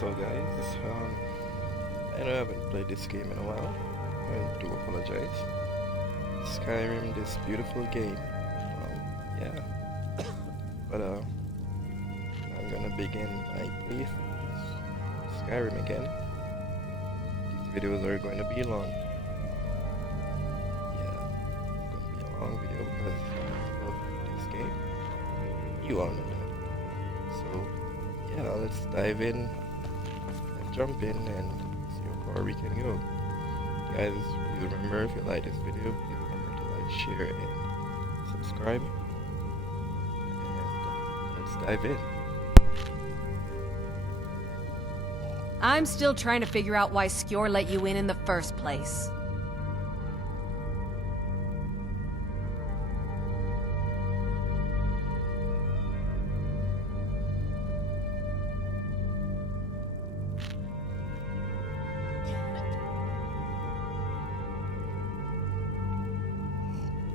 So guys, I know I haven't played this game in a while. I do apologize. Skyrim, this beautiful game. Yeah. But I'm gonna begin my playthrough Skyrim again. These videos are going to be long. Yeah, it's going to be a long video because I love this game. You all know that. So yeah, let's dive in. Let's jump in and see how far we can go. Guys, please remember, if you like this video, please remember to like, share, and subscribe. And let's dive in. I'm still trying to figure out why Skjor let you in the first place.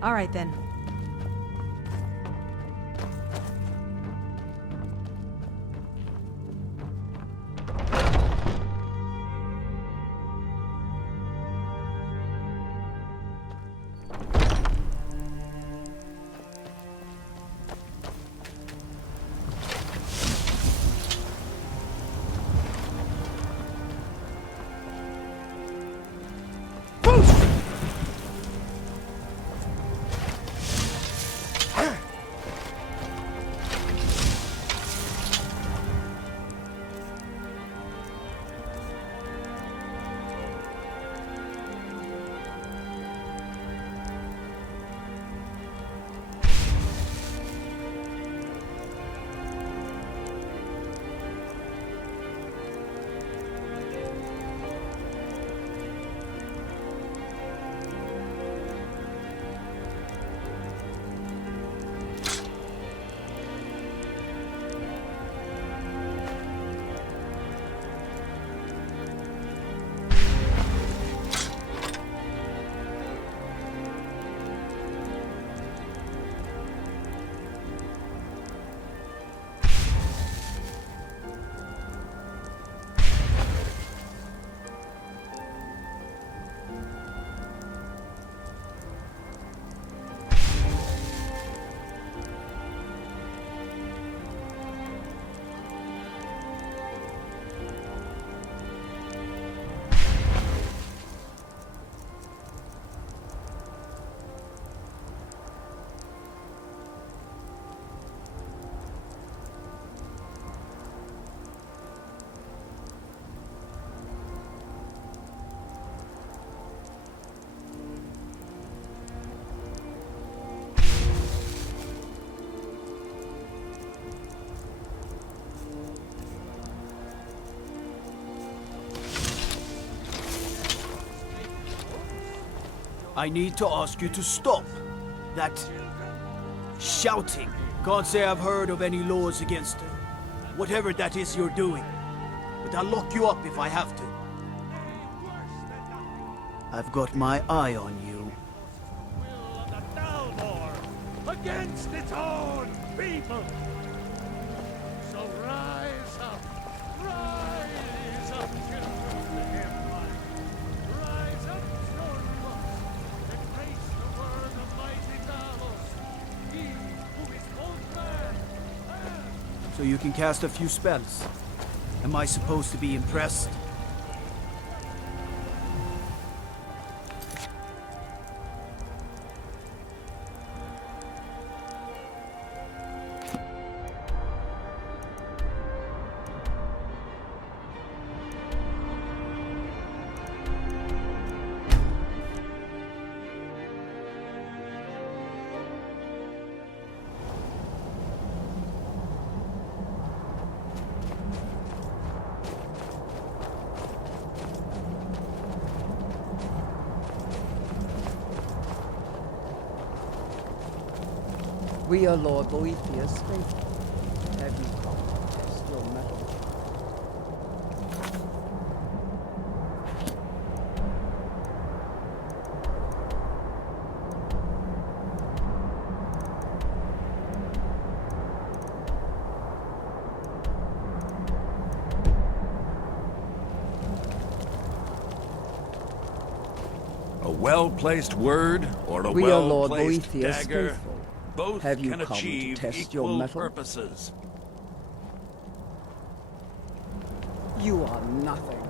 All right then. I need to ask you to stop that shouting. Can't say I've heard of any laws against whatever that is you're doing, but I'll lock you up if I have to. I've got my eye on you. Will of the Dalmor against its own people. So rise up, children of the Empire. Rise up, Stormcross, and grace the word of mighty Davos. He who is both man and... So you can cast a few spells. Am I supposed to be impressed? We are Lord Boethius faithful. Have you come to test your metal? A well-placed word or a We are Lord well-placed Boethius dagger, faithful. both Have you can come to achieve test your equal mettle? purposes. You are nothing.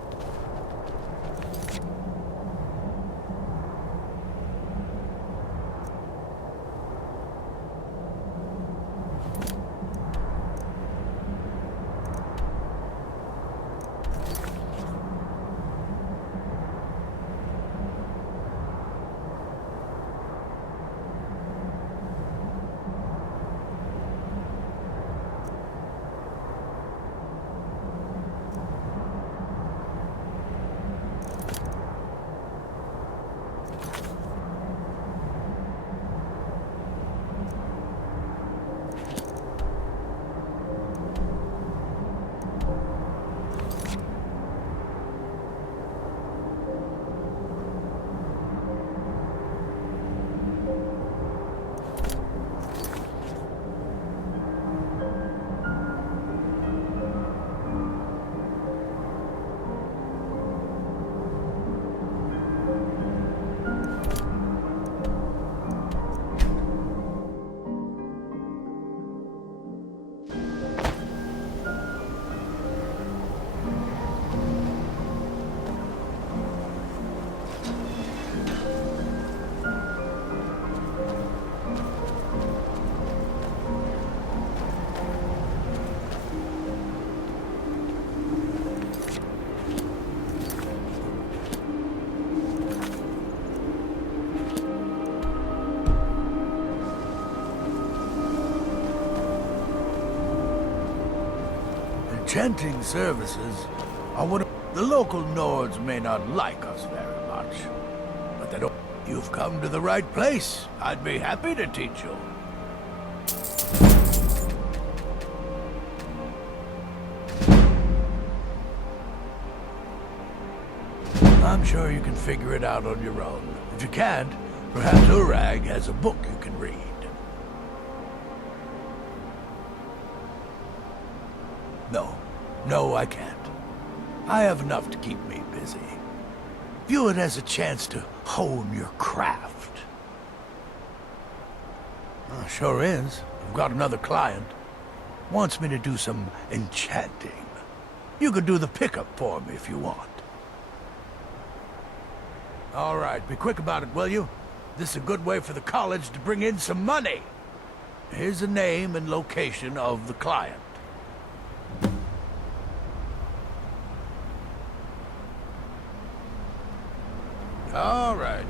Enchanting services are one of the local Nords may not like us very much, but they don't. You've come to the right place. I'd be happy to teach you. I'm sure you can figure it out on your own. If you can't, perhaps Urag has a book you can read. No, I can't. I have enough to keep me busy. View it as a chance to hone your craft. Sure is. I've got another client. Wants me to do some enchanting. You could do the pickup for me if you want. All right, be quick about it, will you? This is a good way for the college to bring in some money. Here's the name and location of the client. All right.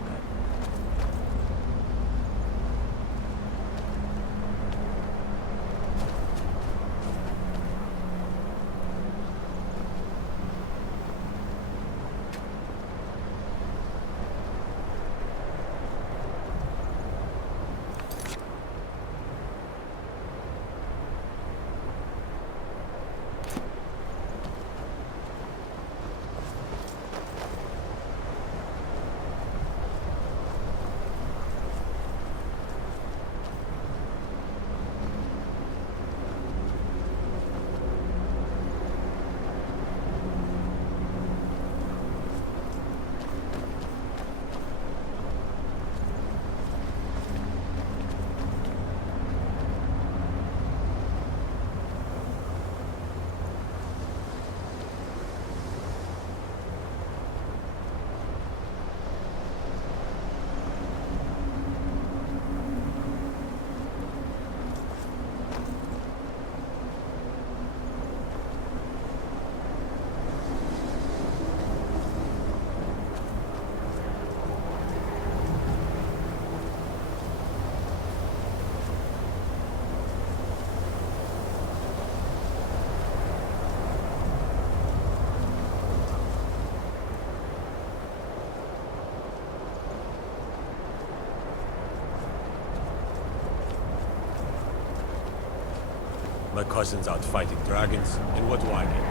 My cousin's out fighting dragons, and what do I need?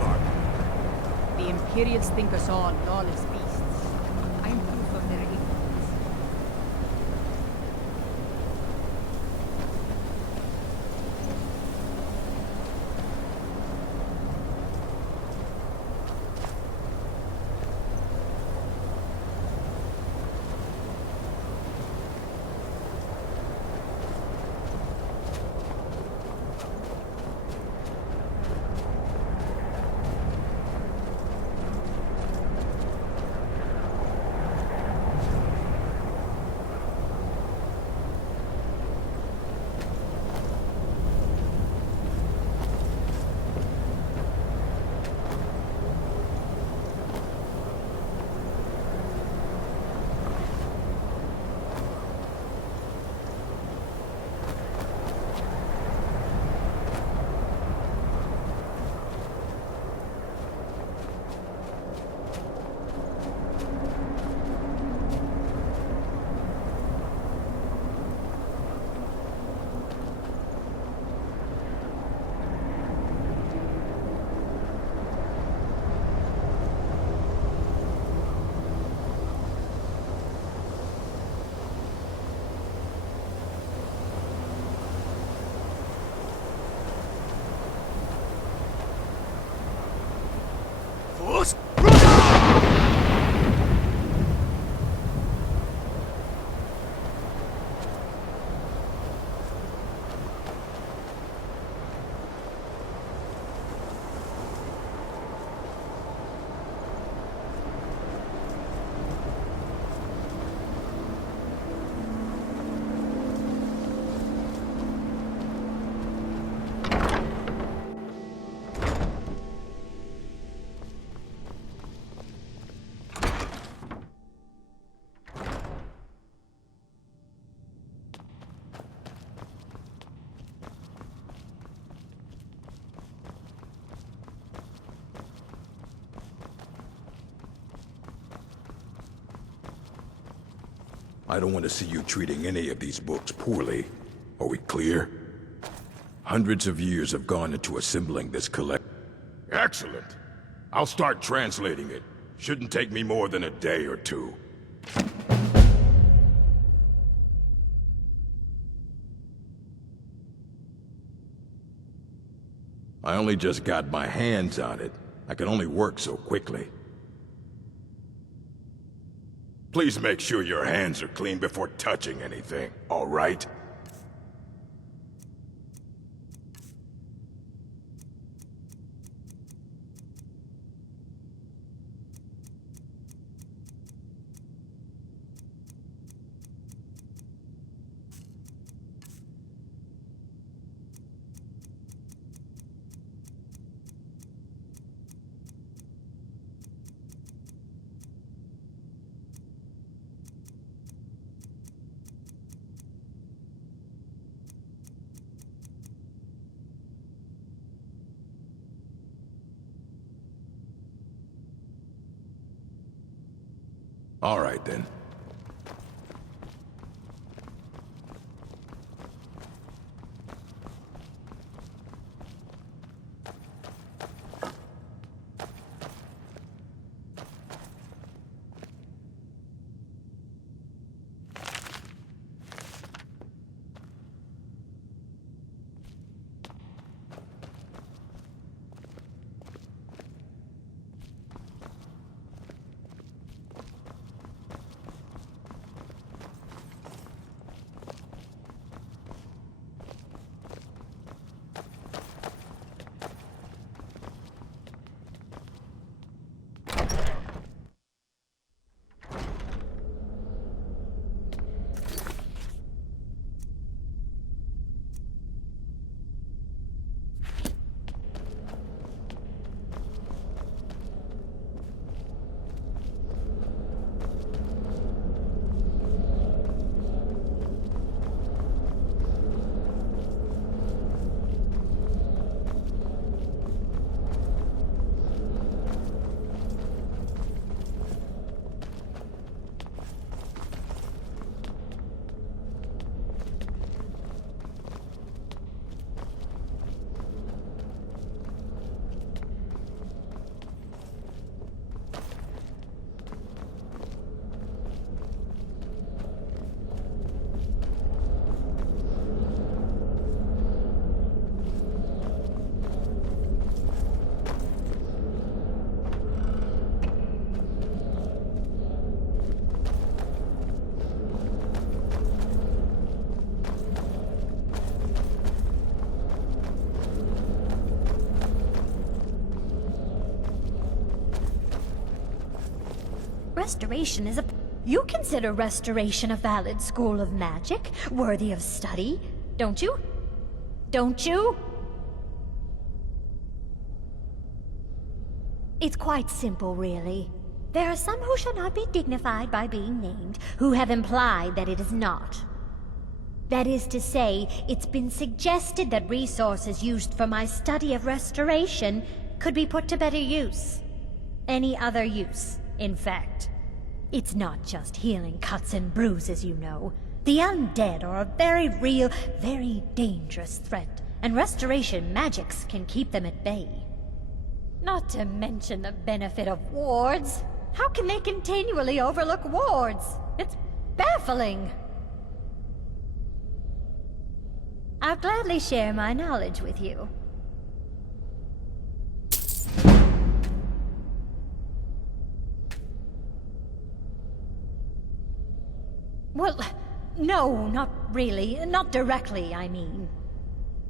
Guard. The Imperials think us all lawless beasts. I'm proof of their ignorance. I don't want to see you treating any of these books poorly. Are we clear? Hundreds of years have gone into assembling this collection. Excellent. I'll start translating it. Shouldn't take me more than a day or two. I only just got my hands on it. I can only work so quickly. Please make sure your hands are clean before touching anything, all right? All right, then. Restoration is a... You consider restoration a valid school of magic, worthy of study, don't you? Don't you? It's quite simple, really. There are some who shall not be dignified by being named, who have implied that it is not. That is to say, it's been suggested that resources used for my study of restoration could be put to better use. Any other use, in fact. It's not just healing cuts and bruises, you know. The undead are a very real, very dangerous threat, and restoration magics can keep them at bay. Not to mention the benefit of wards. How can they continually overlook wards? It's baffling. I'll gladly share my knowledge with you. Well, no, not really. Not directly, I mean.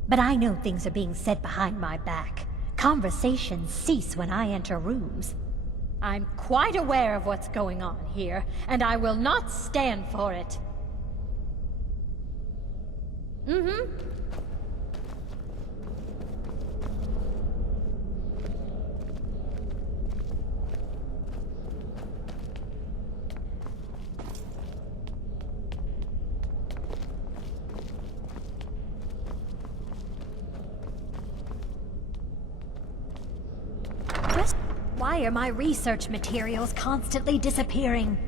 But I know things are being said behind my back. Conversations cease when I enter rooms. I'm quite aware of what's going on here, and I will not stand for it. Why are my research materials constantly disappearing?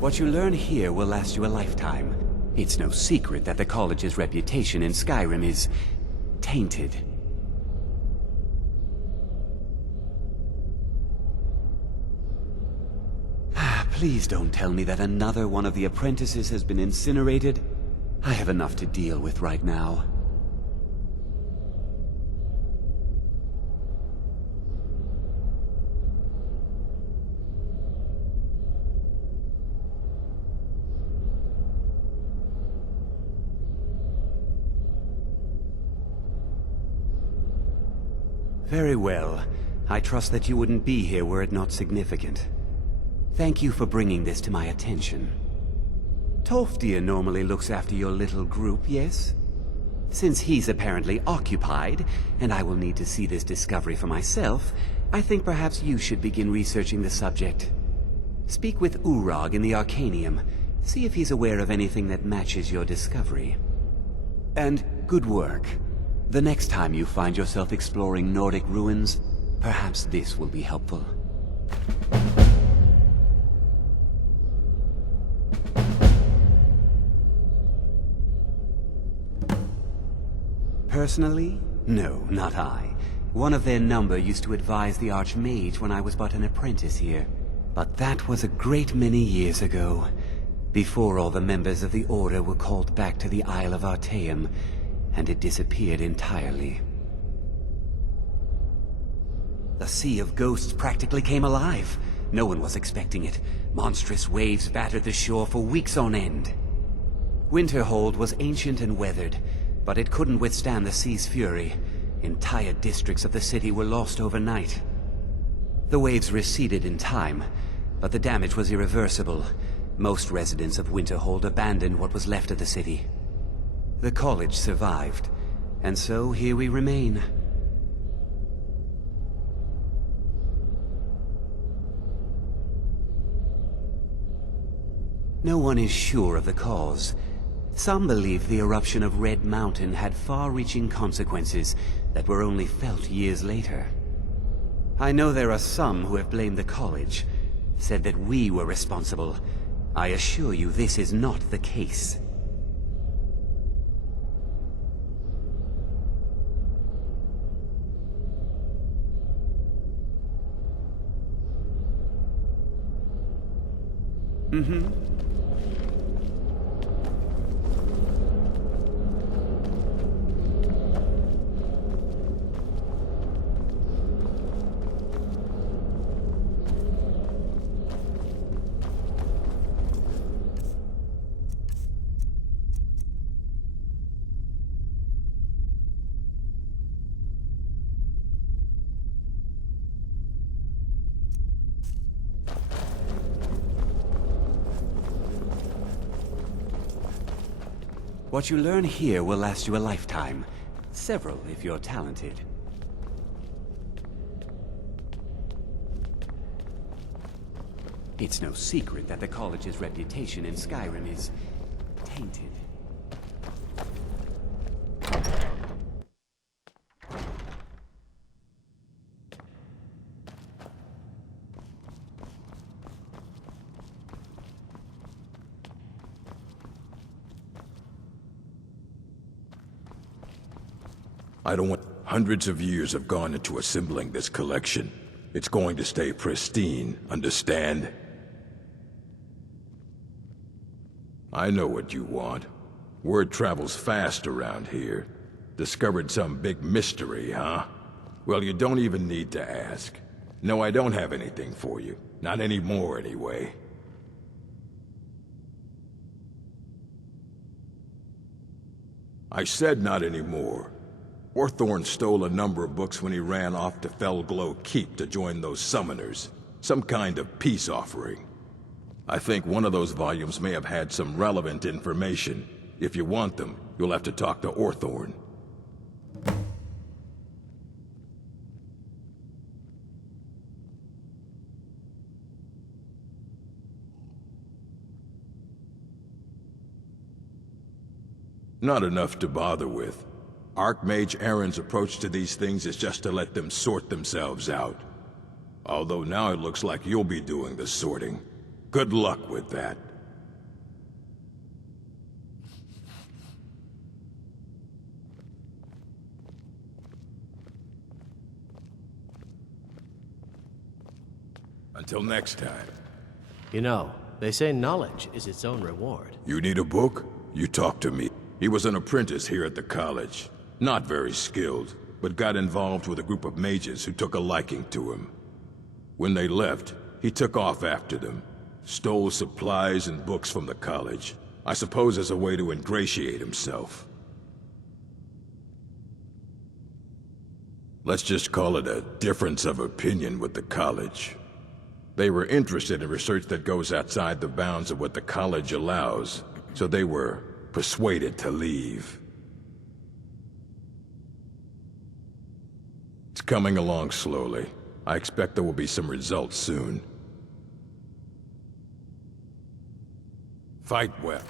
What you learn here will last you a lifetime. It's no secret that the college's reputation in Skyrim is tainted. Please don't tell me that another one of the apprentices has been incinerated. I have enough to deal with right now. Very well. I trust that you wouldn't be here were it not significant. Thank you for bringing this to my attention. Tolfdir normally looks after your little group, yes? Since he's apparently occupied, and I will need to see this discovery for myself, I think perhaps you should begin researching the subject. Speak with Urag in the Arcanium. See if he's aware of anything that matches your discovery. And good work. The next time you find yourself exploring Nordic ruins, perhaps this will be helpful. Personally? No, not I. One of their number used to advise the Archmage when I was but an apprentice here. But that was a great many years ago, before all the members of the Order were called back to the Isle of Artaeum, and it disappeared entirely. The Sea of Ghosts practically came alive. No one was expecting it. Monstrous waves battered the shore for weeks on end. Winterhold was ancient and weathered, but it couldn't withstand the sea's fury. Entire districts of the city were lost overnight. The waves receded in time, but the damage was irreversible. Most residents of Winterhold abandoned what was left of the city. The college survived, and so here we remain. No one is sure of the cause. Some believe the eruption of Red Mountain had far-reaching consequences that were only felt years later. I know there are some who have blamed the college, said that we were responsible. I assure you this is not the case. What you learn here will last you a lifetime. Several, if you're talented. It's no secret that the college's reputation in Skyrim is tainted. I don't want... Hundreds of years have gone into assembling this collection. It's going to stay pristine, understand? I know what you want. Word travels fast around here. Discovered some big mystery, huh? Well, you don't even need to ask. No, I don't have anything for you. Not anymore, anyway. I said not anymore. Orthorn stole a number of books when he ran off to Fellglow Keep to join those summoners. Some kind of peace offering. I think one of those volumes may have had some relevant information. If you want them, you'll have to talk to Orthorn. Not enough to bother with. Archmage Aaron's approach to these things is just to let them sort themselves out. Although now it looks like you'll be doing the sorting. Good luck with that. Until next time. You know, they say knowledge is its own reward. You need a book? You talk to me. He was an apprentice here at the college. Not very skilled, but got involved with a group of mages who took a liking to him. When they left, he took off after them. Stole supplies and books from the college. I suppose as a way to ingratiate himself. Let's just call it a difference of opinion with the college. They were interested in research that goes outside the bounds of what the college allows, so they were persuaded to leave. It's coming along slowly. I expect there will be some results soon. Fight well.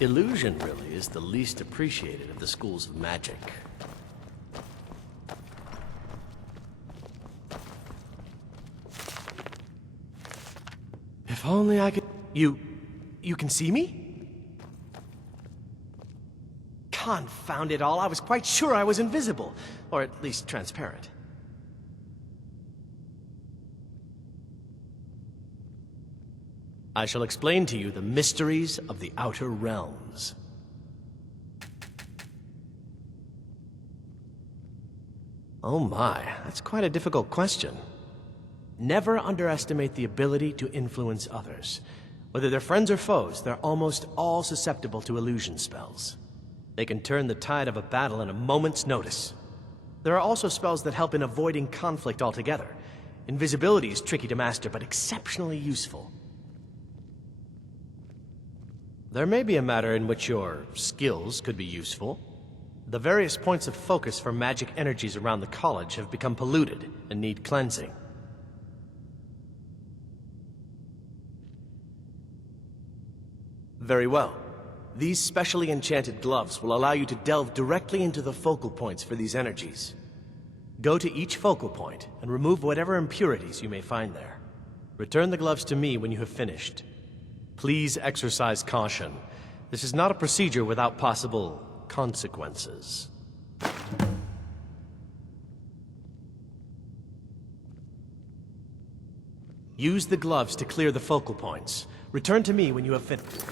Illusion really is the least appreciated of the schools of magic. If only I could... You can see me? Confound it all, I was quite sure I was invisible. Or at least transparent. I shall explain to you the mysteries of the Outer Realms. Oh my, that's quite a difficult question. Never underestimate the ability to influence others. Whether they're friends or foes, they're almost all susceptible to illusion spells. They can turn the tide of a battle in a moment's notice. There are also spells that help in avoiding conflict altogether. Invisibility is tricky to master, but exceptionally useful. There may be a matter in which your skills could be useful. The various points of focus for magic energies around the college have become polluted and need cleansing. Very well. These specially enchanted gloves will allow you to delve directly into the focal points for these energies. Go to each focal point and remove whatever impurities you may find there. Return the gloves to me when you have finished. Please exercise caution. This is not a procedure without possible consequences. Use the gloves to clear the focal points. Return to me when you have finished.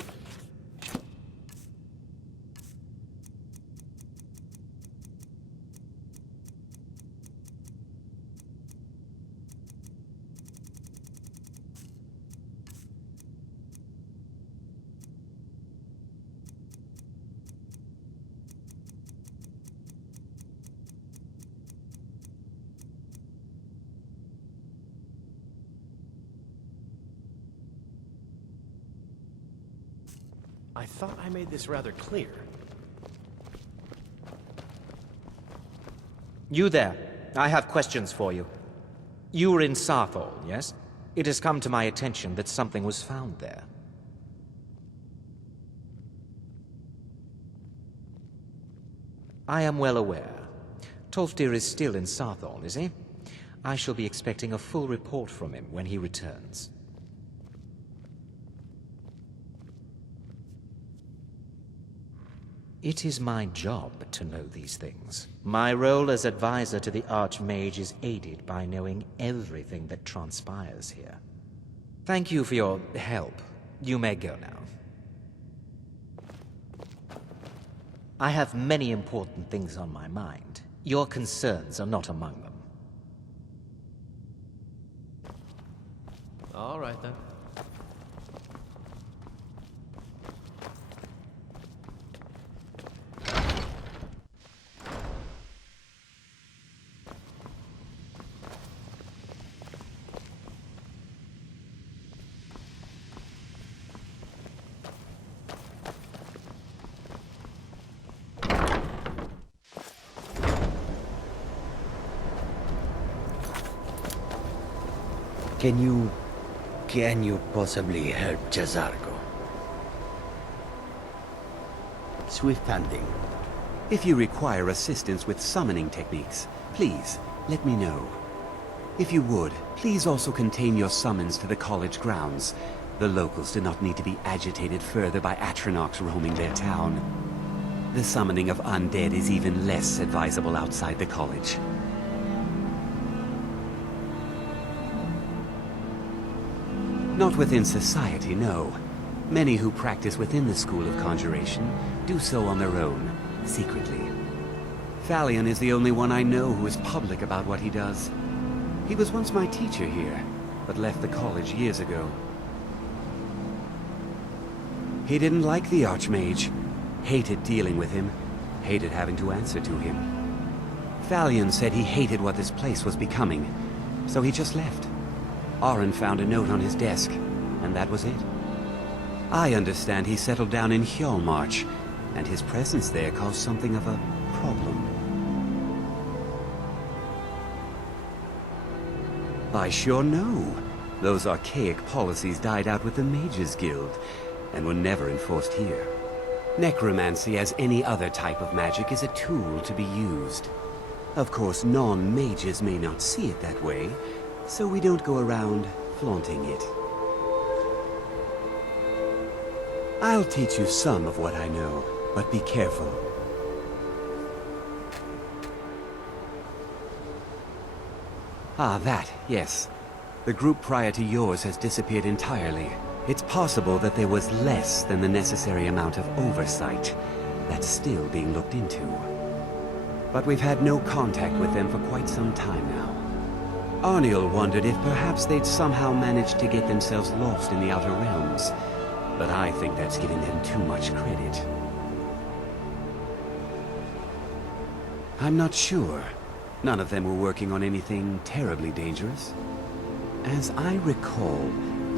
I thought I made this rather clear. You there. I have questions for you. You were in Sarthol, yes? It has come to my attention that something was found there. I am well aware. Tolfdir is still in Sarthol, is he? I shall be expecting a full report from him when he returns. It is my job to know these things. My role as advisor to the Archmage is aided by knowing everything that transpires here. Thank you for your help. You may go now. I have many important things on my mind. Your concerns are not among them. All right, then. Can you possibly help Jazargo? Swift handing. If you require assistance with summoning techniques, please, let me know. If you would, please also contain your summons to the college grounds. The locals do not need to be agitated further by Atronachs roaming their town. The summoning of undead is even less advisable outside the college. Not within society, no. Many who practice within the School of Conjuration do so on their own, secretly. Thalion is the only one I know who is public about what he does. He was once my teacher here, but left the college years ago. He didn't like the Archmage, hated dealing with him, hated having to answer to him. Thalion said he hated what this place was becoming, so he just left. Aron found a note on his desk, and that was it. I understand he settled down in Hjalmarch, and his presence there caused something of a problem. I sure know. Those archaic policies died out with the Mages Guild, and were never enforced here. Necromancy, as any other type of magic, is a tool to be used. Of course, non-mages may not see it that way, so we don't go around flaunting it. I'll teach you some of what I know, but be careful. Ah, that, yes. The group prior to yours has disappeared entirely. It's possible that there was less than the necessary amount of oversight. That's still being looked into. But we've had no contact with them for quite some time now. Arniel wondered if perhaps they'd somehow managed to get themselves lost in the Outer Realms. But I think that's giving them too much credit. I'm not sure. None of them were working on anything terribly dangerous. As I recall,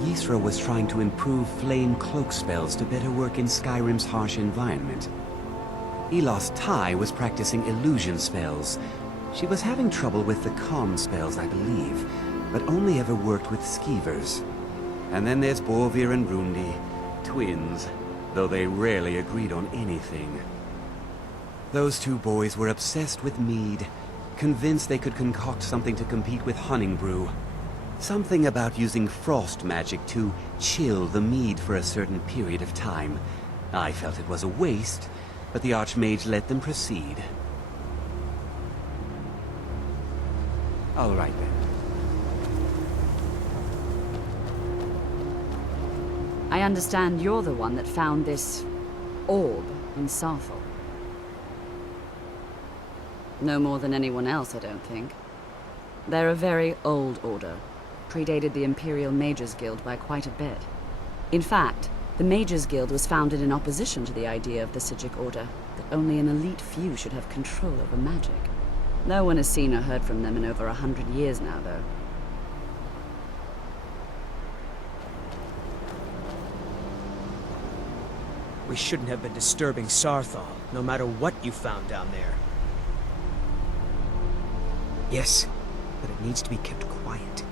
Ysra was trying to improve flame cloak spells to better work in Skyrim's harsh environment. Elos Tai was practicing illusion spells. She was having trouble with the calm spells, I believe, but only ever worked with skeevers. And then there's Borvir and Rundi, twins, though they rarely agreed on anything. Those two boys were obsessed with mead, convinced they could concoct something to compete with Honningbrew. Something about using frost magic to chill the mead for a certain period of time. I felt it was a waste, but the Archmage let them proceed. All right then. I understand you're the one that found this orb in Sarthal. No more than anyone else, I don't think. They're a very old order, predated the Imperial Mages Guild by quite a bit. In fact, the Mages Guild was founded in opposition to the idea of the Psijic Order, that only an elite few should have control over magic. No one has seen or heard from them in over 100 years now, though. We shouldn't have been disturbing Sarthal, no matter what you found down there. Yes, but it needs to be kept quiet.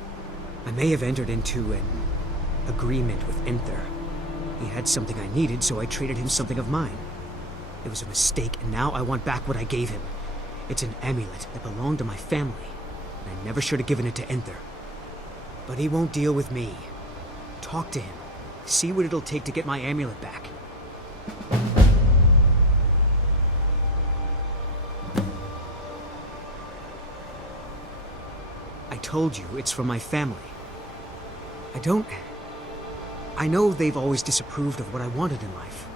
I may have entered into an agreement with Enther. He had something I needed, so I traded him something of mine. It was a mistake, and now I want back what I gave him. It's an amulet that belonged to my family, and I never should have given it to Enther. But he won't deal with me. Talk to him. See what it'll take to get my amulet back. I told you, it's from my family. I know they've always disapproved of what I wanted in life.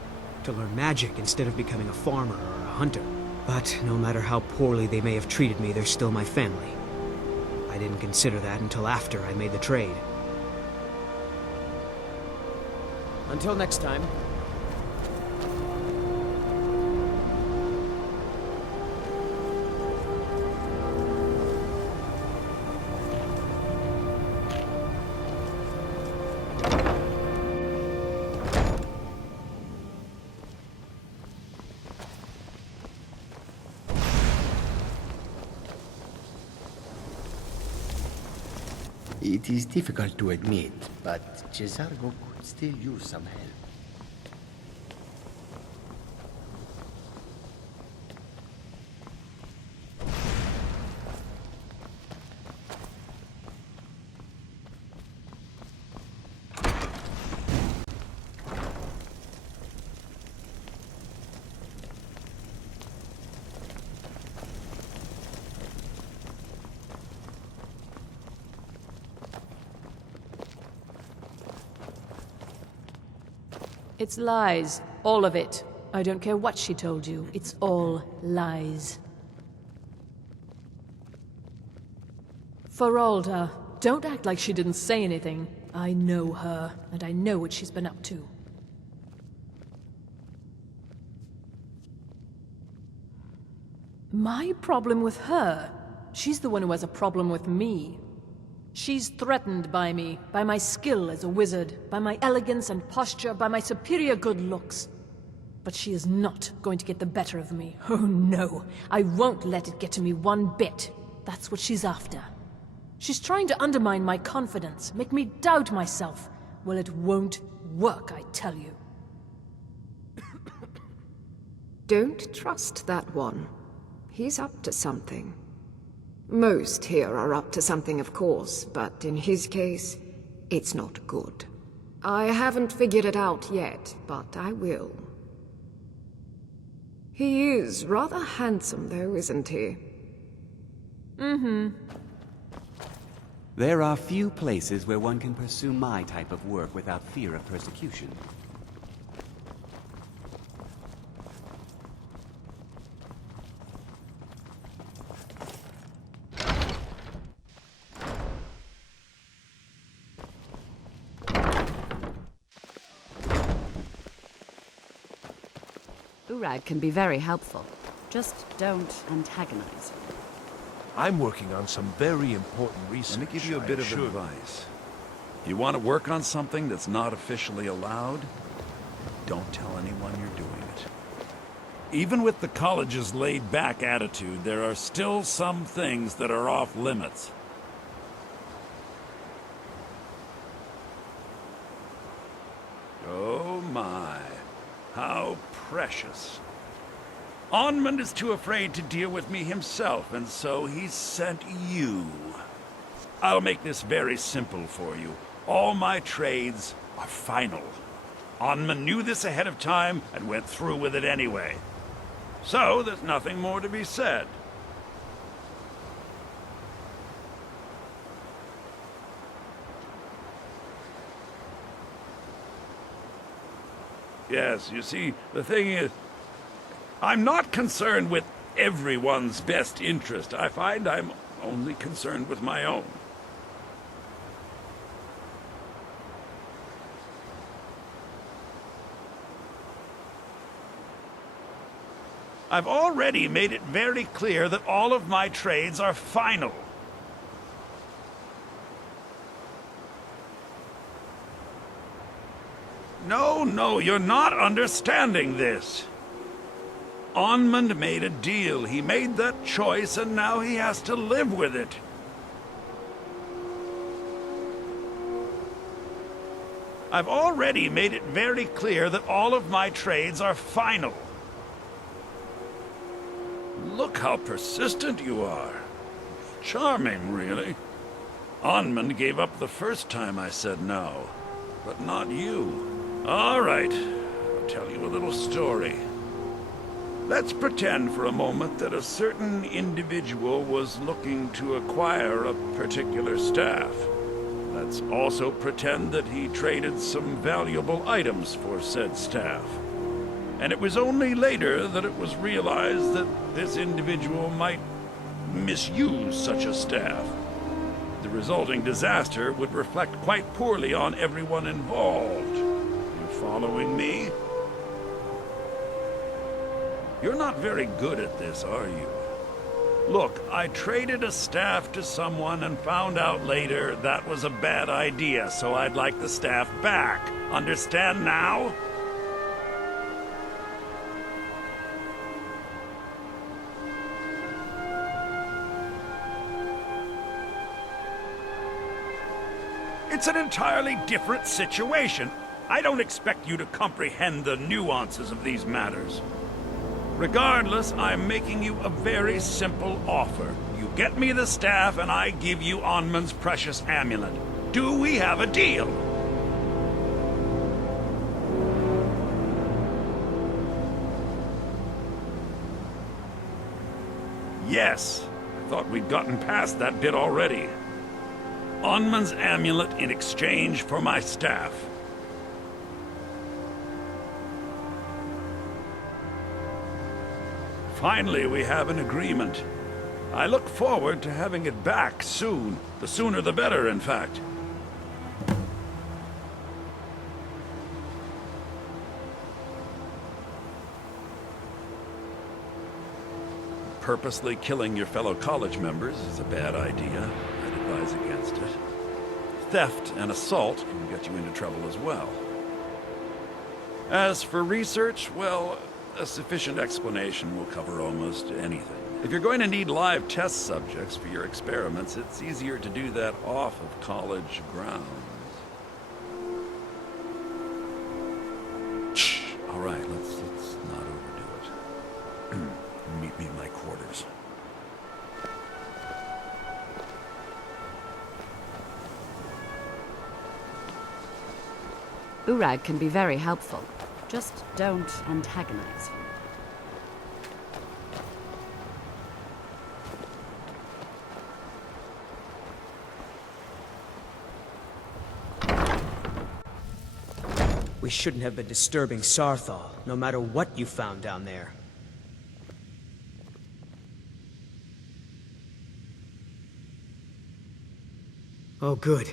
To learn magic instead of becoming a farmer or a hunter. But no matter how poorly they may have treated me, they're still my family. I didn't consider that until after I made the trade. Until next time. It is difficult to admit, but Cesargo could still use some help. It's lies. All of it. I don't care what she told you. It's all lies. Feralda, don't act like she didn't say anything. I know her, and I know what she's been up to. My problem with her? She's the one who has a problem with me. She's threatened by me, by my skill as a wizard, by my elegance and posture, by my superior good looks. But she is not going to get the better of me. Oh no, I won't let it get to me one bit. That's what she's after. She's trying to undermine my confidence, make me doubt myself. Well, it won't work, I tell you. Don't trust that one. He's up to something. Most here are up to something, of course, but in his case, it's not good. I haven't figured it out yet, but I will. He is rather handsome, though, isn't he? Mm-hmm. There are few places where one can pursue my type of work without fear of persecution. Urag can be very helpful. Just don't antagonize him. I'm working on some very important research. Let me give you a bit of advice. You want to work on something that's not officially allowed? Don't tell anyone you're doing it. Even with the college's laid-back attitude, there are still some things that are off limits. Oh my, how precious. Onmund is too afraid to deal with me himself, and so he's sent you. I'll make this very simple for you. All my trades are final. Onmund knew this ahead of time and went through with it anyway. So there's nothing more to be said. Yes, you see, the thing is, I'm not concerned with everyone's best interest. I find I'm only concerned with my own. I've already made it very clear that all of my trades are final. No, you're not understanding this. Onmund made a deal. He made that choice, and now he has to live with it. I've already made it very clear that all of my trades are final. Look how persistent you are. Charming, really. Onmund gave up the first time I said no, but not you. All right, I'll tell you a little story. Let's pretend for a moment that a certain individual was looking to acquire a particular staff. Let's also pretend that he traded some valuable items for said staff. And it was only later that it was realized that this individual might misuse such a staff. The resulting disaster would reflect quite poorly on everyone involved. You following me? You're not very good at this, are you? Look, I traded a staff to someone and found out later that was a bad idea, so I'd like the staff back. Understand now? It's an entirely different situation. I don't expect you to comprehend the nuances of these matters. Regardless, I'm making you a very simple offer. You get me the staff, and I give you Onmund's precious amulet. Do we have a deal? Yes. I thought we'd gotten past that bit already. Onmund's amulet in exchange for my staff. Finally, we have an agreement. I look forward to having it back soon. The sooner the better, in fact. Purposely killing your fellow college members is a bad idea. I'd advise against it. Theft and assault can get you into trouble as well. As for research, well, a sufficient explanation will cover almost anything. If you're going to need live test subjects for your experiments, it's easier to do that off of college grounds. Shh! All right, let's not overdo it. Meet me in my quarters. Urag can be very helpful. Just don't antagonize him. We shouldn't have been disturbing Sarthal, no matter what you found down there. Oh, good.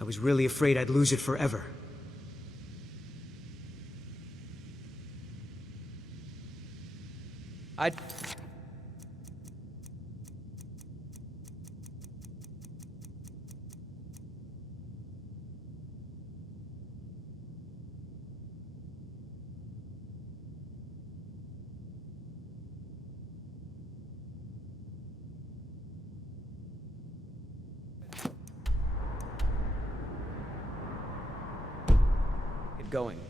I was really afraid I'd lose it forever. Get going.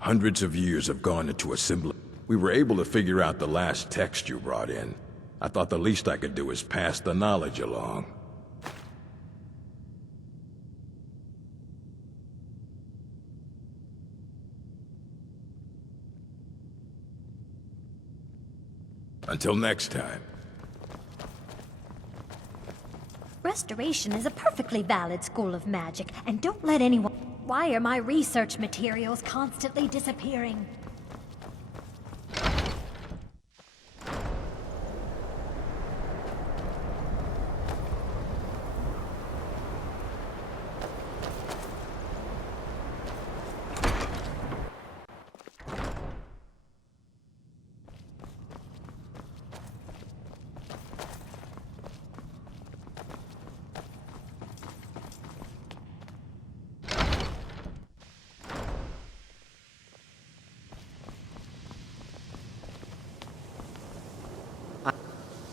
Hundreds of years have gone into assembling. We were able to figure out the last text you brought in. I thought the least I could do is pass the knowledge along. Until next time. Restoration is a perfectly valid school of magic, and don't let anyone... Why are my research materials constantly disappearing?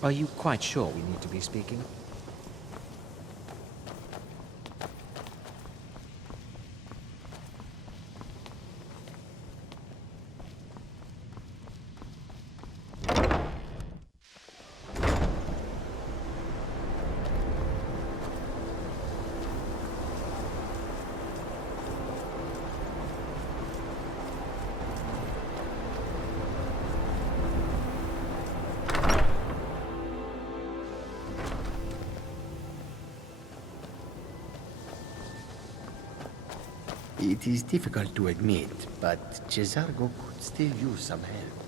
Are you quite sure we need to be speaking? It is difficult to admit, but Cesargo could still use some help.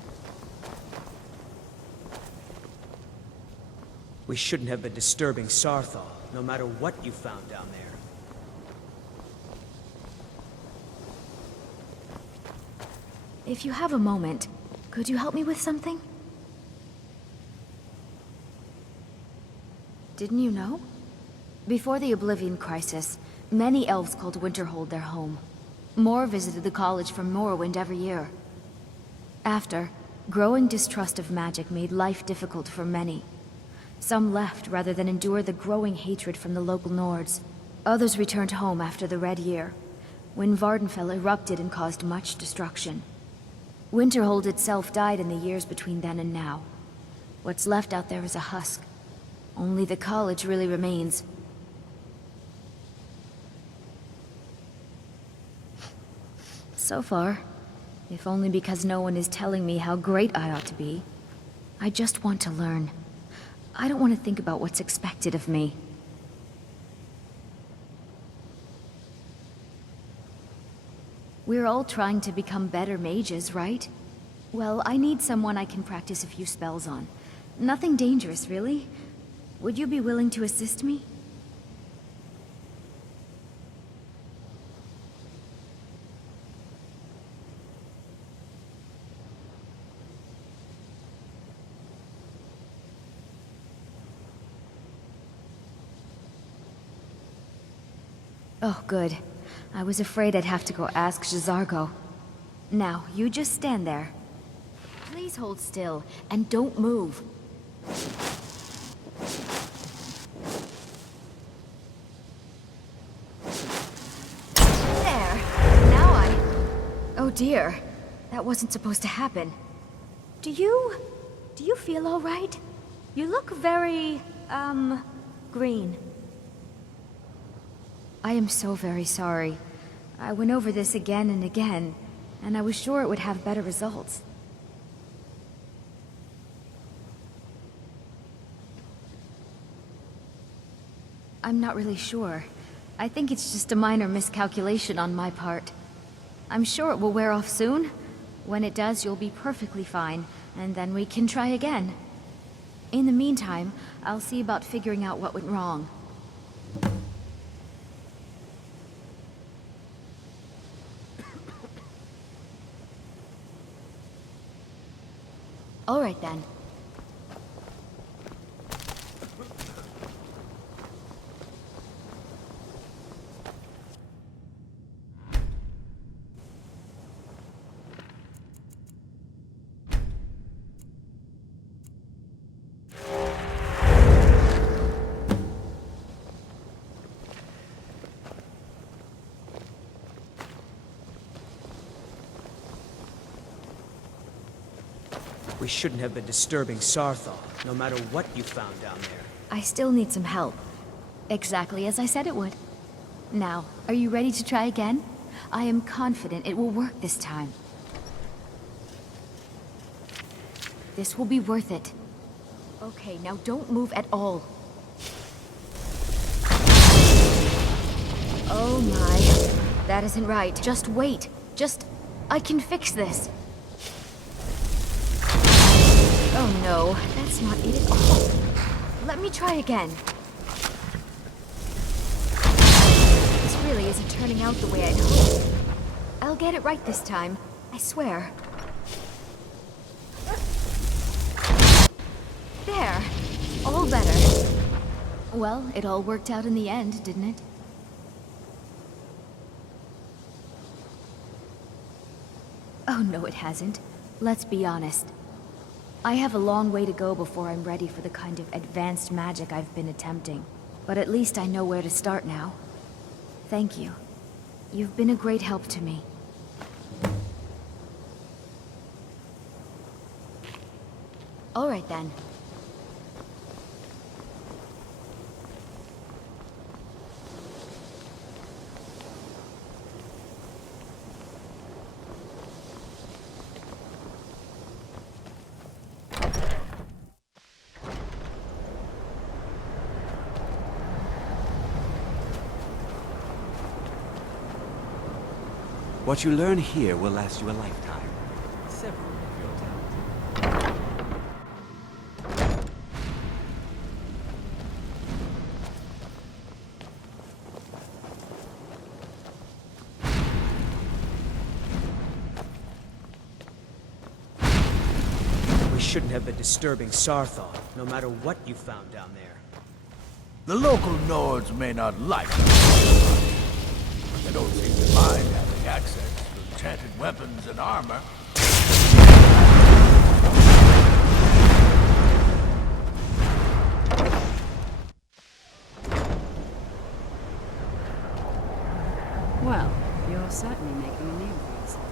We shouldn't have been disturbing Sarthal, no matter what you found down there. If you have a moment, could you help me with something? Didn't you know? Before the Oblivion Crisis, many elves called Winterhold their home. More visited the college from Morrowind every year. After, growing distrust of magic made life difficult for many. Some left rather than endure the growing hatred from the local Nords. Others returned home after the Red Year, when Vvardenfell erupted and caused much destruction. Winterhold itself died in the years between then and now. What's left out there is a husk. Only the college really remains. So far, if only because no one is telling me how great I ought to be. I just want to learn. I don't want to think about what's expected of me. We're all trying to become better mages, right? Well, I need someone I can practice a few spells on. Nothing dangerous, really. Would you be willing to assist me? Oh, good. I was afraid I'd have to go ask J'zargo. Now, you just stand there. Please hold still, and don't move. There! Now oh dear. That wasn't supposed to happen. Do you feel all right? You look very, green. I am so very sorry. I went over this again and again, and I was sure it would have better results. I'm not really sure. I think it's just a minor miscalculation on my part. I'm sure it will wear off soon. When it does, you'll be perfectly fine, and then we can try again. In the meantime, I'll see about figuring out what went wrong. All right, then. We shouldn't have been disturbing Sarthal, no matter what you found down there. I still need some help. Exactly as I said it would. Now, are you ready to try again? I am confident it will work this time. This will be worth it. Okay, now don't move at all. Oh my. That isn't right. Just wait. I can fix this. Oh no, that's not it at all. Let me try again. This really isn't turning out the way I'd hoped. I'll get it right this time. I swear. There. All better. Well, it all worked out in the end, didn't it? Oh no, it hasn't. Let's be honest. I have a long way to go before I'm ready for the kind of advanced magic I've been attempting. But at least I know where to start now. Thank you. You've been a great help to me. All right then. What you learn here will last you a lifetime. Several of your talents. We shouldn't have been disturbing Sarthal, no matter what you found down there. The local Nords may not like us. They don't seem to mind having access to enchanted weapons and armor. Well, you're certainly making a name for yourself.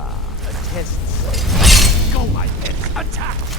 A test site. Go, my pets, attack!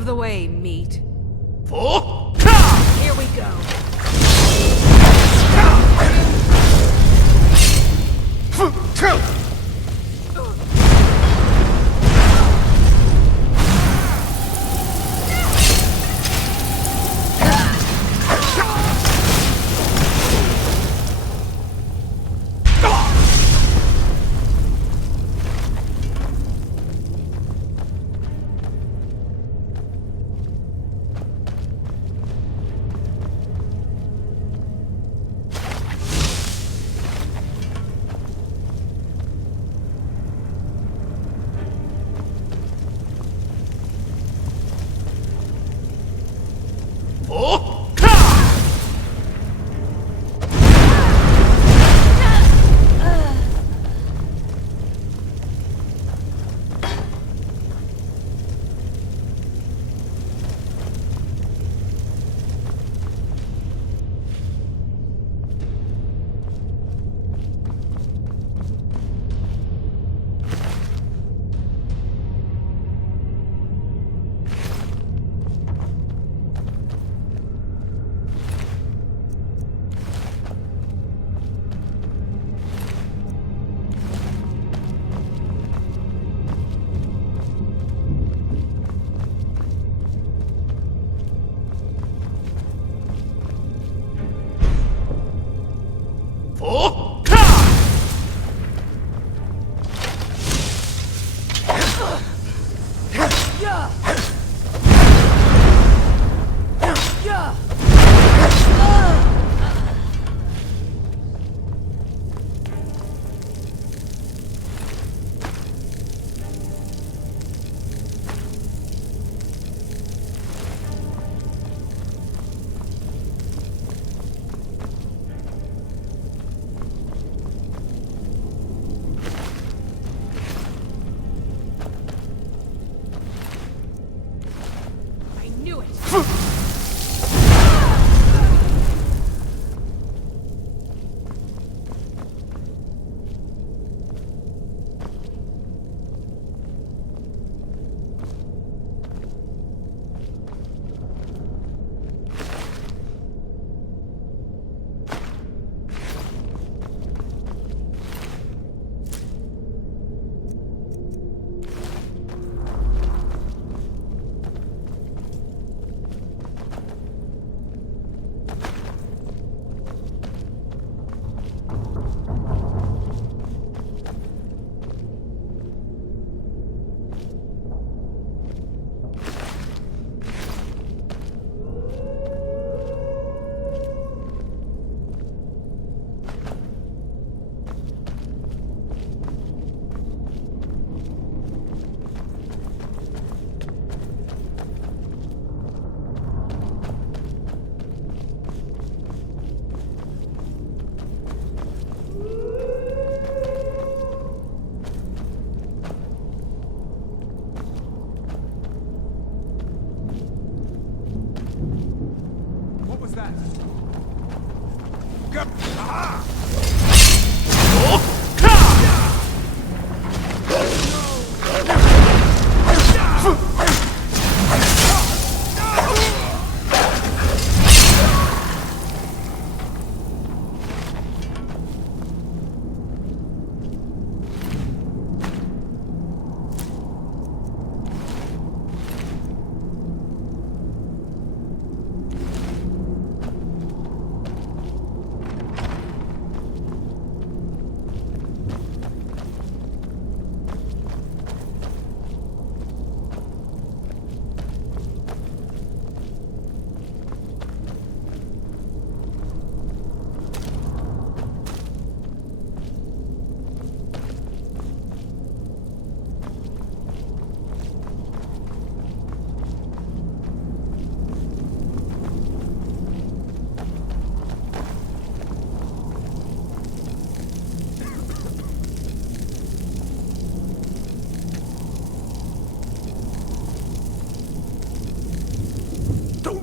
of the way, meat. For? Here we go. Oh!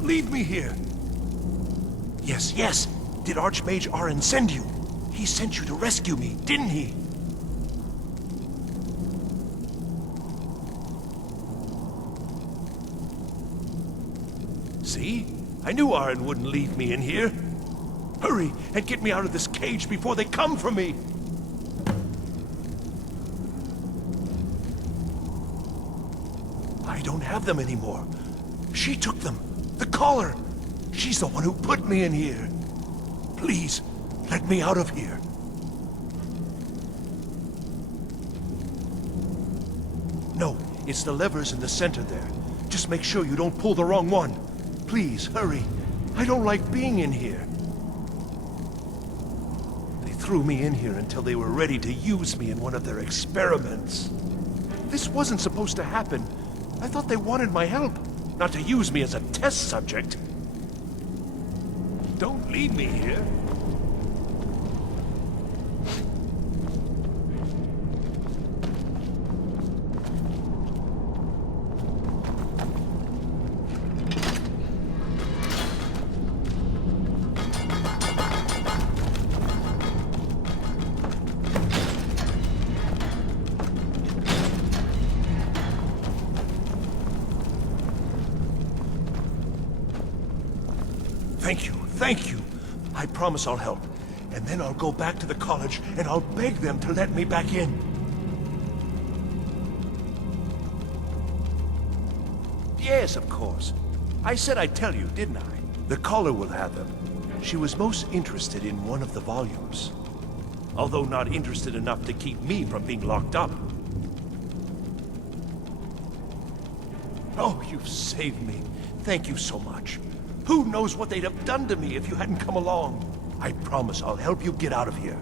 Leave me here. Yes, yes. Did Archmage Arin send you? He sent you to rescue me, didn't he? See? I knew Arin wouldn't leave me in here. Hurry and get me out of this cage before they come for me. I don't have them anymore. She took them. The Caller! She's the one who put me in here. Please, let me out of here. No, it's the levers in the center there. Just make sure you don't pull the wrong one. Please, hurry. I don't like being in here. They threw me in here until they were ready to use me in one of their experiments. This wasn't supposed to happen. I thought they wanted my help. Not to use me as a test subject. Don't leave me here. Thank you. I promise I'll help. And then I'll go back to the college and I'll beg them to let me back in. Yes, of course. I said I'd tell you, didn't I? The Caller will have them. She was most interested in one of the volumes. although not interested enough to keep me from being locked up. Oh, you've saved me. Thank you so much. Who knows what they'd have done to me if you hadn't come along? I promise I'll help you get out of here.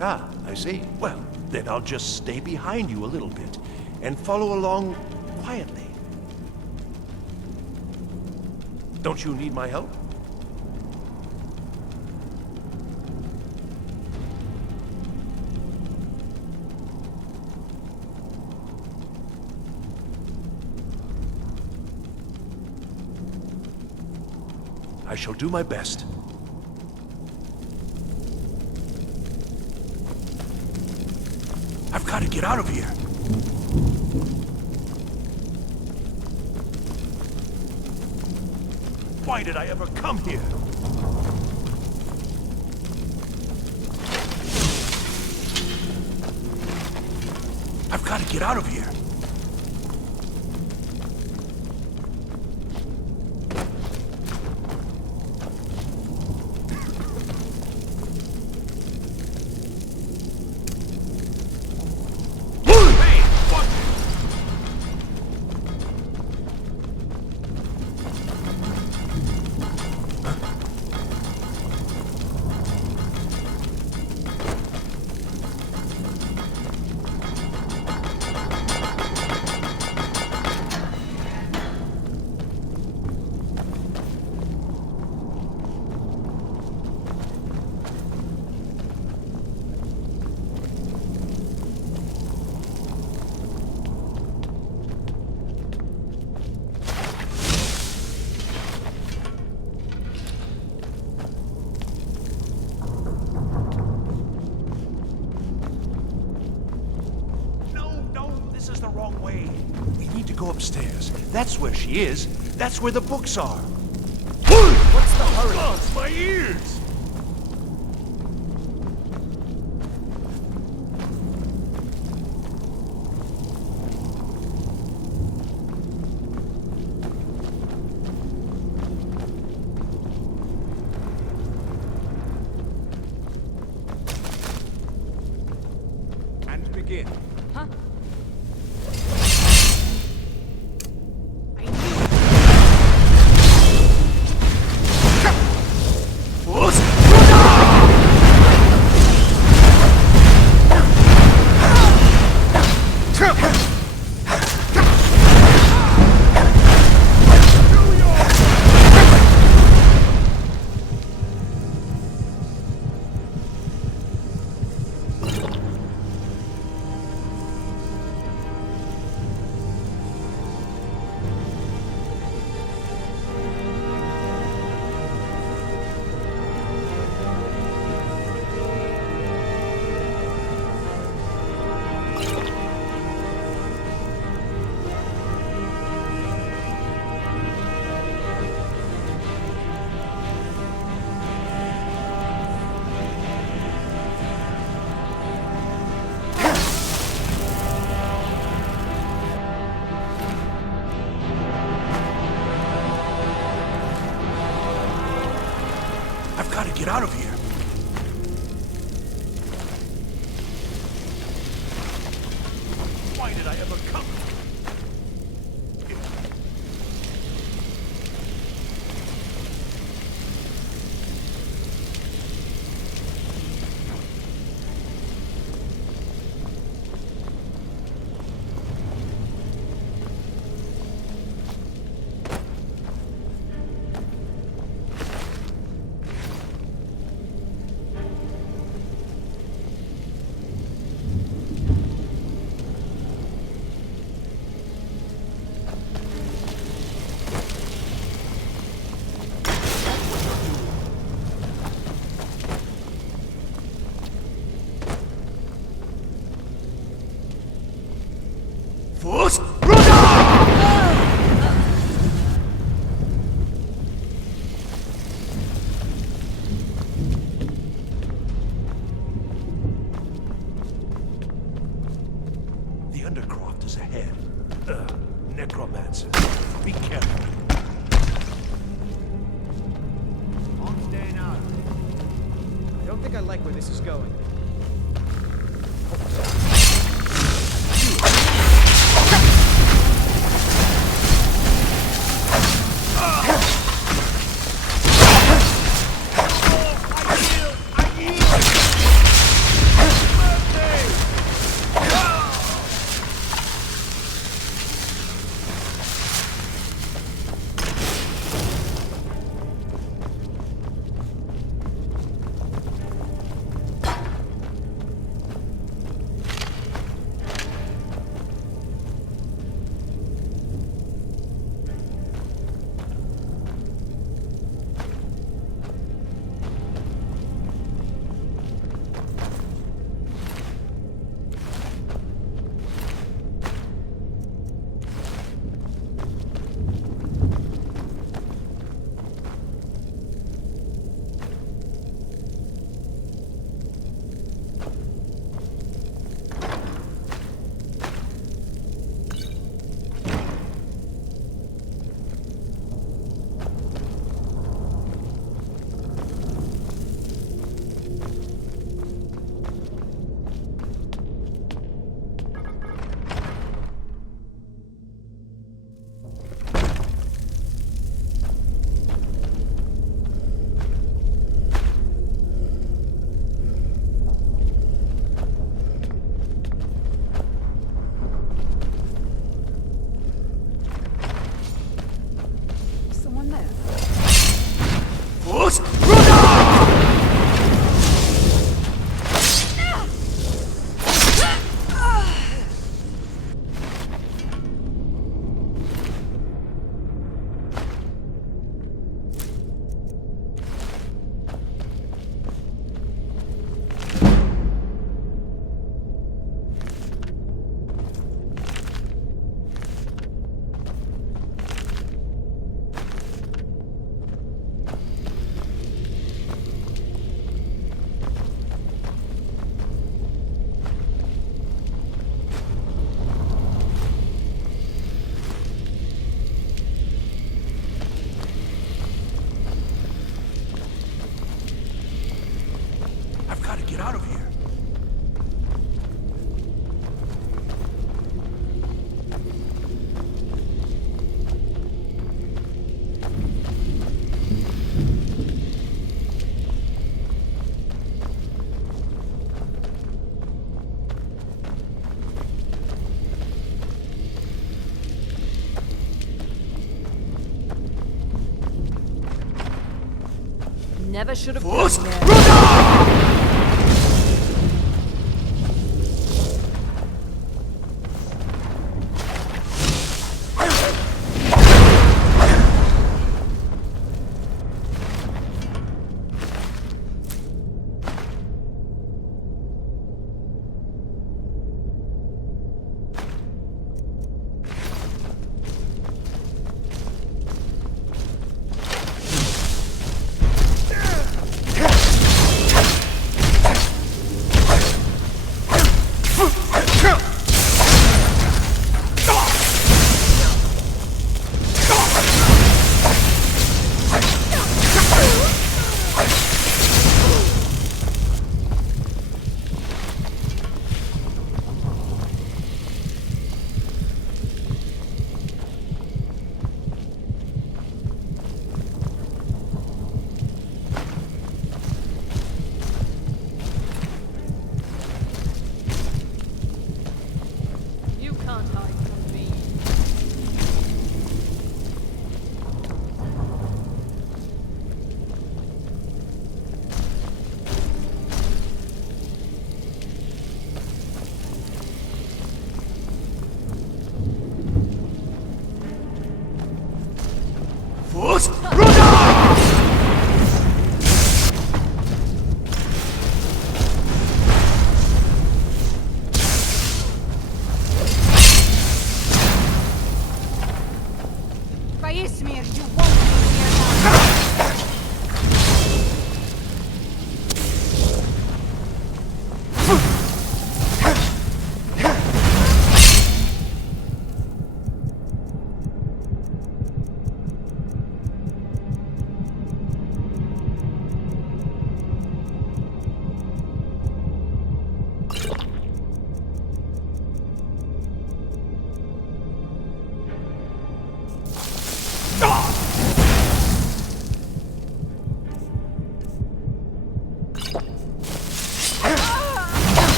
Ah, I see. Well, then I'll just stay behind you a little bit and follow along quietly. Don't you need my help? I shall do my best. I've got to get out of here. Why did I ever come here? I've got to get out of here. Upstairs. That's where she is. That's where the books are. What's the hurry? Oh, it's my ears! And begin. Huh? Get out of here. Why did I ever come? Necromancer. Be careful. On stay now. think I like where this is going. Never should have gone there.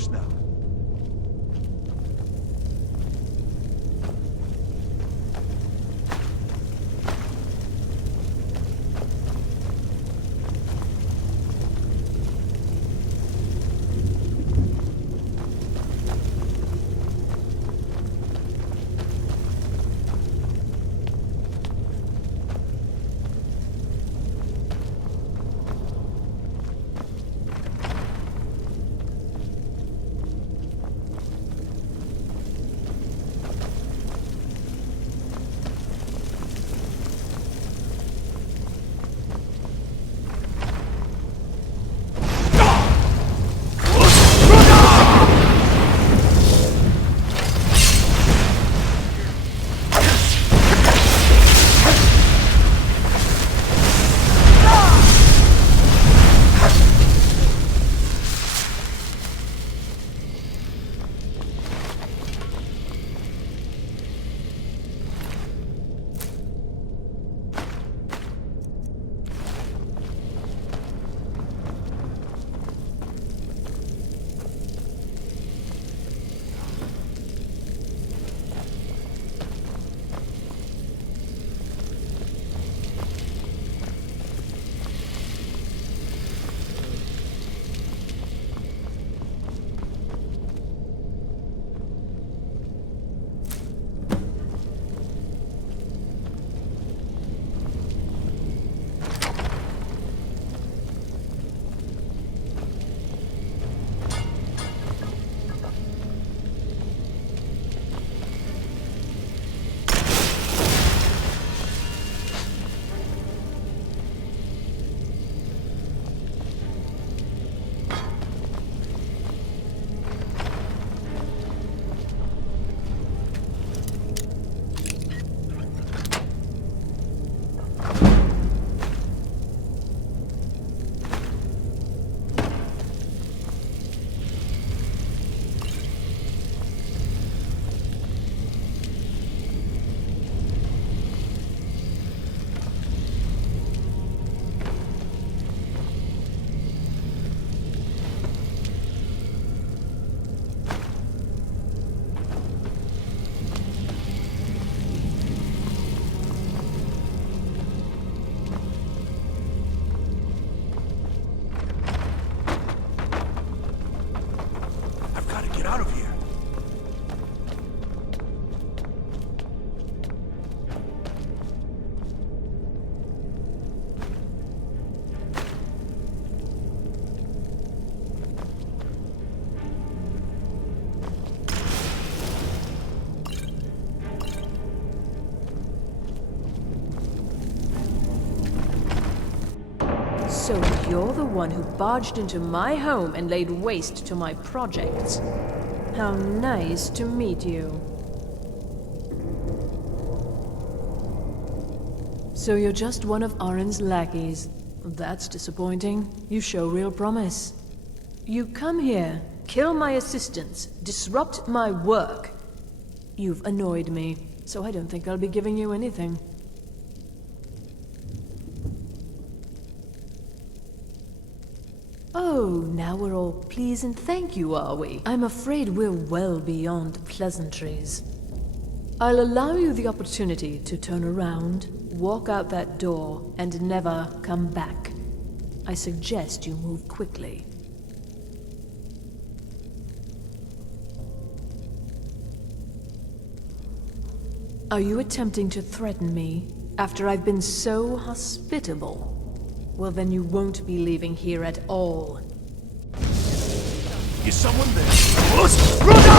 close now. So you're the one who barged into my home and laid waste to my projects. How nice to meet you. So you're just one of Arin's lackeys. That's disappointing. You show real promise. You come here, kill my assistants, disrupt my work. You've annoyed me, so I don't think I'll be giving you anything. Oh, now we're all please and thank you, are we? I'm afraid we're well beyond pleasantries. I'll allow you the opportunity to turn around, walk out that door, and never come back. I suggest you move quickly. Are you attempting to threaten me after I've been so hospitable? Well, then you won't be leaving here at all. Is someone there?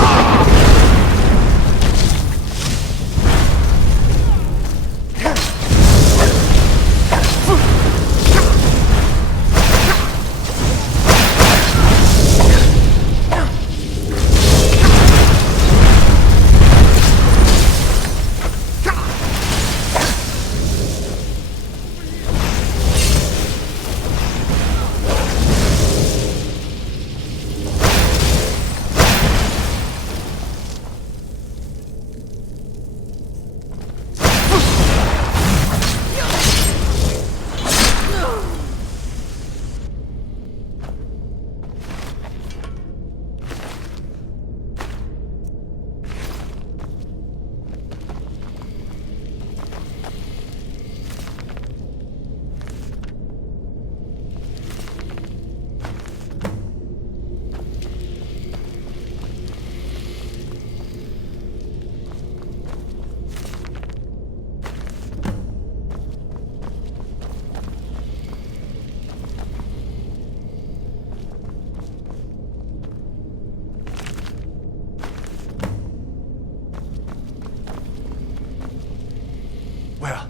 Well,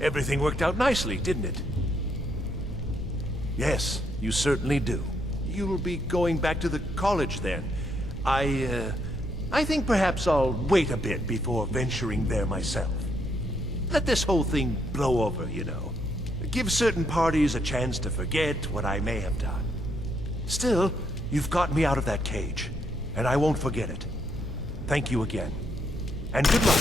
everything worked out nicely, didn't it? Yes, you certainly do. You'll be going back to the college then. I think perhaps I'll wait a bit before venturing there myself. Let this whole thing blow over, you know. Give certain parties a chance to forget what I may have done. Still, you've got me out of that cage, and I won't forget it. Thank you again. And good luck.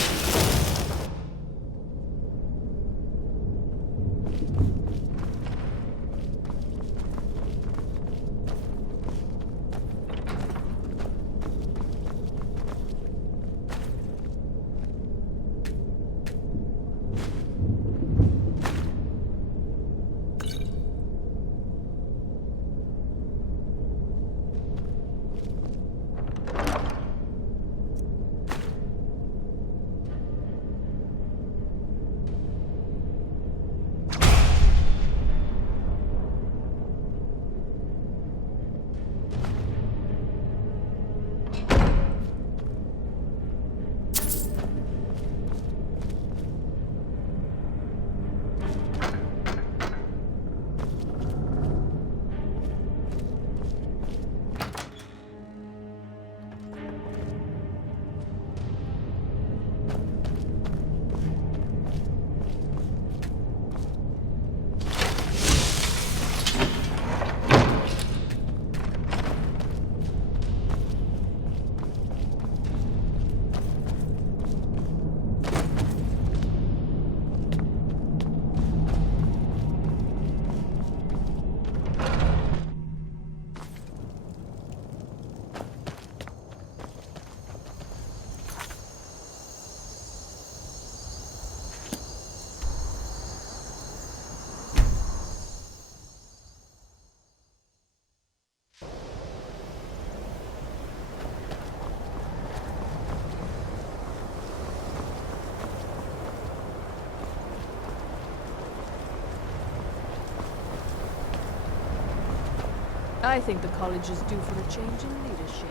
I think the college is due for a change in leadership.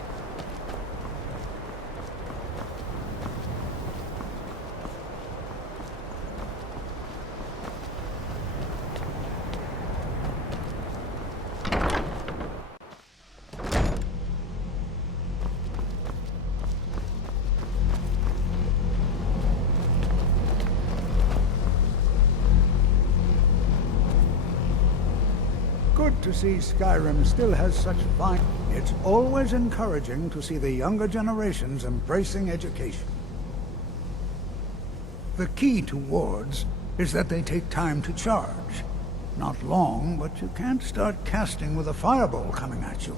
Good to see Skyrim still has such fine... It's always encouraging to see the younger generations embracing education. The key to wards is that they take time to charge. Not long, but you can't start casting with a fireball coming at you.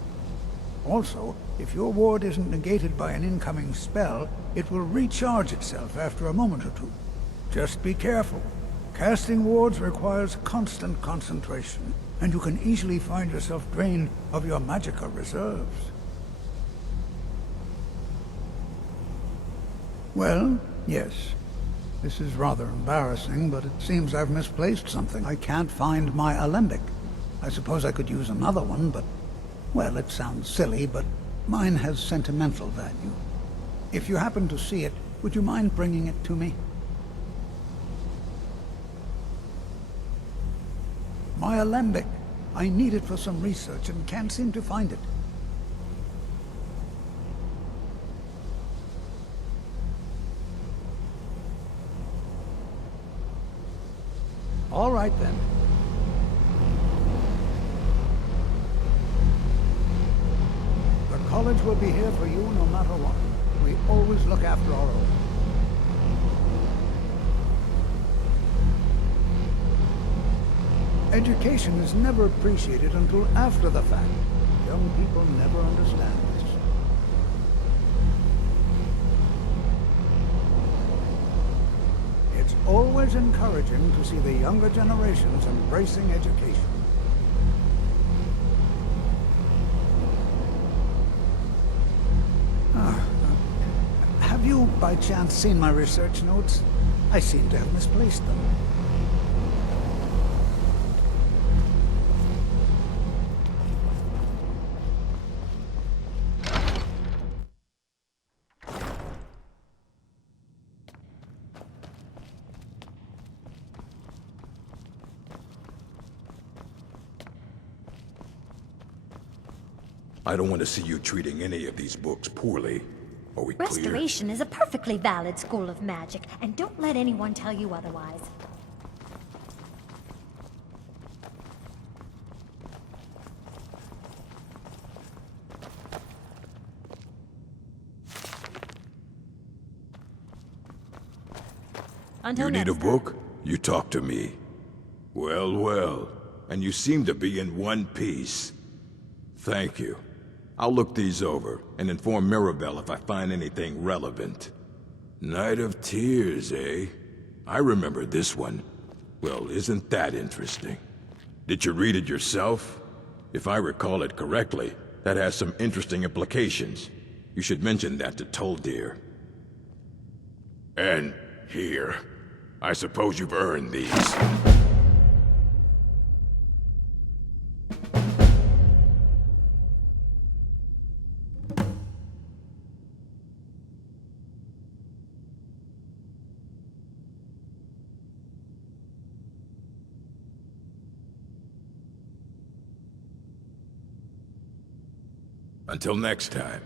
Also, if your ward isn't negated by an incoming spell, it will recharge itself after a moment or two. Just be careful. Casting wards requires constant concentration, and you can easily find yourself drained of your magicka reserves. Well, yes. This is rather embarrassing, but it seems I've misplaced something. I can't find my alembic. I suppose I could use another one, but... well, it sounds silly, but mine has sentimental value. If you happen to see it, would you mind bringing it to me? My alembic. I need it for some research and can't seem to find it. All right, then. The college will be here for you no matter what. We always look after our own. Education is never appreciated until after the fact. Young people never understand this. It's always encouraging to see the younger generations embracing education. Have you, by chance, seen my research notes? I seem to have misplaced them. I don't want to see you treating any of these books poorly. Are we clear? Restoration is a perfectly valid school of magic, and don't let anyone tell you otherwise. Until you need next a book? You talk to me. Well, well. And you seem to be in one piece. Thank you. I'll look these over, and inform Mirabelle if I find anything relevant. Night of Tears, eh? I remember this one. Well, isn't that interesting? Did you read it yourself? If I recall it correctly, that has some interesting implications. You should mention that to Toldir. And here. I suppose you've earned these. Until next time.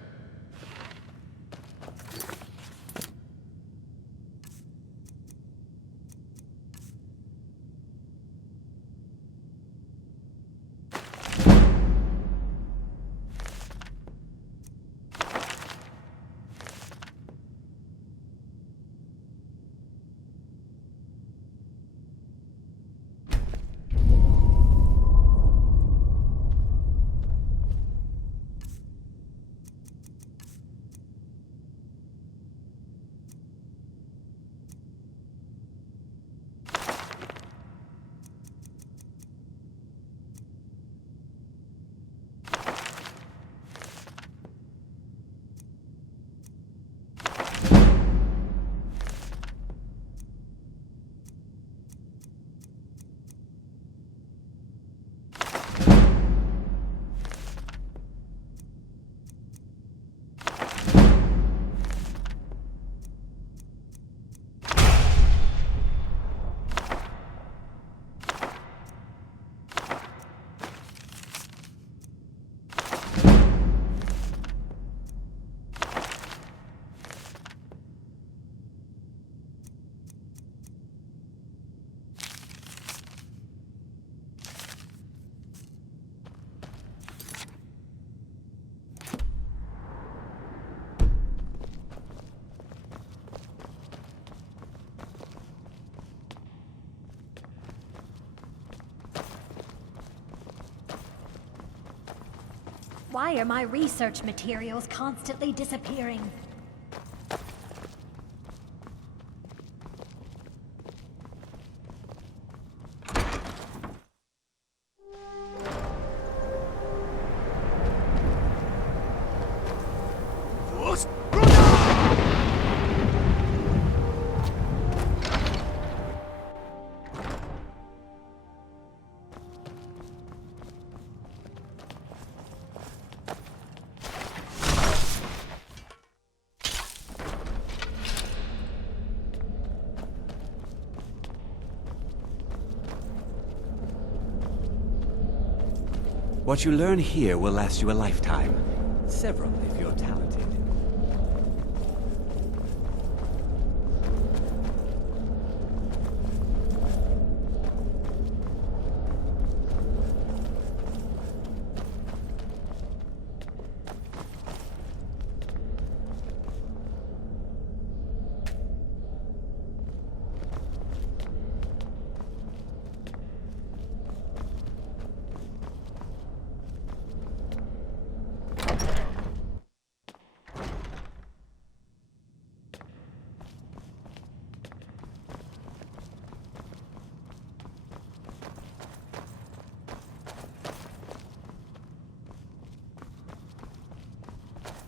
Why are my research materials constantly disappearing? What you learn here will last you a lifetime. Several, if you're talented.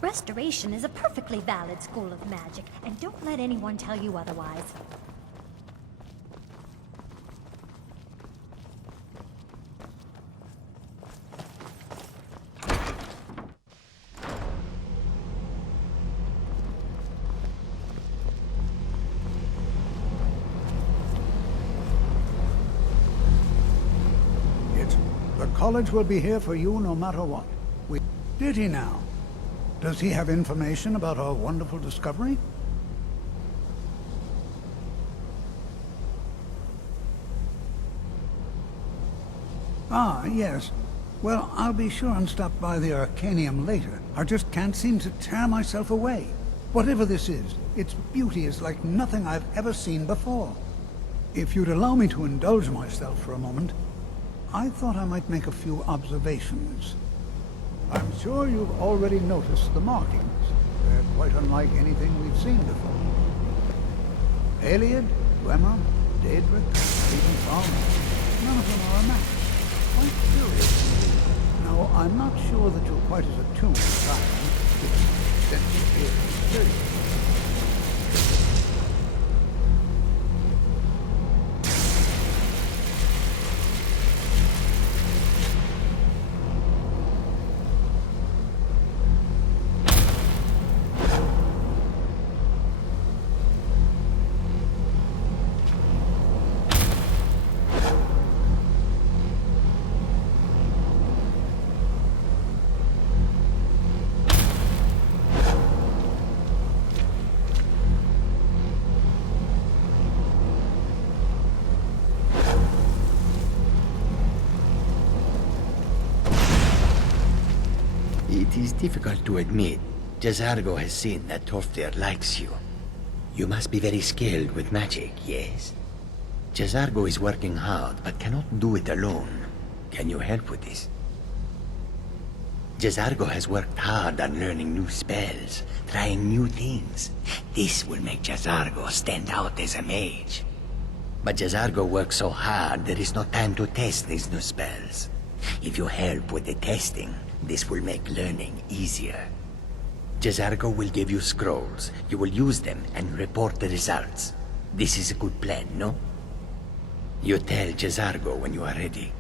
Restoration is a perfectly valid school of magic, and don't let anyone tell you otherwise. The college will be here for you no matter what. Did he now? Does he have information about our wonderful discovery? Ah, yes. Well, I'll be sure and stop by the Arcanium later. I just can't seem to tear myself away. Whatever this is, its beauty is like nothing I've ever seen before. If you'd allow me to indulge myself for a moment, I thought I might make a few observations. I'm sure you've already noticed the markings. They're quite unlike anything we've seen before. Aliad, Dwemer, Daedric, even Farmer. None of them are a match. Quite curious. Now, I'm not sure that you're quite as attuned as I am to the extensive experience. It is difficult to admit. Jazargo has seen that Toftir likes you. You must be very skilled with magic, yes? Jazargo is working hard, but cannot do it alone. Can you help with this? Jazargo has worked hard on learning new spells, trying new things. This will make Jazargo stand out as a mage. But Jazargo works so hard, there is no time to test these new spells. If you help with the testing, this will make learning easier. Jazargo will give you scrolls. You will use them and report the results. This is a good plan, no? You tell Jazargo when you are ready.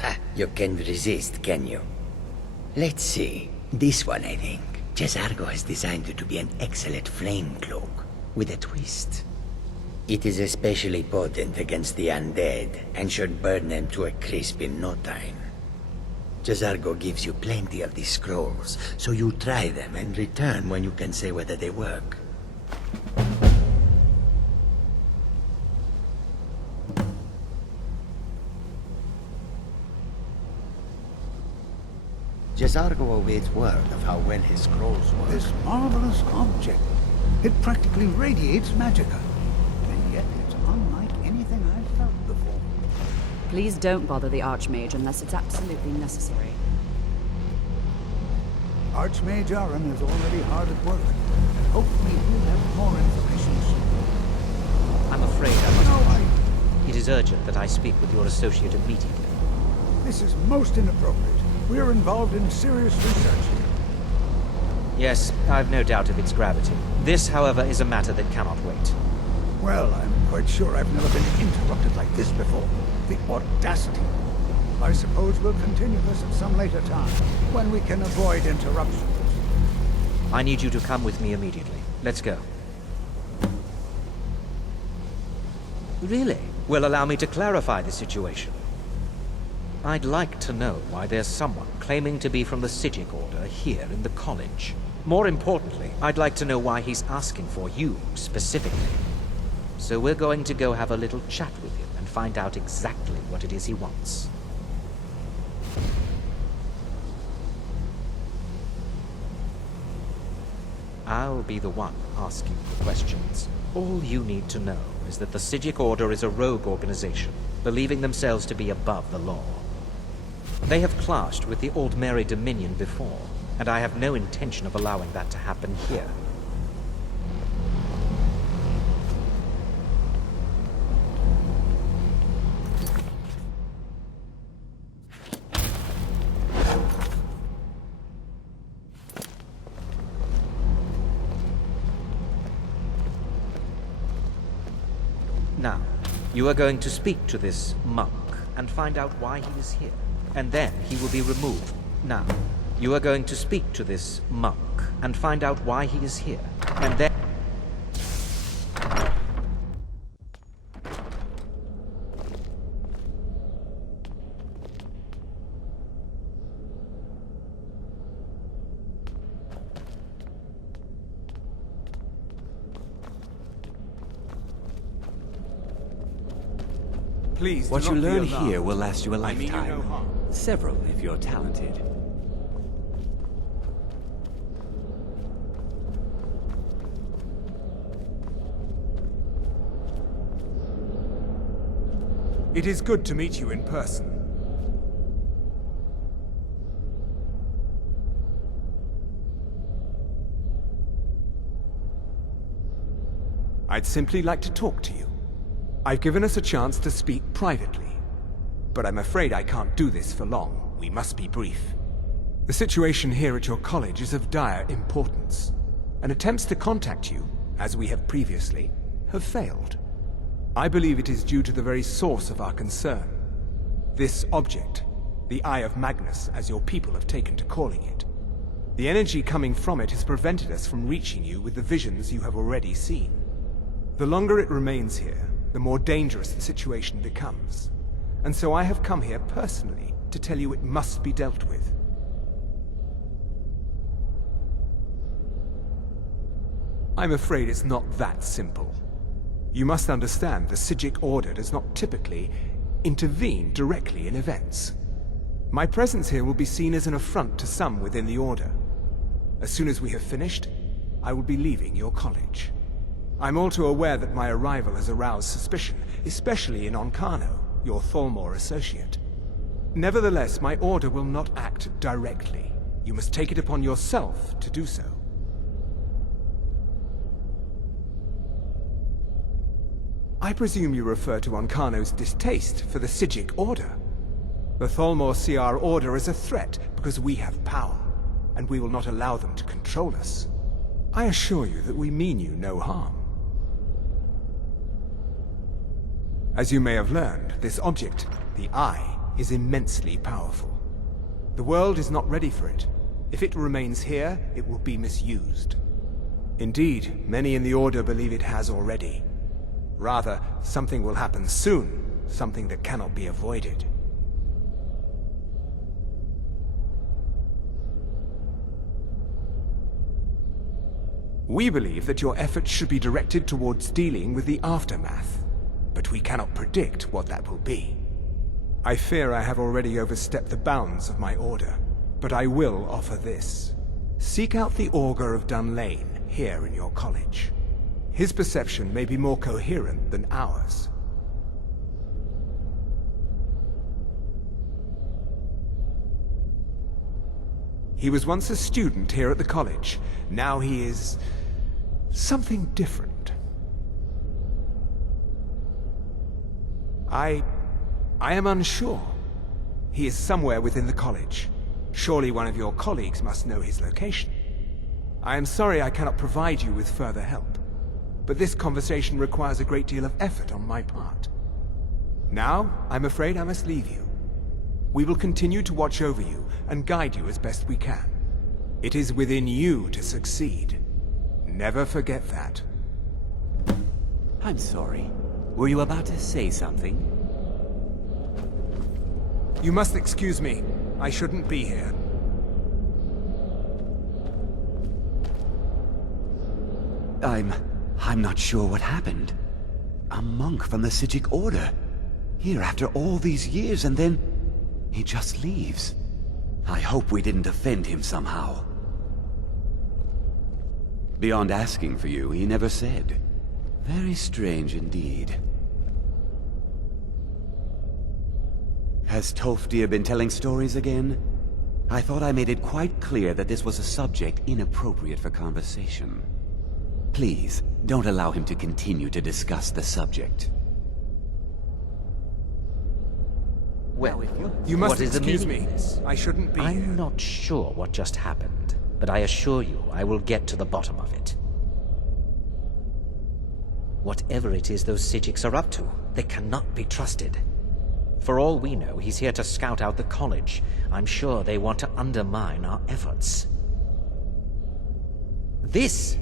Ha! You can't resist, can you? Let's see. This one, I think. Jazargo has designed it to be an excellent flame cloak, with a twist. It is especially potent against the undead, and should burn them to a crisp in no time. Jazargo gives you plenty of these scrolls, so you try them and return when you can say whether they work. Jazargo awaits word of how well his scrolls work. This marvelous object. It practically radiates magicka. And yet it's unlike anything I've felt before. Please don't bother the Archmage unless it's absolutely necessary. Archmage Aaron is already hard at work. And hopefully he'll have more information soon. I'm afraid I must... It is urgent that I speak with your associate immediately. This is most inappropriate. We're involved in serious research here. Yes, I've no doubt of its gravity. This, however, is a matter that cannot wait. Well, I'm quite sure I've never been interrupted like this before. The audacity. I suppose we'll continue this at some later time, when we can avoid interruptions. I need you to come with me immediately. Let's go. Really? Well, allow me to clarify the situation. I'd like to know why there's someone claiming to be from the Psijic Order here in the college. More importantly, I'd like to know why he's asking for you, specifically. So we're going to go have a little chat with him and find out exactly what it is he wants. I'll be the one asking the questions. All you need to know is that the Psijic Order is a rogue organization, believing themselves to be above the law. They have clashed with the Old Mary Dominion before, and I have no intention of allowing that to happen here. Now, you are going to speak to this monk and find out why he is here. And then he will be removed. Now, you are going to speak to this monk and find out why he is here. And then... Please, what you learn here will last you a lifetime. Several, if you're talented. It is good to meet you in person. I'd simply like to talk to you. I've given us a chance to speak privately, but I'm afraid I can't do this for long. We must be brief. The situation here at your college is of dire importance, and attempts to contact you, as we have previously, have failed. I believe it is due to the very source of our concern. This object, the Eye of Magnus, as your people have taken to calling it. The energy coming from it has prevented us from reaching you with the visions you have already seen. The longer it remains here, the more dangerous the situation becomes. And so I have come here personally to tell you it must be dealt with. I'm afraid it's not that simple. You must understand the Psijic Order does not typically intervene directly in events. My presence here will be seen as an affront to some within the Order. As soon as we have finished, I will be leaving your college. I'm all too aware that my arrival has aroused suspicion, especially in Oncano, your Thalmor associate. Nevertheless, my order will not act directly. You must take it upon yourself to do so. I presume you refer to Oncano's distaste for the Psijic Order. The Thalmor see our order as a threat because we have power, and we will not allow them to control us. I assure you that we mean you no harm. As you may have learned, this object, the Eye, is immensely powerful. The world is not ready for it. If it remains here, it will be misused. Indeed, many in the Order believe it has already. Rather, something will happen soon, something that cannot be avoided. We believe that your efforts should be directed towards dealing with the aftermath. But we cannot predict what that will be. I fear I have already overstepped the bounds of my order, but I will offer this. Seek out the Augur of Dunlain here in your college. His perception may be more coherent than ours. He was once a student here at the college. Now he is something different. I am unsure. He is somewhere within the college. Surely one of your colleagues must know his location. I am sorry I cannot provide you with further help, but this conversation requires a great deal of effort on my part. Now, I'm afraid I must leave you. We will continue to watch over you and guide you as best we can. It is within you to succeed. Never forget that. I'm sorry. Were you about to say something? You must excuse me. I shouldn't be here. I'm not sure what happened. A monk from the Psijic Order. Here after all these years, and then he just leaves. I hope we didn't offend him somehow. Beyond asking for you, he never said. Very strange indeed. Has Tolfdir been telling stories again? I thought I made it quite clear that this was a subject inappropriate for conversation. Please, don't allow him to continue to discuss the subject. Well, you must what is the excuse meaning me. of this? I shouldn't be here. I'm not sure what just happened, but I assure you I will get to the bottom of it. Whatever it is those Psijics are up to, they cannot be trusted. For all we know, he's here to scout out the college. I'm sure they want to undermine our efforts. This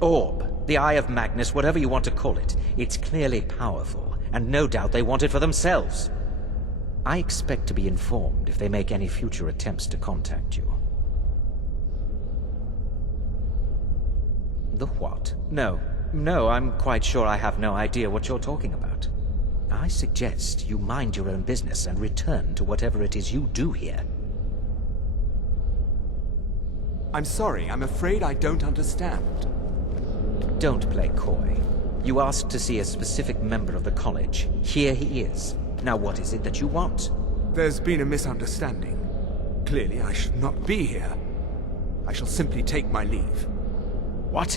orb, the Eye of Magnus, whatever you want to call it, it's clearly powerful, and no doubt they want it for themselves. I expect to be informed if they make any future attempts to contact you. The what? No, I'm quite sure I have no idea what you're talking about. I suggest you mind your own business and return to whatever it is you do here. I'm sorry, I'm afraid I don't understand. Don't play coy. You asked to see a specific member of the college. Here he is. Now what is it that you want? There's been a misunderstanding. Clearly, I should not be here. I shall simply take my leave. What?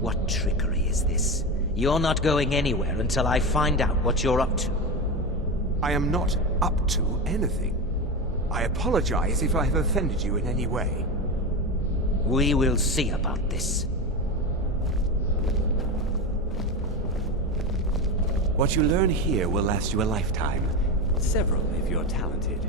What trickery is this? You're not going anywhere until I find out what you're up to. I am not up to anything. I apologize if I have offended you in any way. We will see about this. What you learn here will last you a lifetime. Several, if you're talented.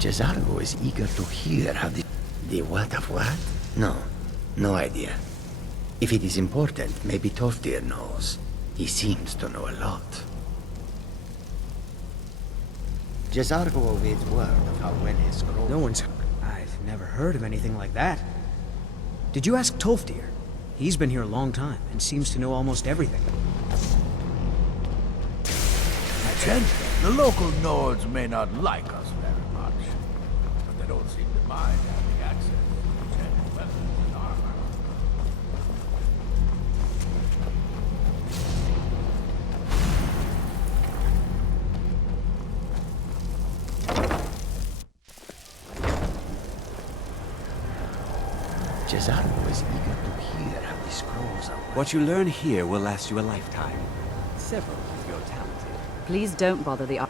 Jazargo is eager to hear how the what of what? No idea. If it is important, maybe Toftir knows. He seems to know a lot. Jazargo awaits word of how well his scroll... No one's... I've never heard of anything like that. Did you ask Toftir? He's been here a long time and seems to know almost everything. Attention, the local Nords may not like us very much, but they don't seem to mind having access to enchanted weapons and armor. Jazargo is eager to hear how the scrolls are working. What you learn here will last you a lifetime. Several if you're talented. Please don't bother the...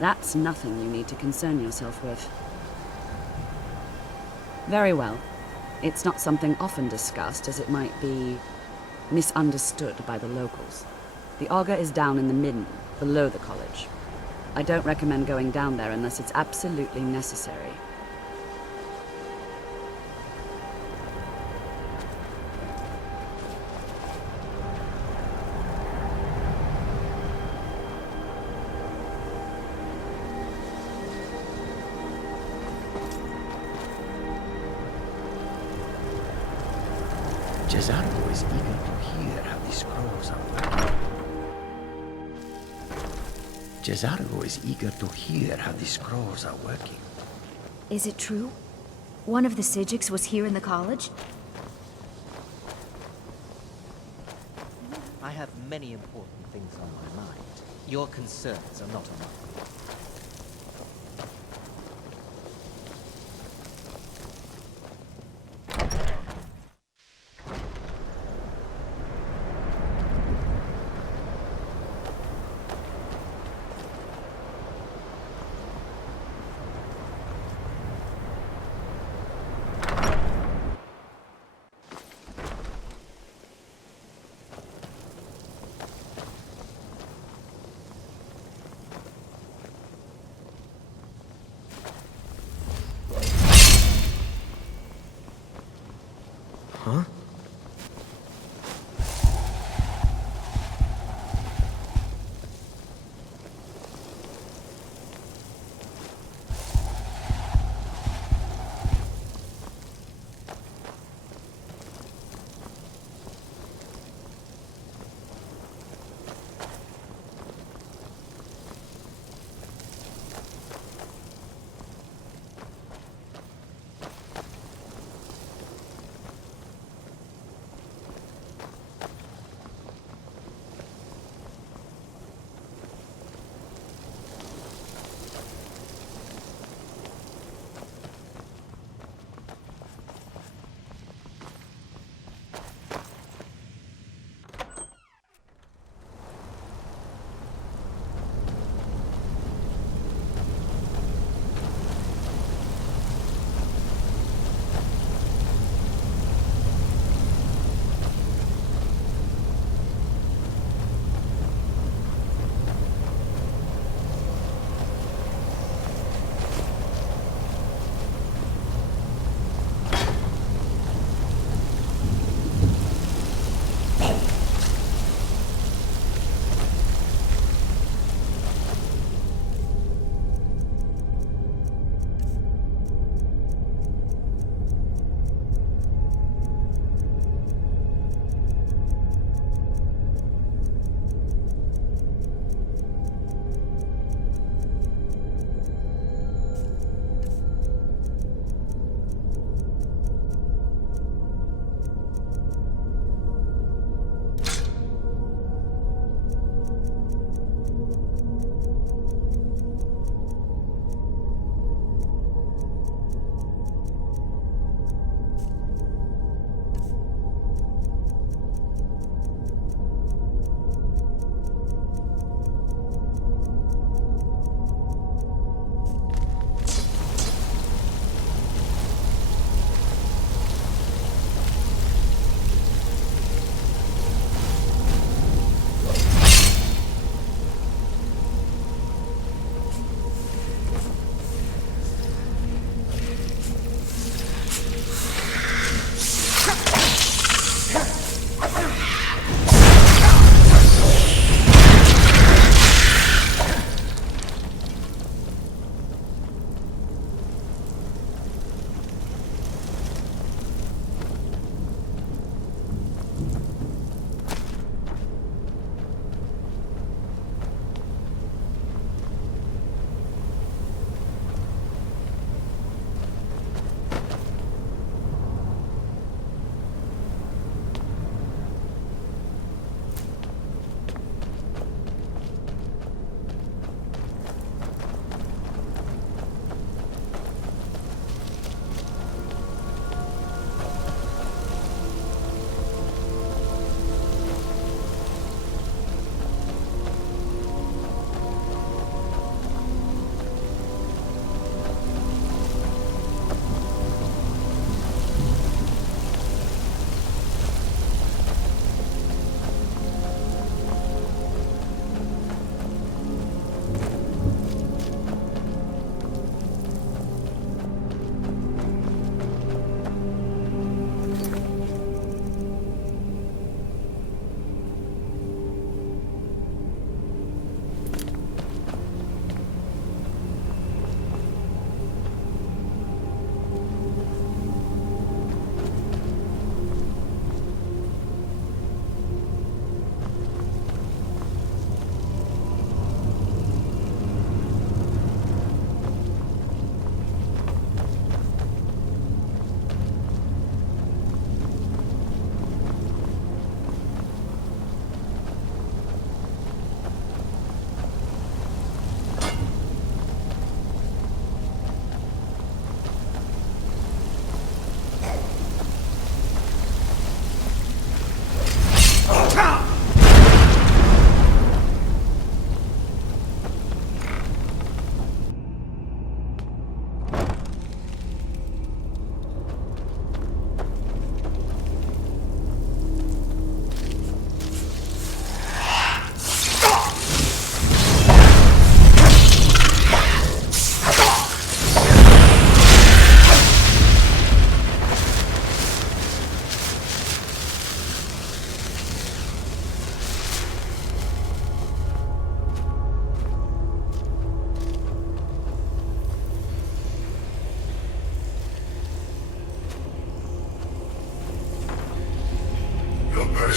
That's nothing you need to concern yourself with. Very well. It's not something often discussed, as it might be misunderstood by the locals. The Augur is down in the midden, below the college. I don't recommend going down there unless it's absolutely necessary. Jazargo is eager to hear how the scrolls are working. Jazargo is eager to hear how the scrolls are working. Is it true? One of the Psijics was here in the college? I have many important things on my mind. Your concerns are not among them.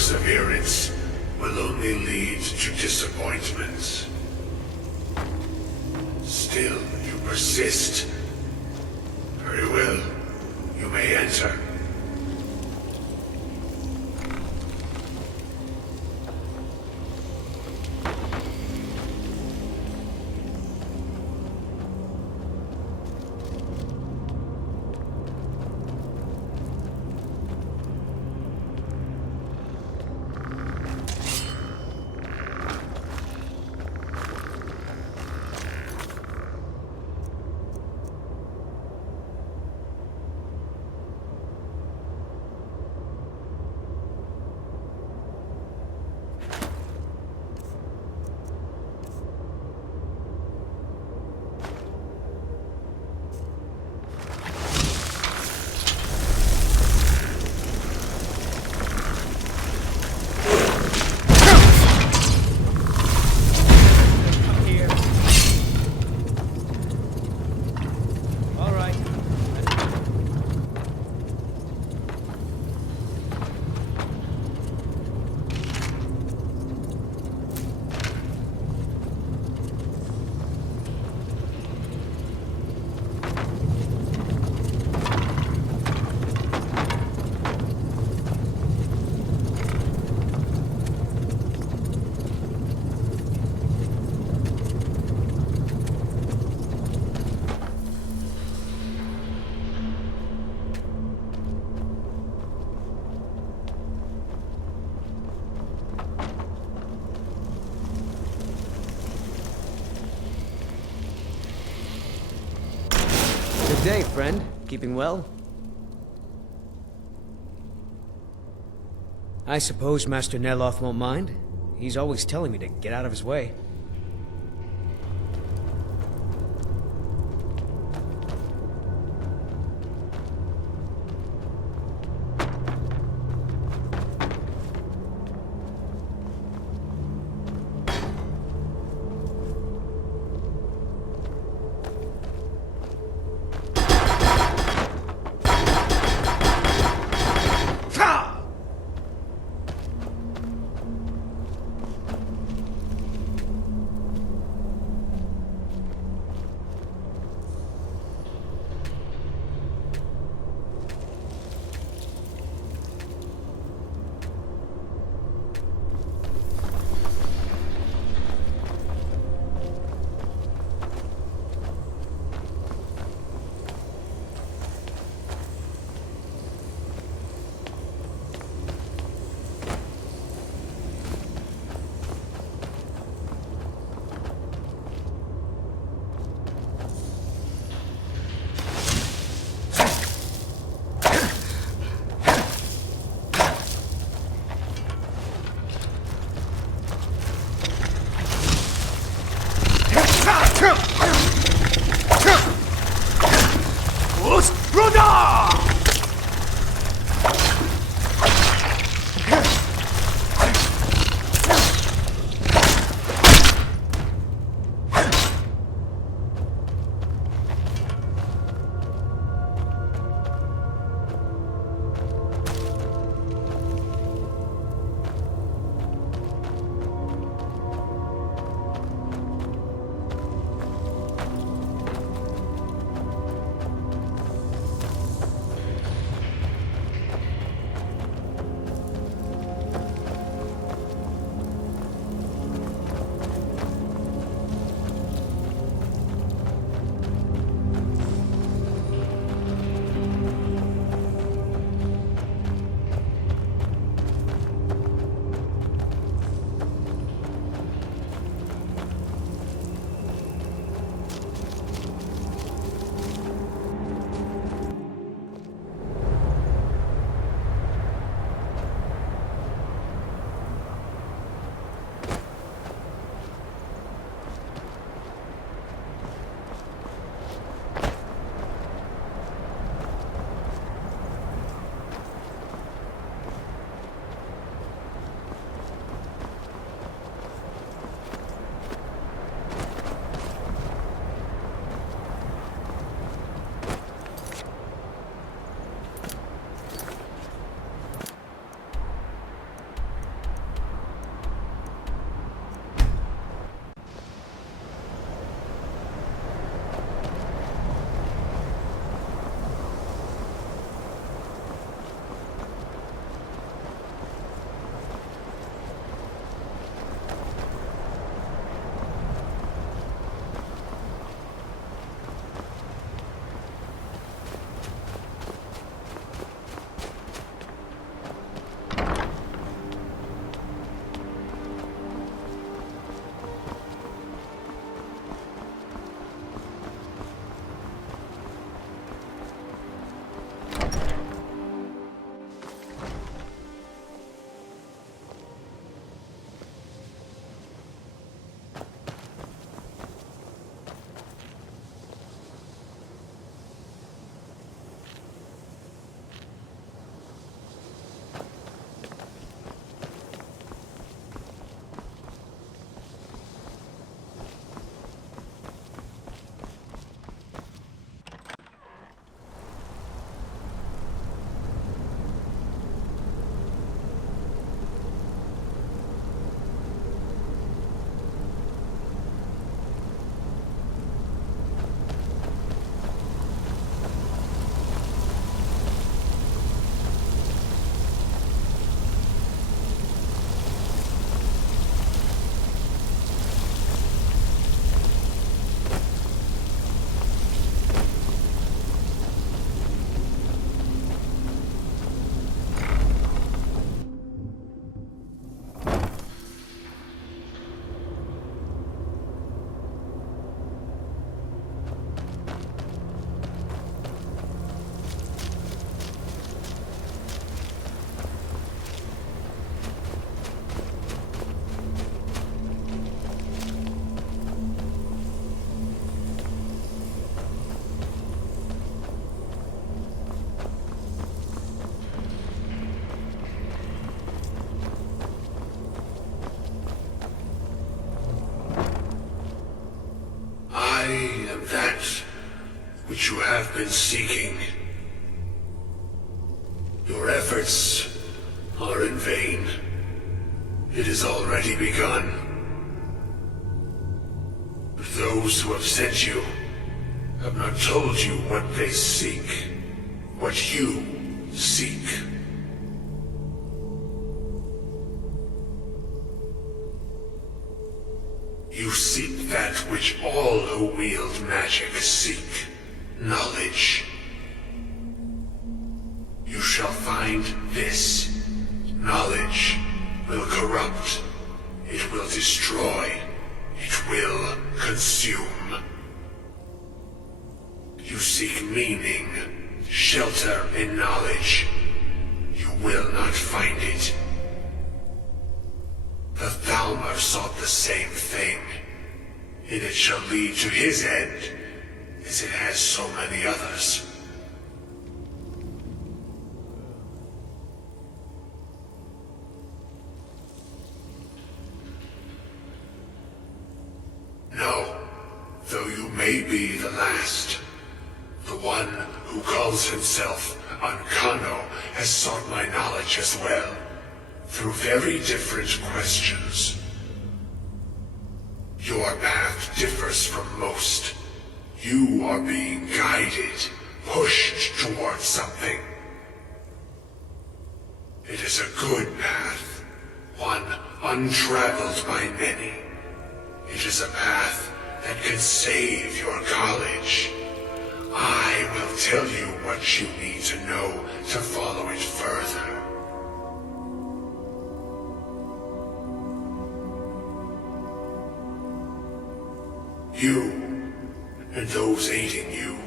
perseverance will only lead to disappointments. Still, you persist. Very well. You may enter. Good day, friend. Keeping well? I suppose Master Neloth won't mind. He's always telling me to get out of his way. which you have been seeking. Your efforts are in vain. It has already begun. But those who have sent you have not told you what they seek, what you seek. You seek that which all who wield magic seek, knowledge. You shall find this. Knowledge will corrupt. It will destroy. It will consume. You seek meaning, shelter in knowledge. You will not find it. The Thalmor sought the same thing, and it shall lead to his end, as it has so many others. No, though you may be the last, the one who calls himself Ancano has sought my knowledge as well. Through very different questions. Your path differs from most. You are being guided, pushed towards something. It is a good path, one untraveled by many. It is a path that can save your college. I will tell you what you need to know to follow it further. You, and those aiding you,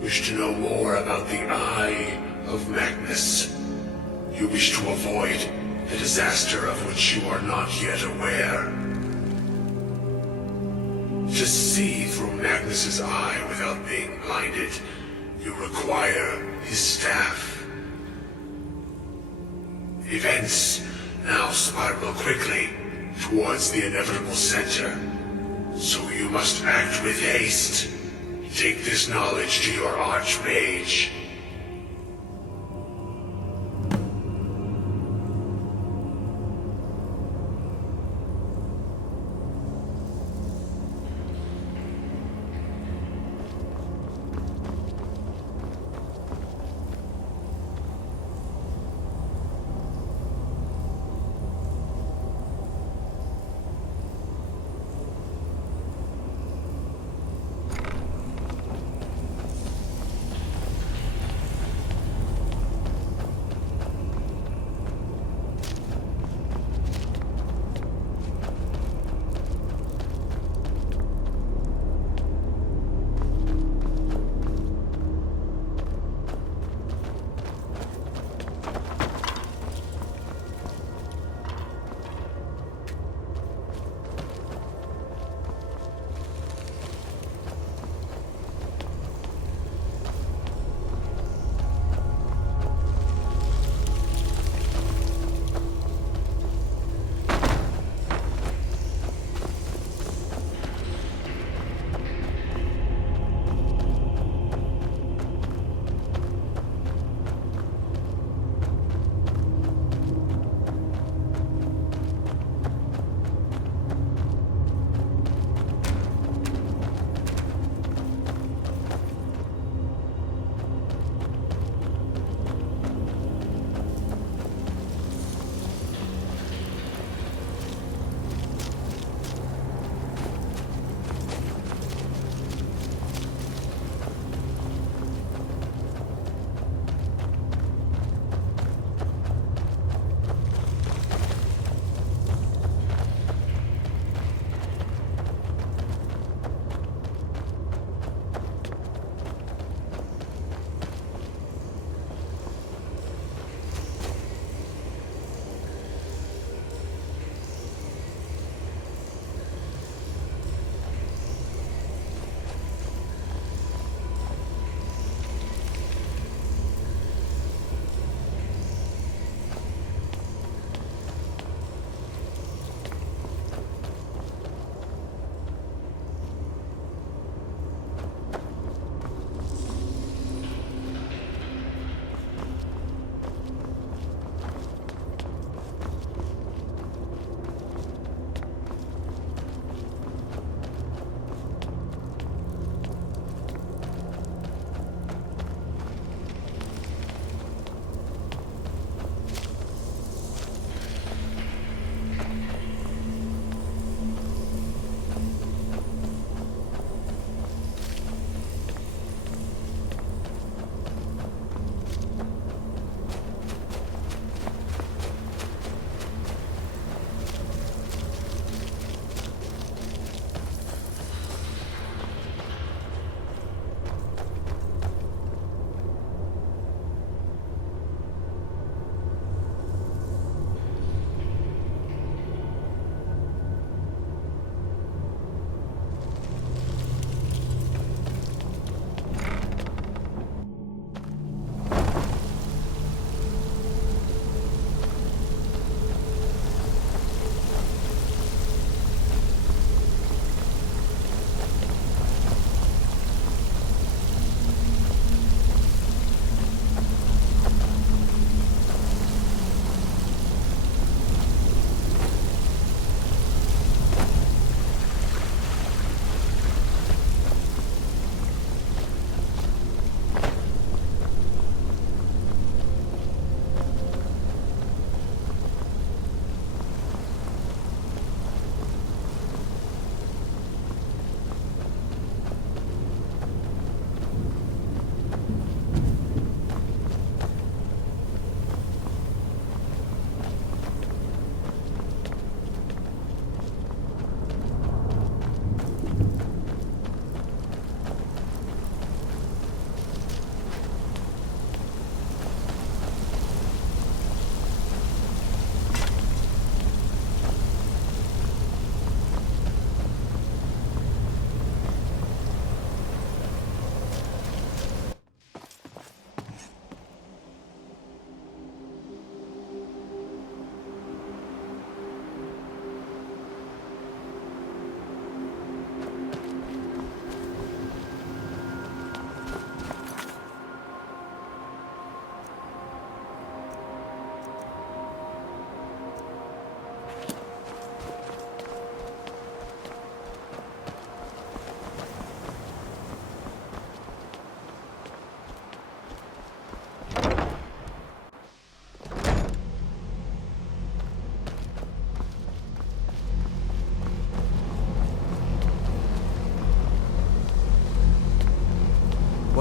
wish to know more about the Eye of Magnus. You wish to avoid the disaster of which you are not yet aware. To see through Magnus's eye without being blinded, you require his staff. Events now spiral quickly towards the inevitable center. So you must act with haste. Take this knowledge to your Archmage.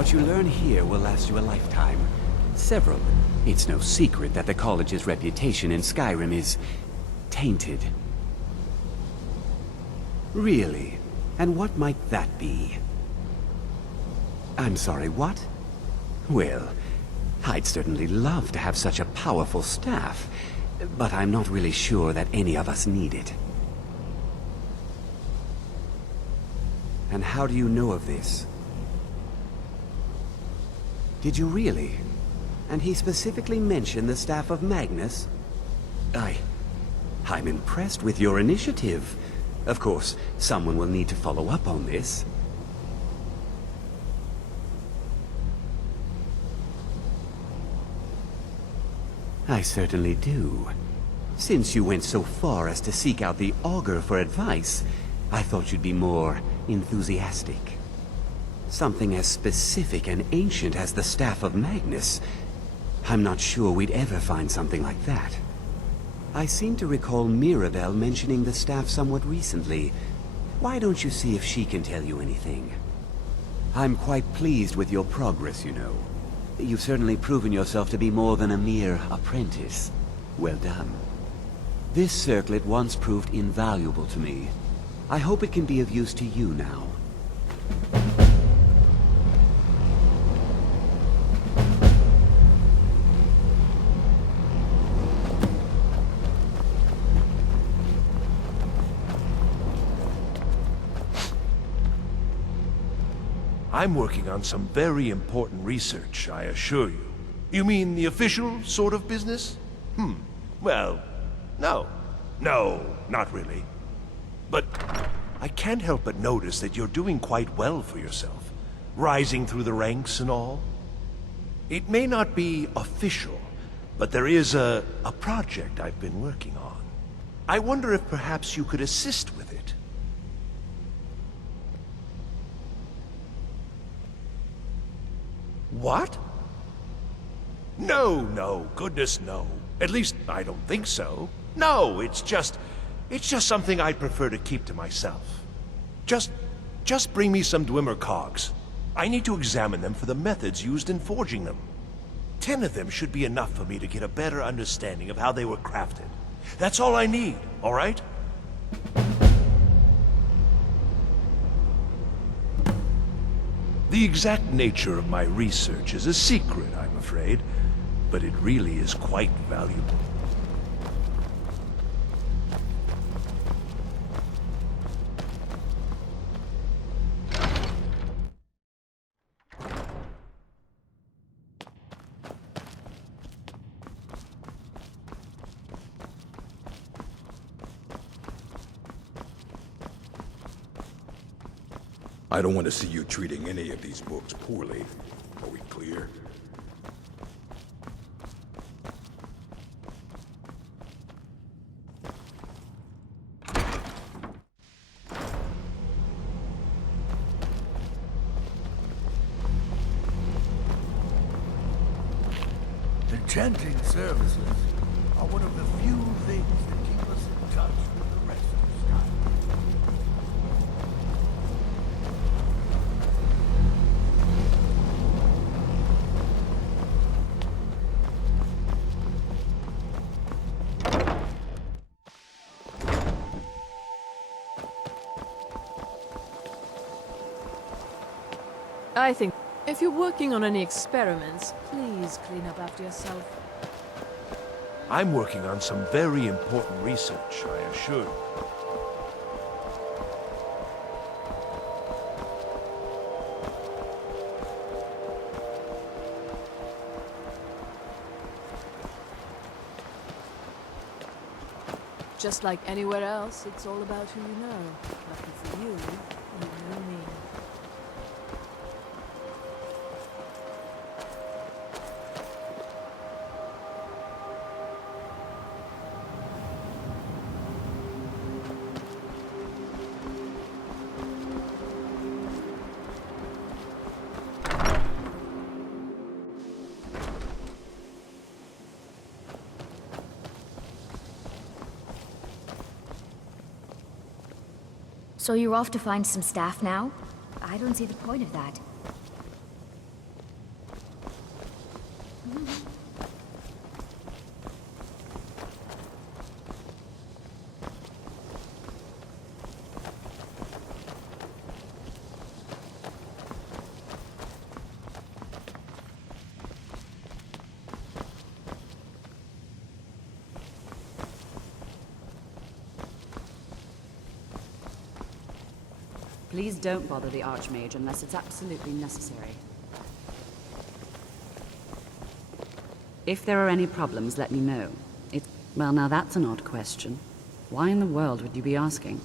What you learn here will last you a lifetime. Several. It's no secret that the college's reputation in Skyrim is tainted. Really? And what might that be? I'm sorry, what? Well, I'd certainly love to have such a powerful staff, but I'm not really sure that any of us need it. And how do you know of this? Did you really? And he specifically mentioned the staff of Magnus? I'm impressed with your initiative. Of course, someone will need to follow up on this. I certainly do. Since you went so far as to seek out the Augur for advice, I thought you'd be more enthusiastic. Something as specific and ancient as the Staff of Magnus. I'm not sure we'd ever find something like that. I seem to recall Mirabelle mentioning the staff somewhat recently. Why don't you see if she can tell you anything? I'm quite pleased with your progress, you know. You've certainly proven yourself to be more than a mere apprentice. Well done. This circlet once proved invaluable to me. I hope it can be of use to you now. I'm working on some very important research, I assure you. You mean the official sort of business? Well, no. No, not really. But I can't help but notice that you're doing quite well for yourself. Rising through the ranks and all. It may not be official, but there is a project I've been working on. I wonder if perhaps you could assist with it. What? No, goodness no. At least, I don't think so. No, it's just something I'd prefer to keep to myself. Just bring me some Dwemer cogs. I need to examine them for the methods used in forging them. 10 of them should be enough for me to get a better understanding of how they were crafted. That's all I need, all right? The exact nature of my research is a secret, I'm afraid, but it really is quite valuable. I don't want to see you treating any of these books poorly. Are we clear? Enchanting services are one of the few things that keep us in touch with the rest of Skyrim. I think if you're working on any experiments, please clean up after yourself. I'm working on some very important research, I assure you. Just like anywhere else, it's all about who you know. Lucky for you, you know me. So you're off to find some staff now? I don't see the point of that. Please don't bother the Archmage unless it's absolutely necessary. If there are any problems, let me know. Well, now that's an odd question. Why in the world would you be asking?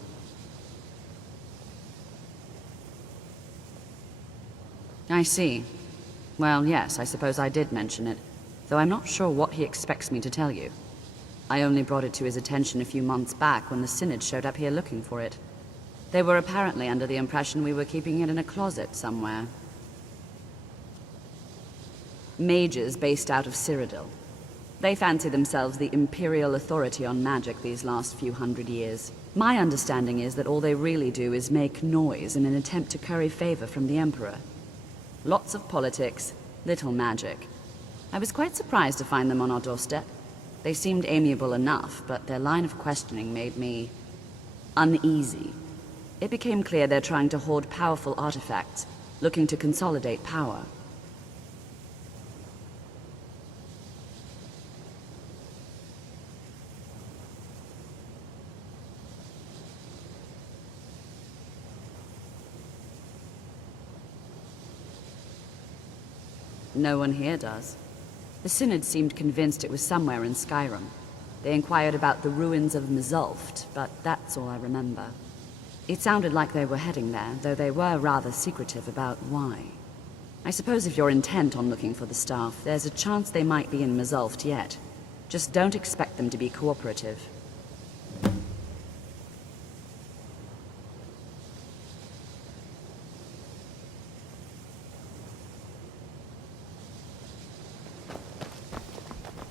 I see. Well, yes, I suppose I did mention it, though I'm not sure what he expects me to tell you. I only brought it to his attention a few months back when the Synod showed up here looking for it. They were apparently under the impression we were keeping it in a closet somewhere. Mages based out of Cyrodiil. They fancy themselves the imperial authority on magic these last few hundred years. My understanding is that all they really do is make noise in an attempt to curry favor from the Emperor. Lots of politics, little magic. I was quite surprised to find them on our doorstep. They seemed amiable enough, but their line of questioning made me uneasy. It became clear they're trying to hoard powerful artifacts, looking to consolidate power. No one here does. The Synod seemed convinced it was somewhere in Skyrim. They inquired about the ruins of Mzulft, but that's all I remember. It sounded like they were heading there, though they were rather secretive about why. I suppose if you're intent on looking for the staff, there's a chance they might be in Mzulft yet. Just don't expect them to be cooperative.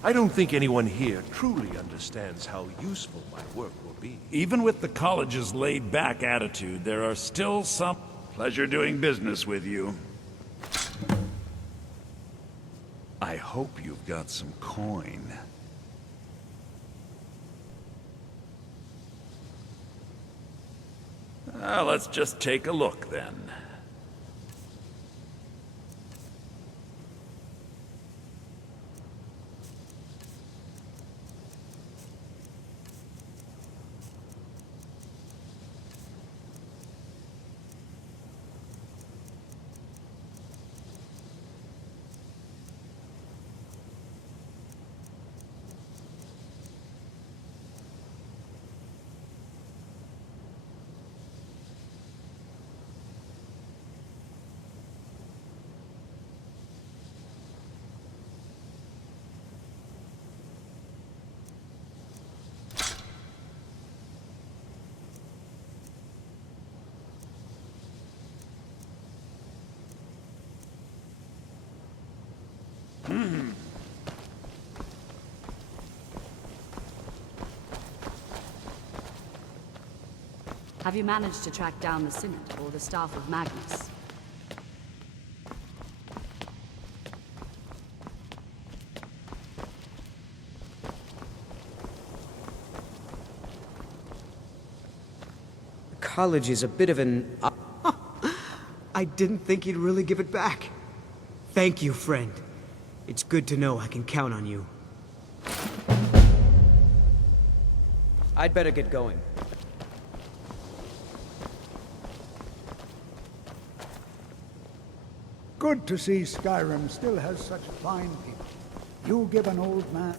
I don't think anyone here truly understands how useful my work will be. Even with the college's laid-back attitude, there are still some... Pleasure doing business with you. I hope you've got some coin. Let's just take a look, then. Have you managed to track down the Synod or the staff of Magnus? The college is a bit of an... I didn't think you'd really give it back. Thank you, friend. It's good to know I can count on you. I'd better get going. Good to see Skyrim still has such fine people. You give an old man...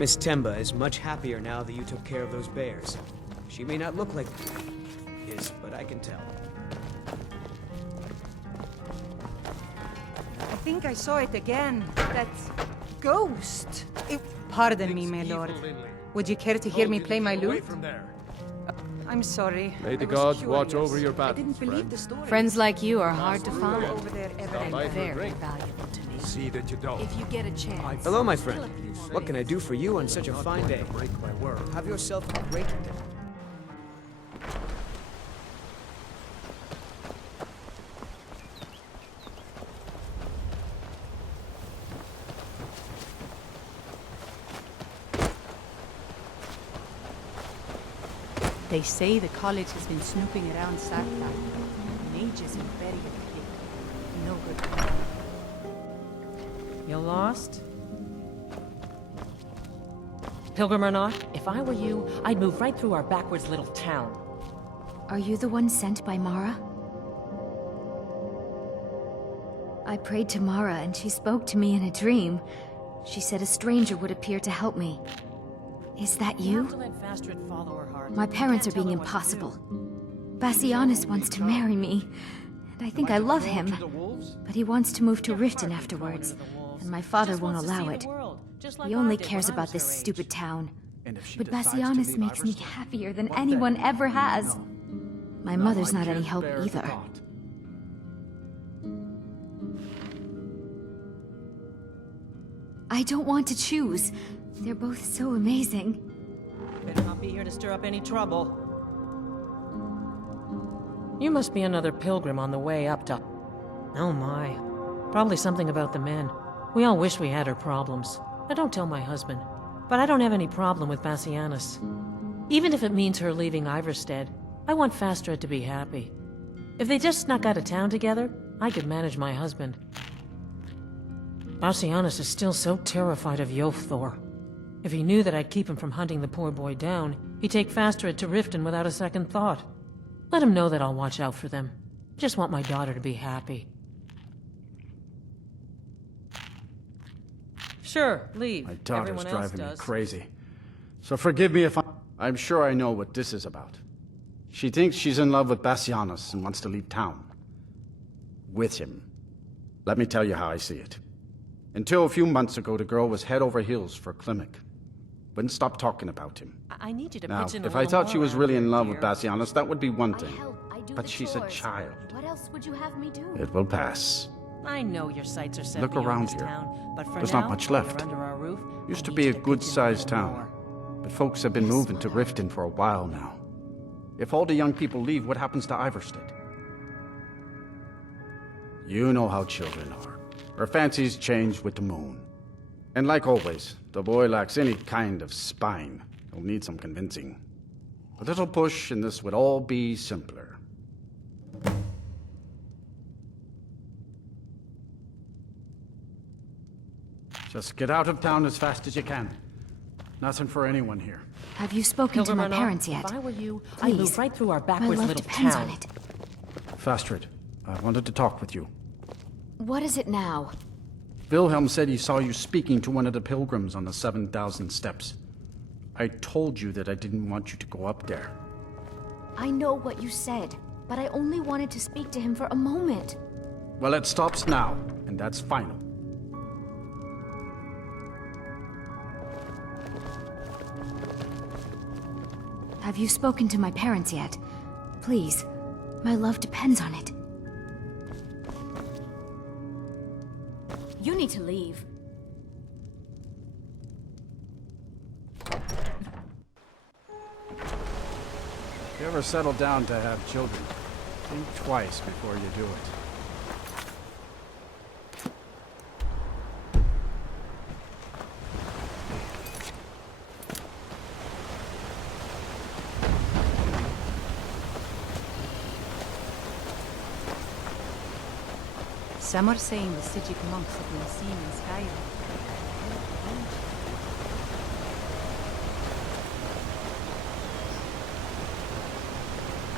Miss Temba is much happier now that you took care of those bears. She may not look like is, but I can tell. I think I saw it again. That ghost. Pardon me, my lord. Would you care to hear me play my lute? I'm sorry. May the gods watch over your battles, I didn't believe the story. Friends like you are hard to find. Over there ever And by for a very drink. valuable to me. See that you don't. If you get a chance. Hello, my friend. What can I do for you on such a fine day? Break my word. Have yourself a great day. They say the college has been snooping around Sartha. Mages and bury a pig. No good. You lost? Pilgrim or not, if I were you, I'd move right through our backwards little town. Are you the one sent by Mara? I prayed to Mara and she spoke to me in a dream. She said a stranger would appear to help me. Is that you? have to let Fastred follow her heart. My parents are being impossible. Bassianus wants to marry me, and I think I love him. But he wants to move to Riften afterwards, and my father won't allow it. He only cares about this stupid town. But Bassianus makes me happier than anyone ever has. My mother's not any help either. I don't want to choose. They're both so amazing. Better not be here to stir up any trouble. You must be another pilgrim on the way up to... Oh my. Probably something about the men. We all wish we had her problems. I don't tell my husband. But I don't have any problem with Bassianus. Even if it means her leaving Ivarstead, I want Fastred to be happy. If they just snuck out of town together, I could manage my husband. Bassianus is still so terrified of Yofthor. If he knew that I'd keep him from hunting the poor boy down, he'd take Fastred to Riften without a second thought. Let him know that I'll watch out for them. I just want my daughter to be happy. Sure, leave. My daughter's Everyone else driving me does. crazy. So forgive me if I'm sure I know what this is about. She thinks she's in love with Bassianus and wants to leave town. With him. Let me tell you how I see it. Until a few months ago, the girl was head over heels for Klimek. Wouldn't stop talking about him. I need you to Now, pitch in a if I little thought she more was around really here, in love dear. with Bassianus, that would be one thing. I do But the she's a chores. child. What else would you have me do? It will pass. I know your sights are set Look beyond around this here. town, but for There's now, not much while left. you're under our roof, Used I to need be you a pitch in good-sized little town. more. But folks have been moving to Riften for a while now. If all the young people leave, what happens to Ivarstead? You know how children are. Her fancies change with the moon. And like always, the boy lacks any kind of spine. He'll need some convincing. A little push and this would all be simpler. Just get out of town as fast as you can. Nothing for anyone here. Have you spoken to Pilgrim my or not, parents yet? If I were you, I'd Please. move right through our My backwards love little depends town. on it. Fastred, I wanted to talk with you. What is it now? Wilhelm said he saw you speaking to one of the pilgrims on the 7,000 steps. I told you that I didn't want you to go up there. I know what you said, but I only wanted to speak to him for a moment. Well, it stops now, and that's final. Have you spoken to my parents yet? Please. My love depends on it. You need to leave. If you ever settle down to have children, think twice before you do it. Some are saying the Stygic monks have been seen in Skyrim.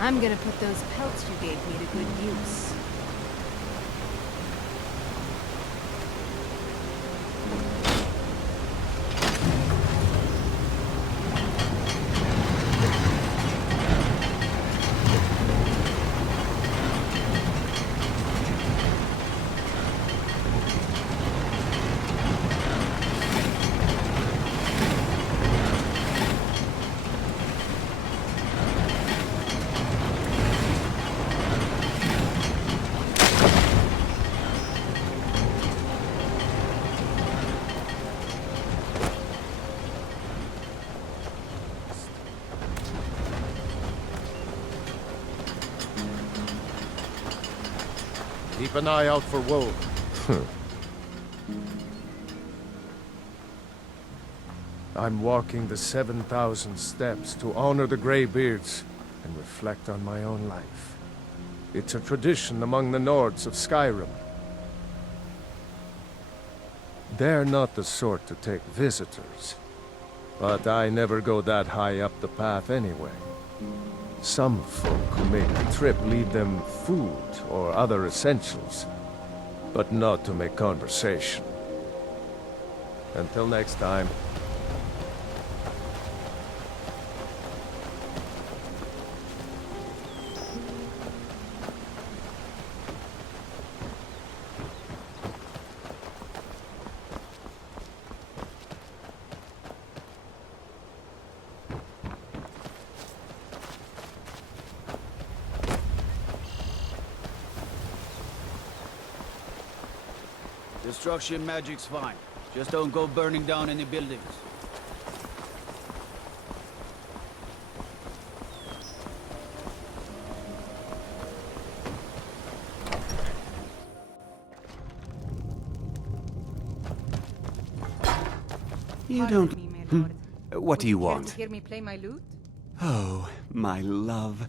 I'm gonna put those pelts you gave me to good use. Keep an eye out for wolves. I'm walking the 7,000 steps to honor the Greybeards and reflect on my own life. It's a tradition among the Nords of Skyrim. They're not the sort to take visitors, but I never go that high up the path anyway. Some folk who make the trip leave them food or other essentials, but not to make conversation. Until next time. Destruction magic's fine. Just don't go burning down any buildings. You don't... What do you want? Hear me play my lute? Oh, my love.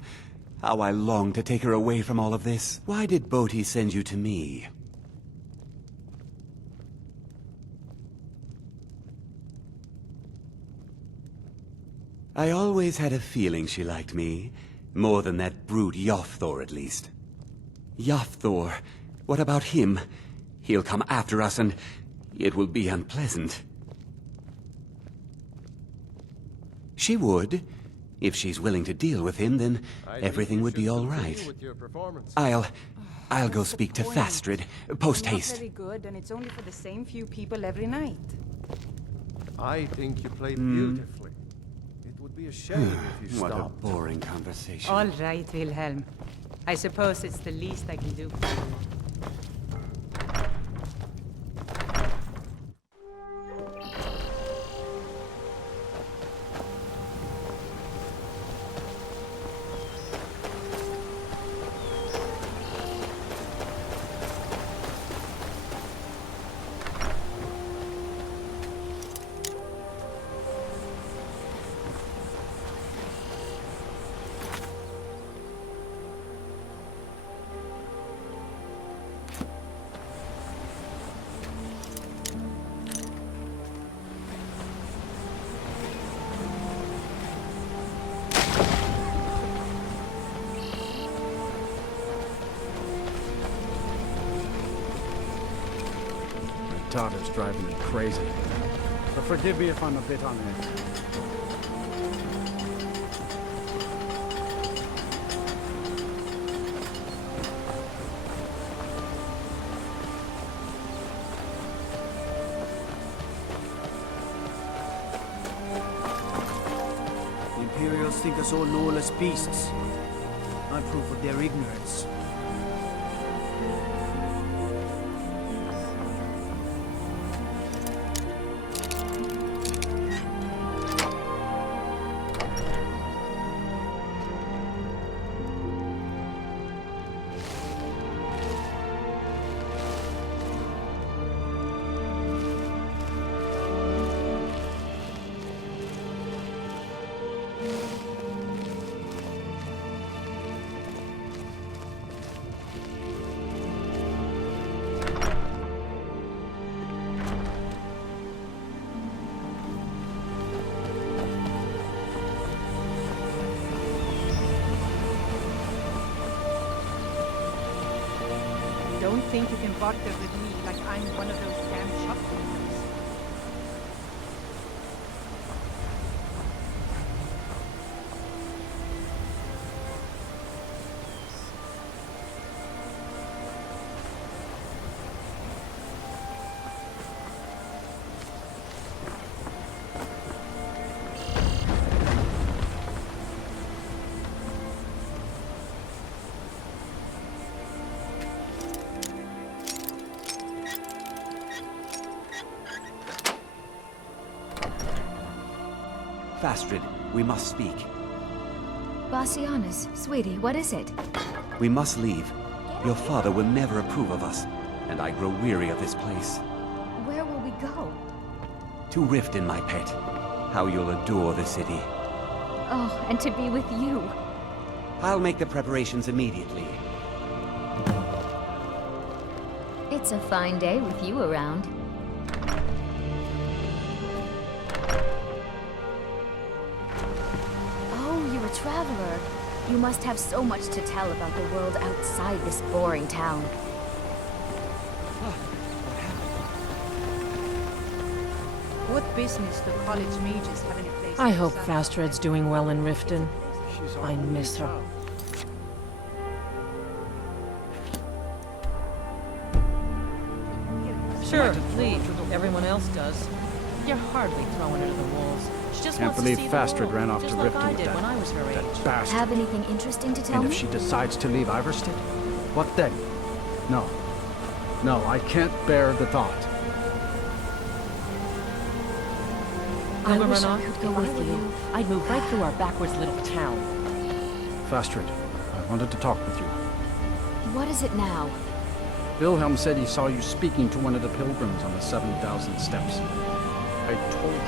How I long to take her away from all of this. Why did Bodhi send you to me? I always had a feeling she liked me. More than that brute Augur, at least. Augur, what about him? He'll come after us and it will be unpleasant. She would. If she's willing to deal with him, then everything would be all right. I'll go speak to Fastrid, post-haste. Not very good, and it's only for the same few people every night. I think you played beautifully. It would be a shame if you What stopped. a boring conversation. All right, Wilhelm. I suppose it's the least I can do. Daughter's driving me crazy. So forgive me if I'm a bit on edge. The Imperials think us all lawless beasts. I'm proof of their ignorance. Don't think you can barter with me like I'm one of those damn shopkeepers. Fastrid, we must speak. Bassianus, sweetie, what is it? We must leave. Your father will never approve of us, and I grow weary of this place. Where will we go? To Riften, my pet. How you'll adore the city. Oh, and to be with you. I'll make the preparations immediately. It's a fine day with you around. Oh, you're a traveler. You must have so much to tell about the world outside this boring town. What business do college mages have in a place I like hope that? Fastred's doing well in Riften. I miss her. Sure, leave. Everyone else does. You're hardly throwing her to the wolves. She just Can't wants believe to see the Fastred world, ran off just to like Riften I with did that- when I was her age. Bastard. Have anything interesting to tell And me? if she decides to leave Ivarstead, what then? No. No, I can't bear the thought. I wish run I off. could go If I with were you. I'd move right through our backwards little town. Fastred, I wanted to talk with you. What is it now? Wilhelm said he saw you speaking to one of the pilgrims on the 7,000 steps. I told you.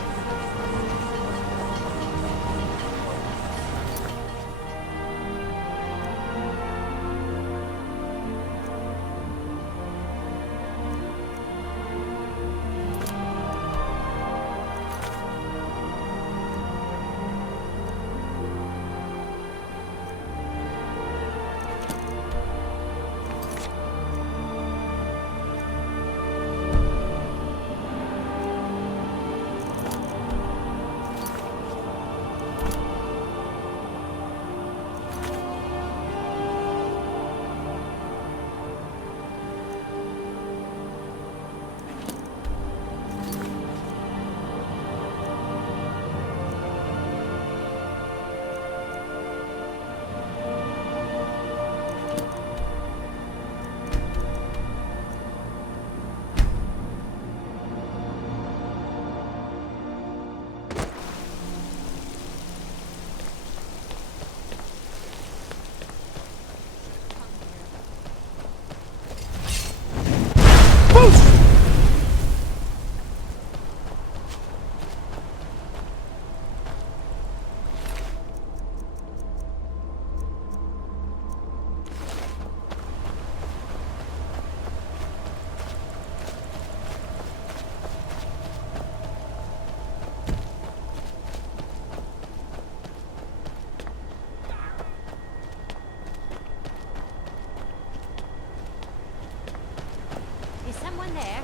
Is someone there?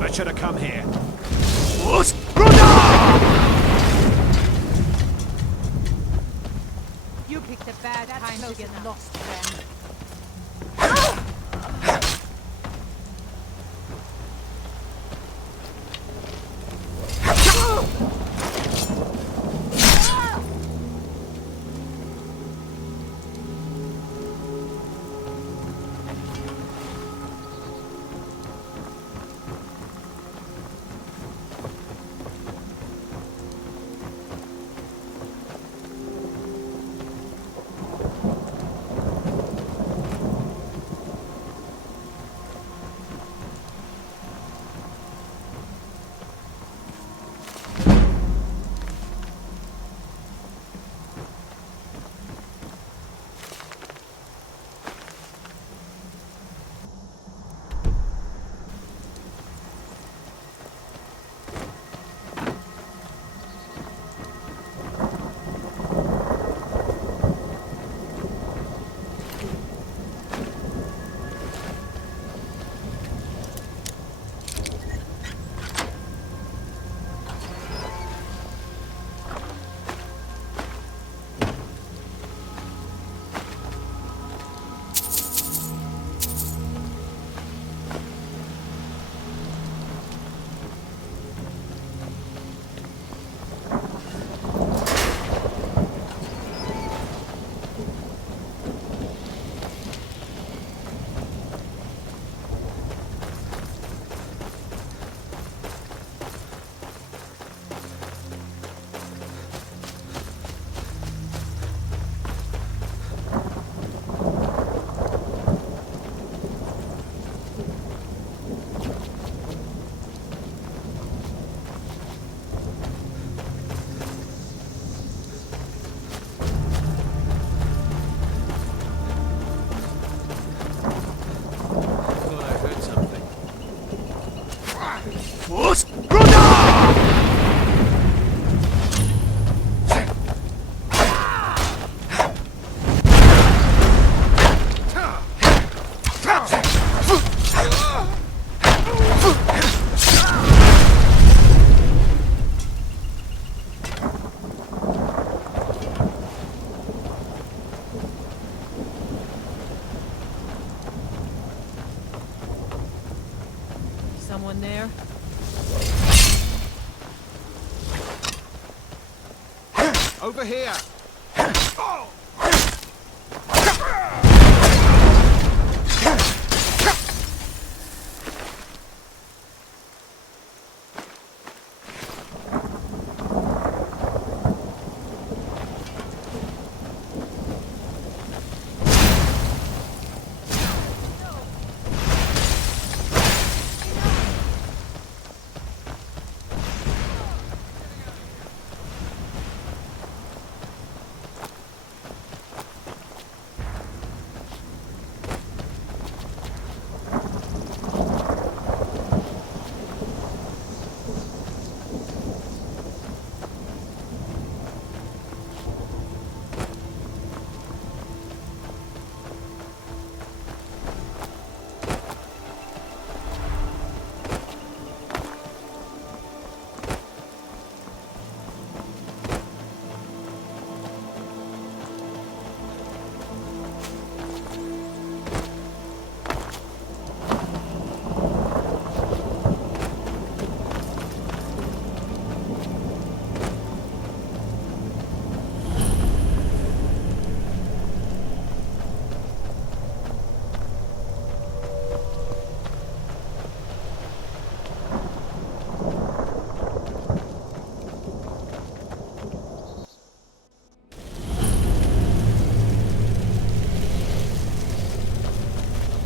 never should have come here. You picked a bad time to get lost, friend. Someone there? Over here!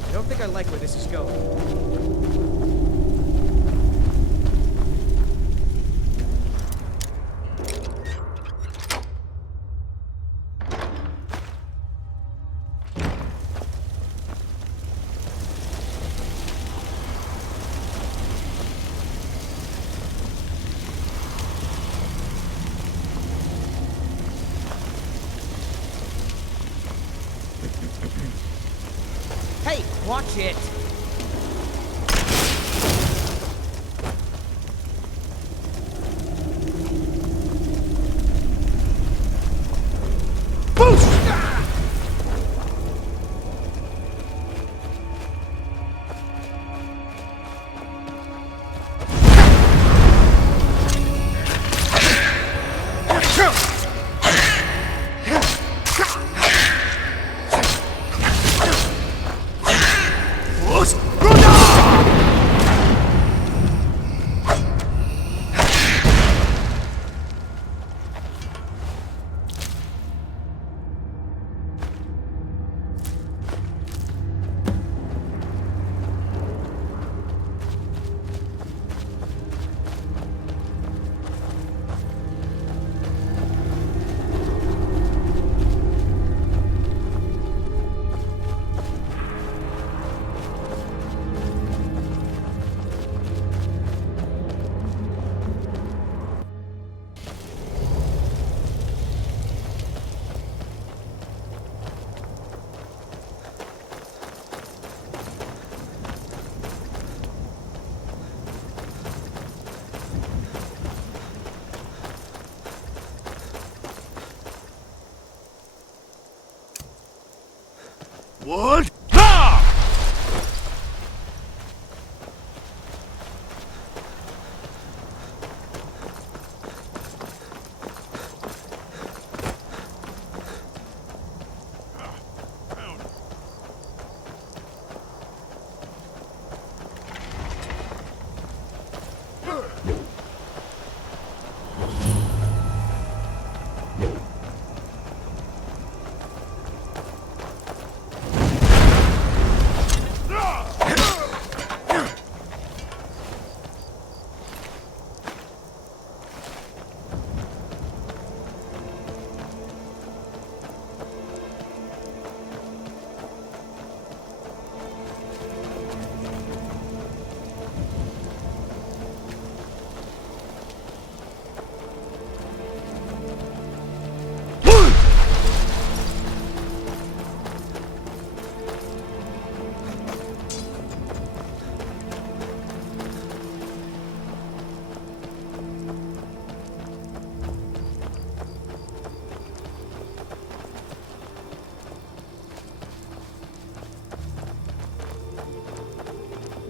I don't think I like where this is going. Hey, watch it! What? Ah!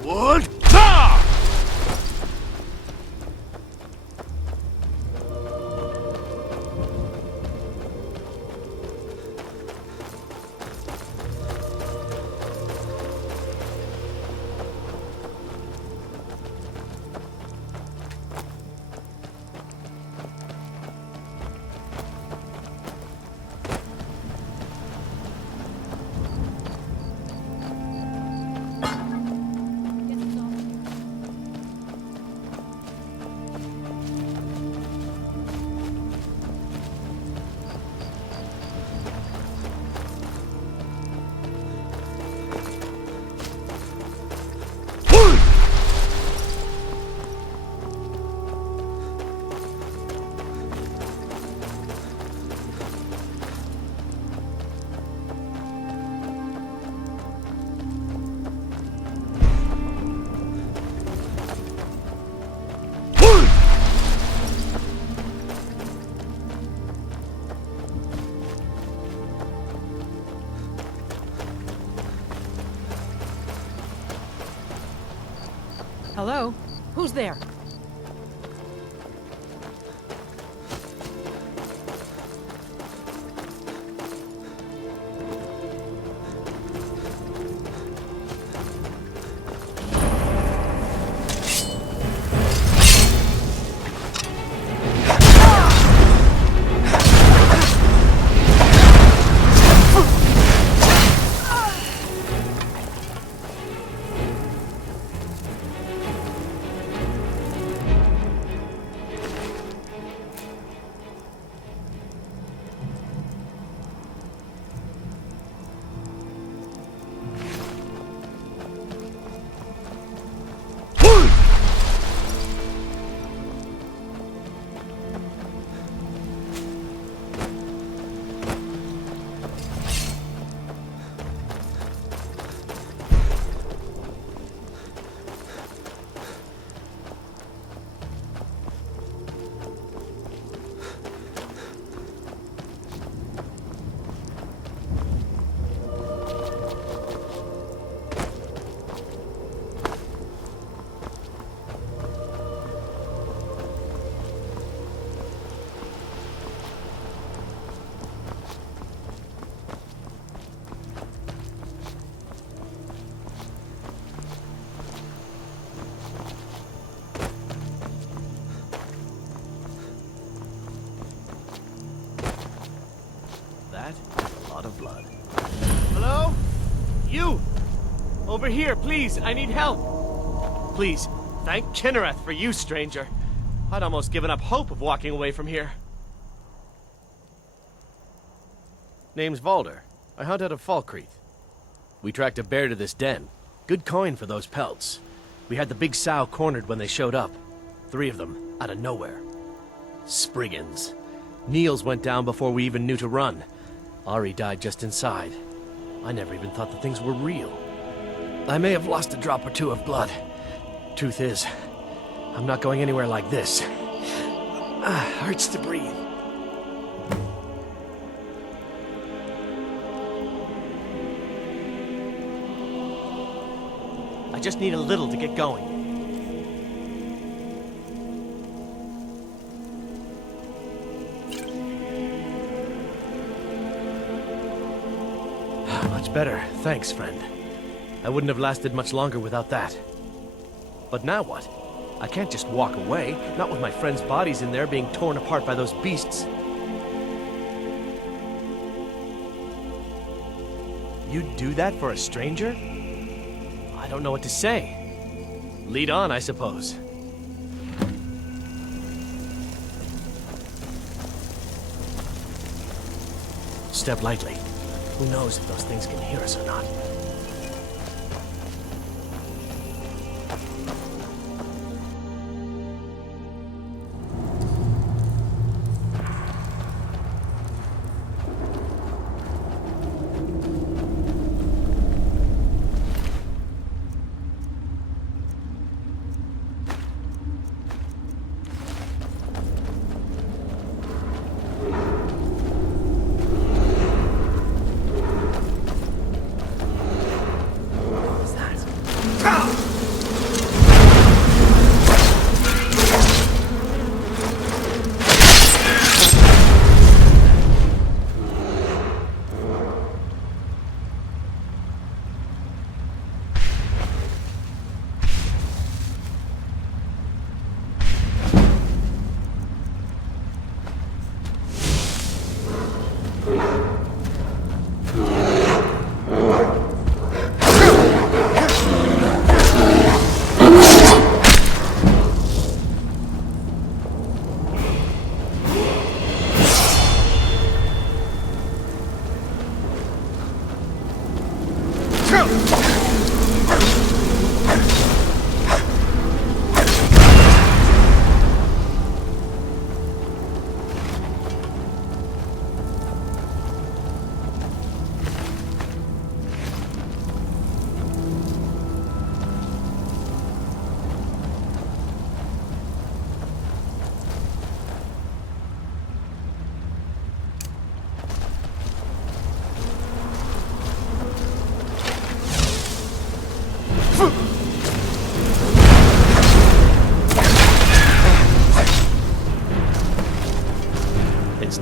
What? Ah! Hello? Who's there? Over here, please, I need help. Please, thank Kinnereth for you, stranger. I'd almost given up hope of walking away from here. Name's Valder. I hunt out of Falkreath. We tracked a bear to this den. Good coin for those pelts. We had the big sow cornered when they showed up. 3 of them, out of nowhere. Spriggans. Niels went down before we even knew to run. Ari died just inside. I never even thought the things were real. I may have lost a drop or 2 of blood. Truth is, I'm not going anywhere like this. Hurts to breathe. I just need a little to get going. Much better. Thanks, friend. I wouldn't have lasted much longer without that. But now what? I can't just walk away, not with my friends' bodies in there being torn apart by those beasts. You'd do that for a stranger? I don't know what to say. Lead on, I suppose. Step lightly. Who knows if those things can hear us or not?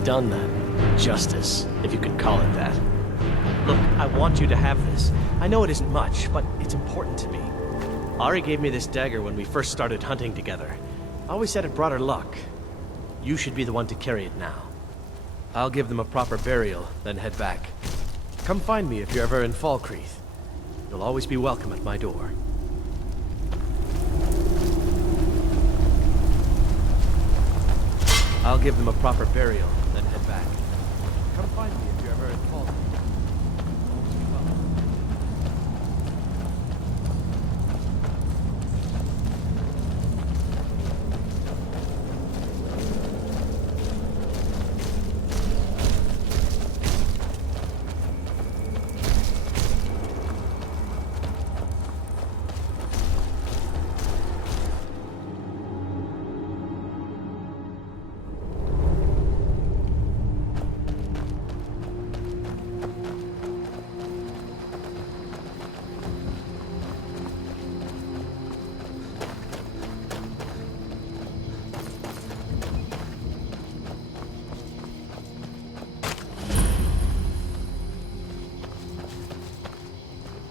Done then. Justice, if you could call it that. Look, I want you to have this. I know it isn't much, but it's important to me. Ari gave me this dagger when we first started hunting together. I always said it brought her luck. You should be the one to carry it now. I'll give them a proper burial, then head back. Come find me if you're ever in Fellglow. You'll always be welcome at my door. I'll give them a proper burial, then head back. Come find me if you're ever in Fellglow.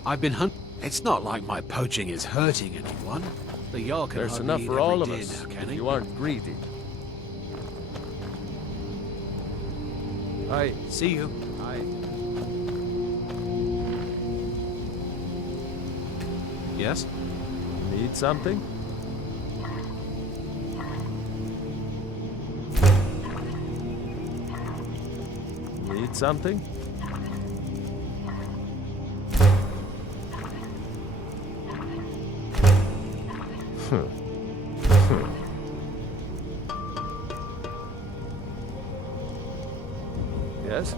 I've been hunting. It's not like my poaching is hurting anyone. The Jarl can There's hardly enough eat for every all of day us, now, can if he? you aren't greedy. I see you. Yes? Need something? Need something? Yes?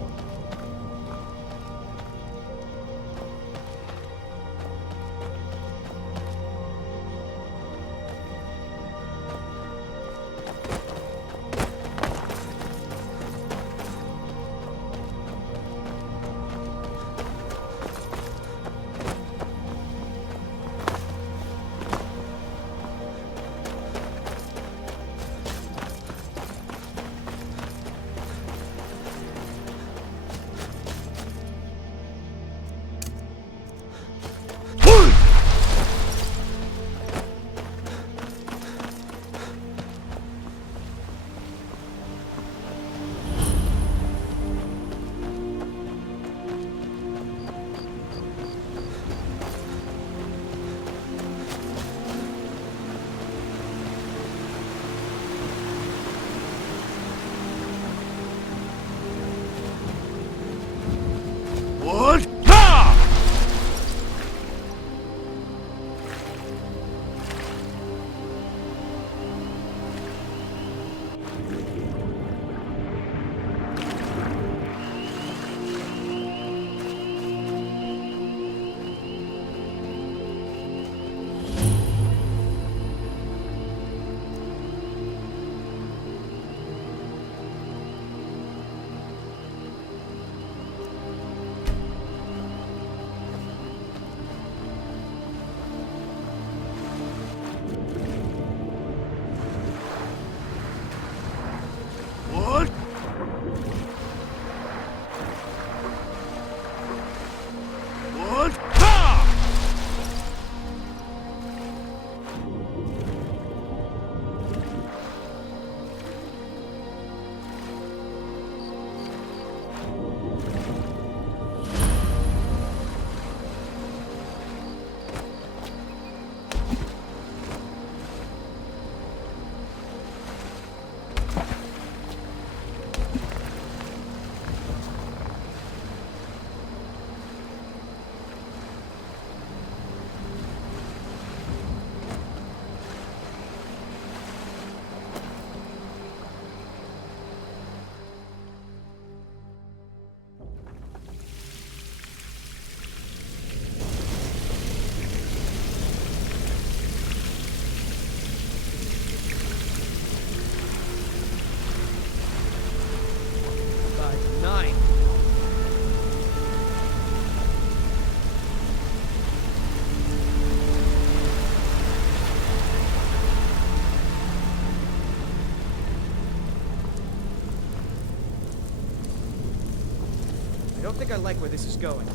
think I like where this is going.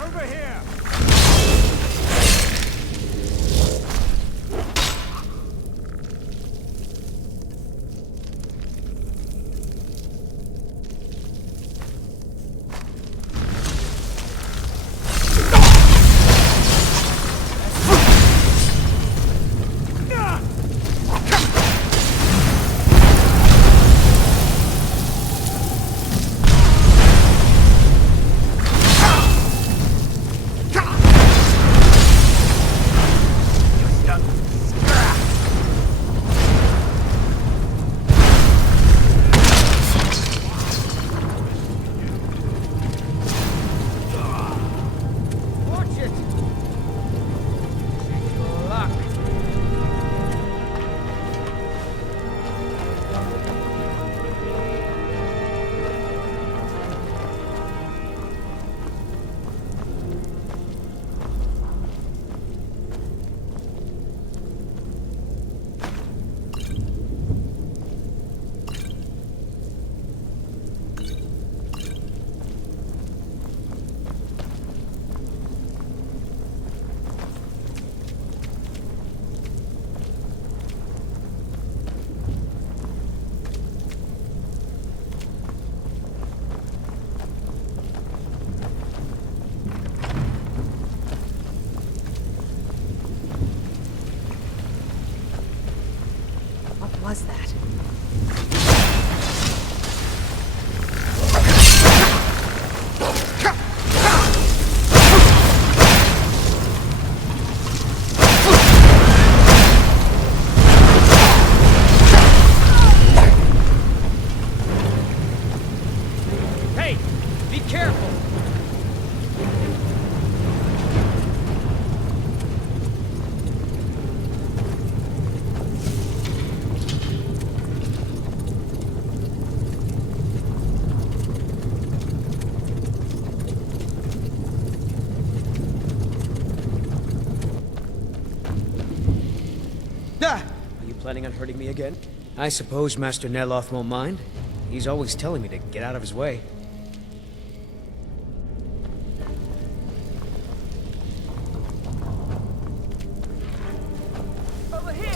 Over here! Was that? Hey, be careful. Are you planning on hurting me again? I suppose Master Neloth won't mind. He's always telling me to get out of his way. Over here!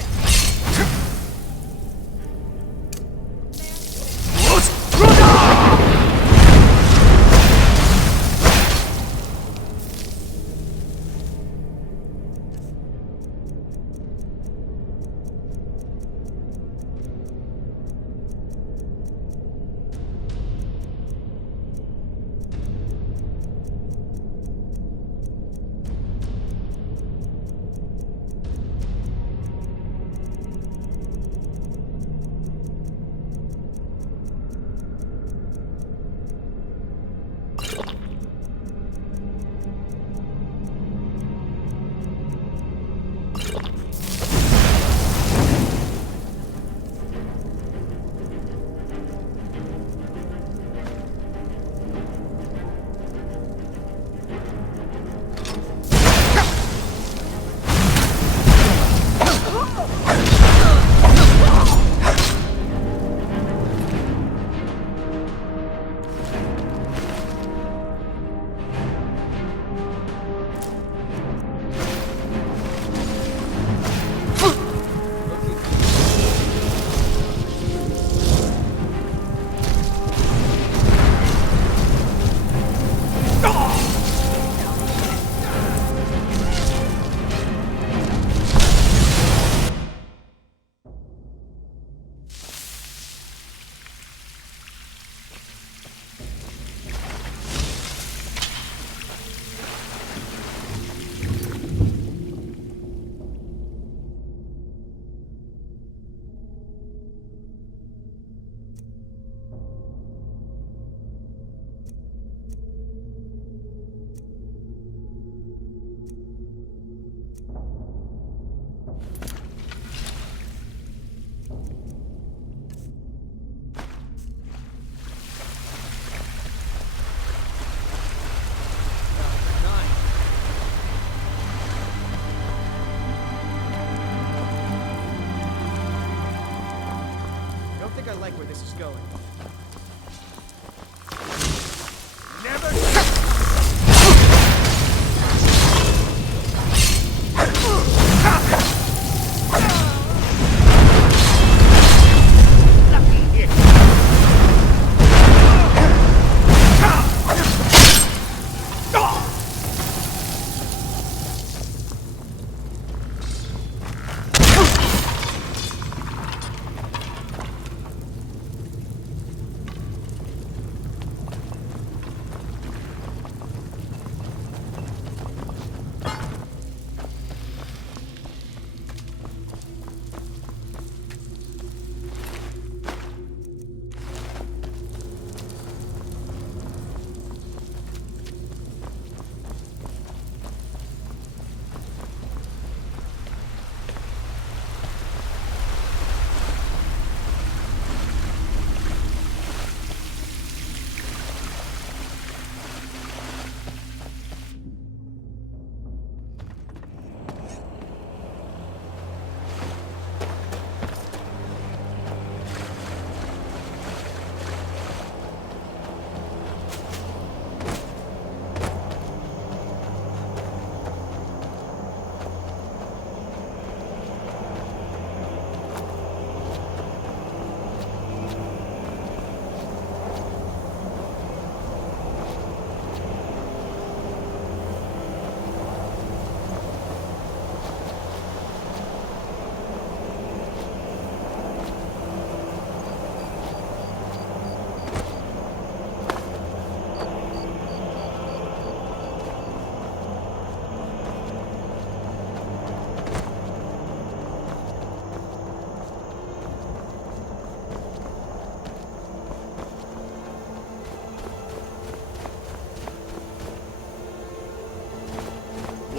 think I like where this is going.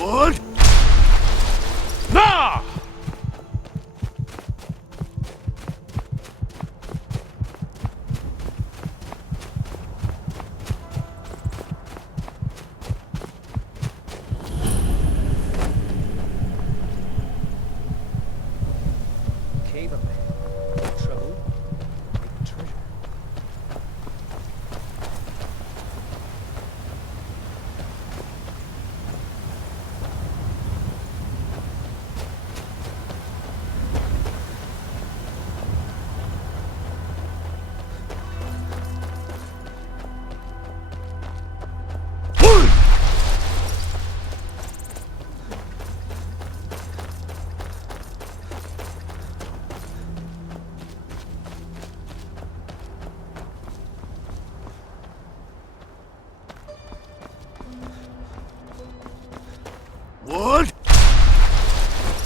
What? Nah! Cave up there. Trouble? Big treasure. What?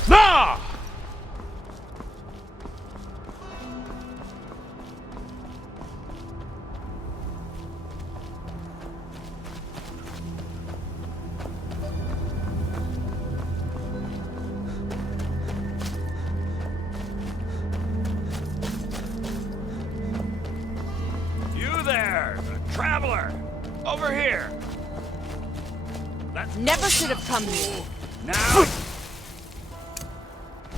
Nah! You there, traveler! Over here! That's Never should have come here. now!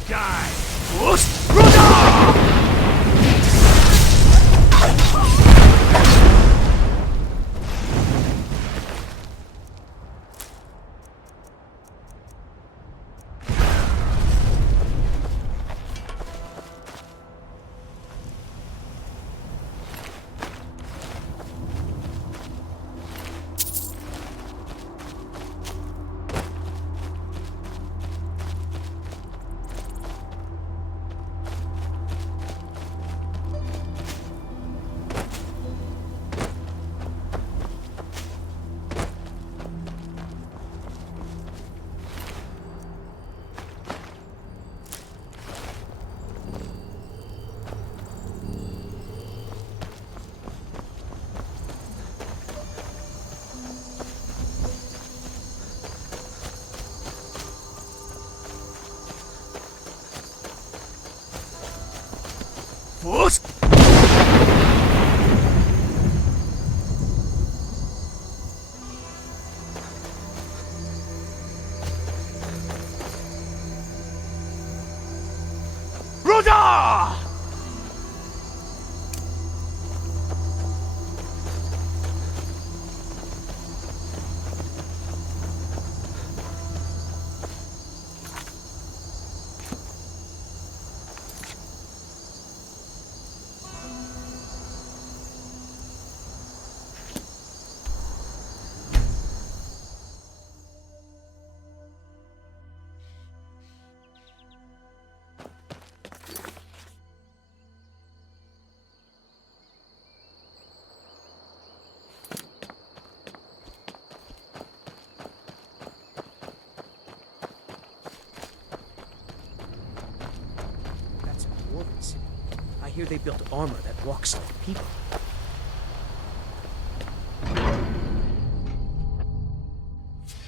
Die! What? Ruda! hear they built armor that walks like people.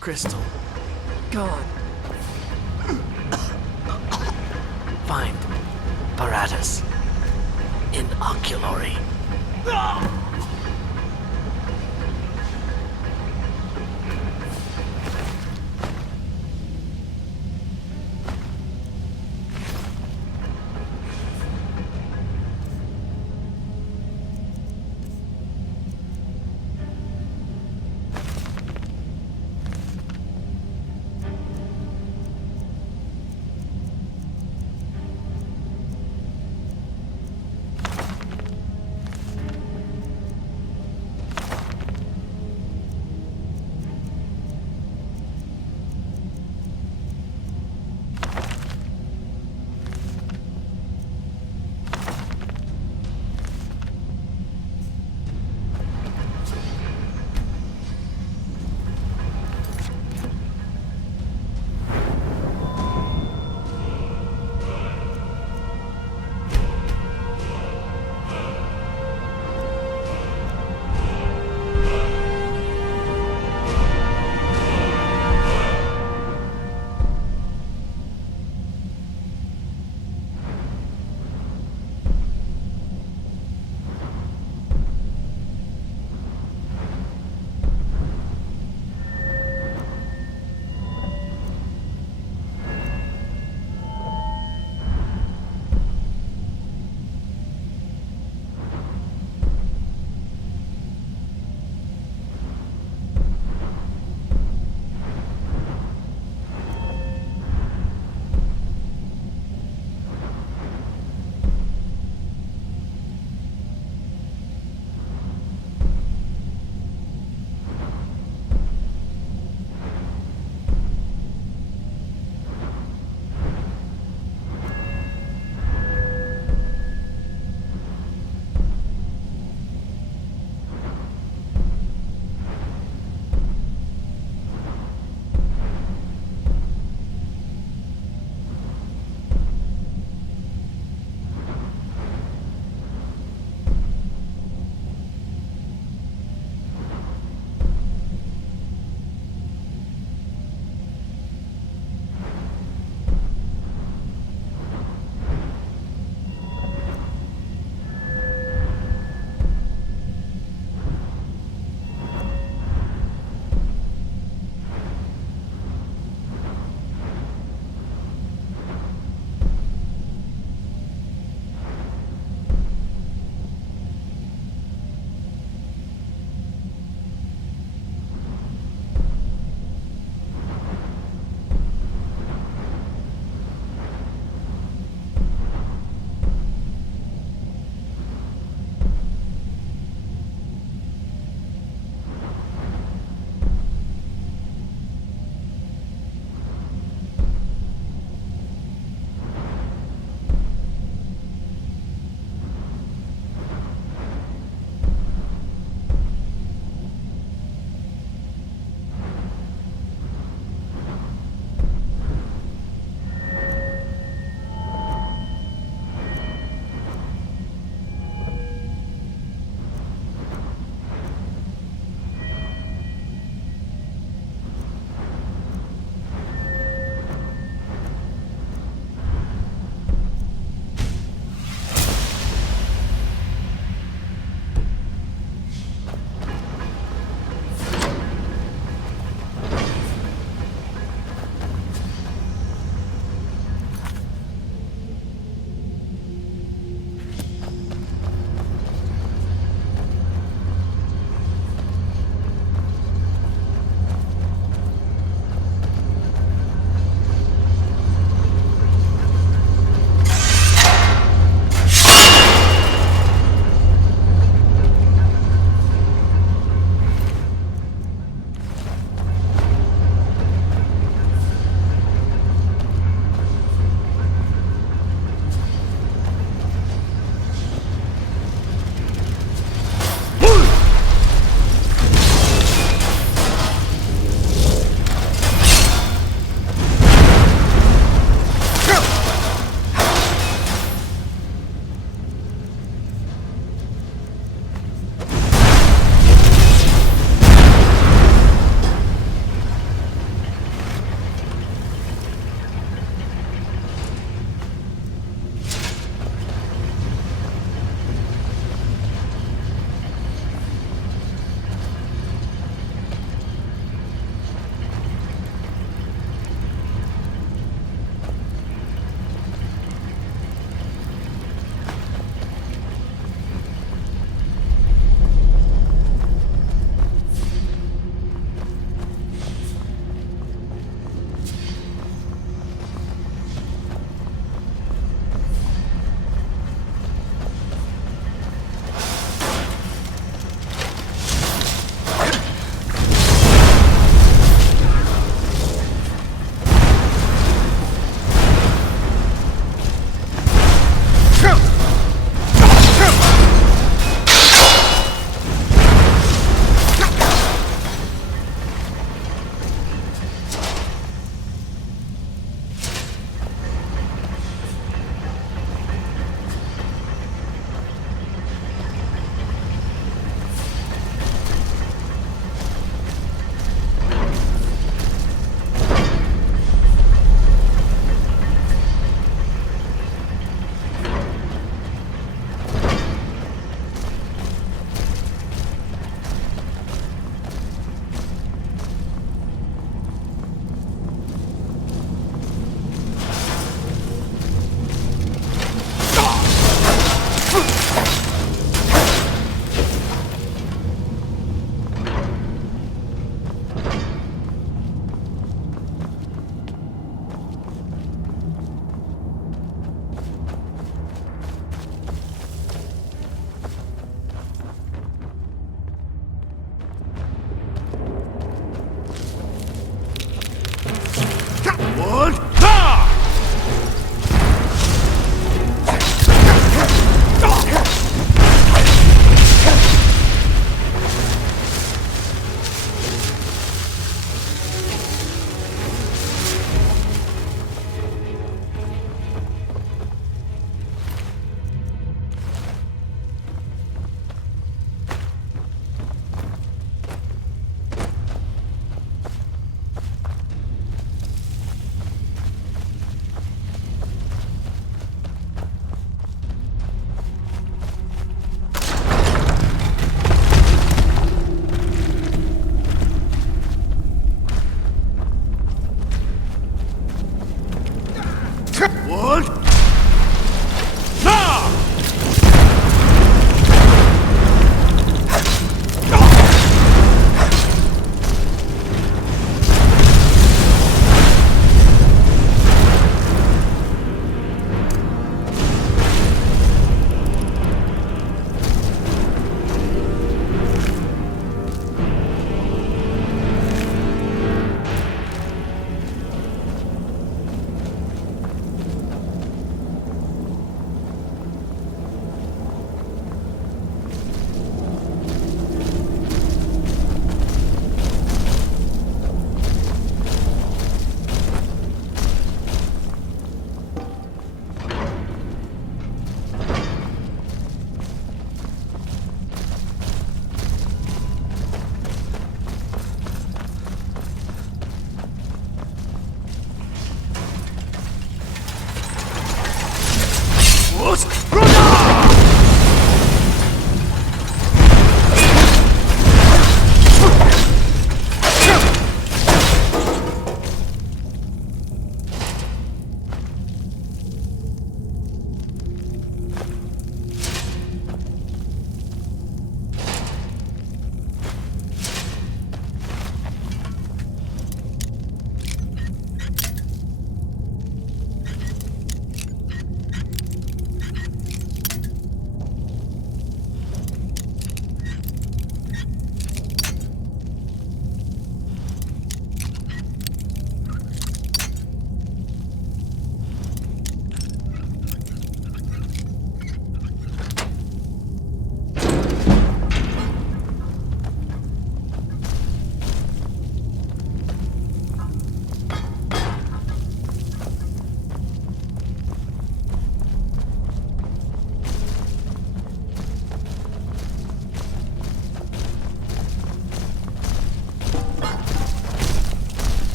Crystal. Gone. Find Paratus in Oculory.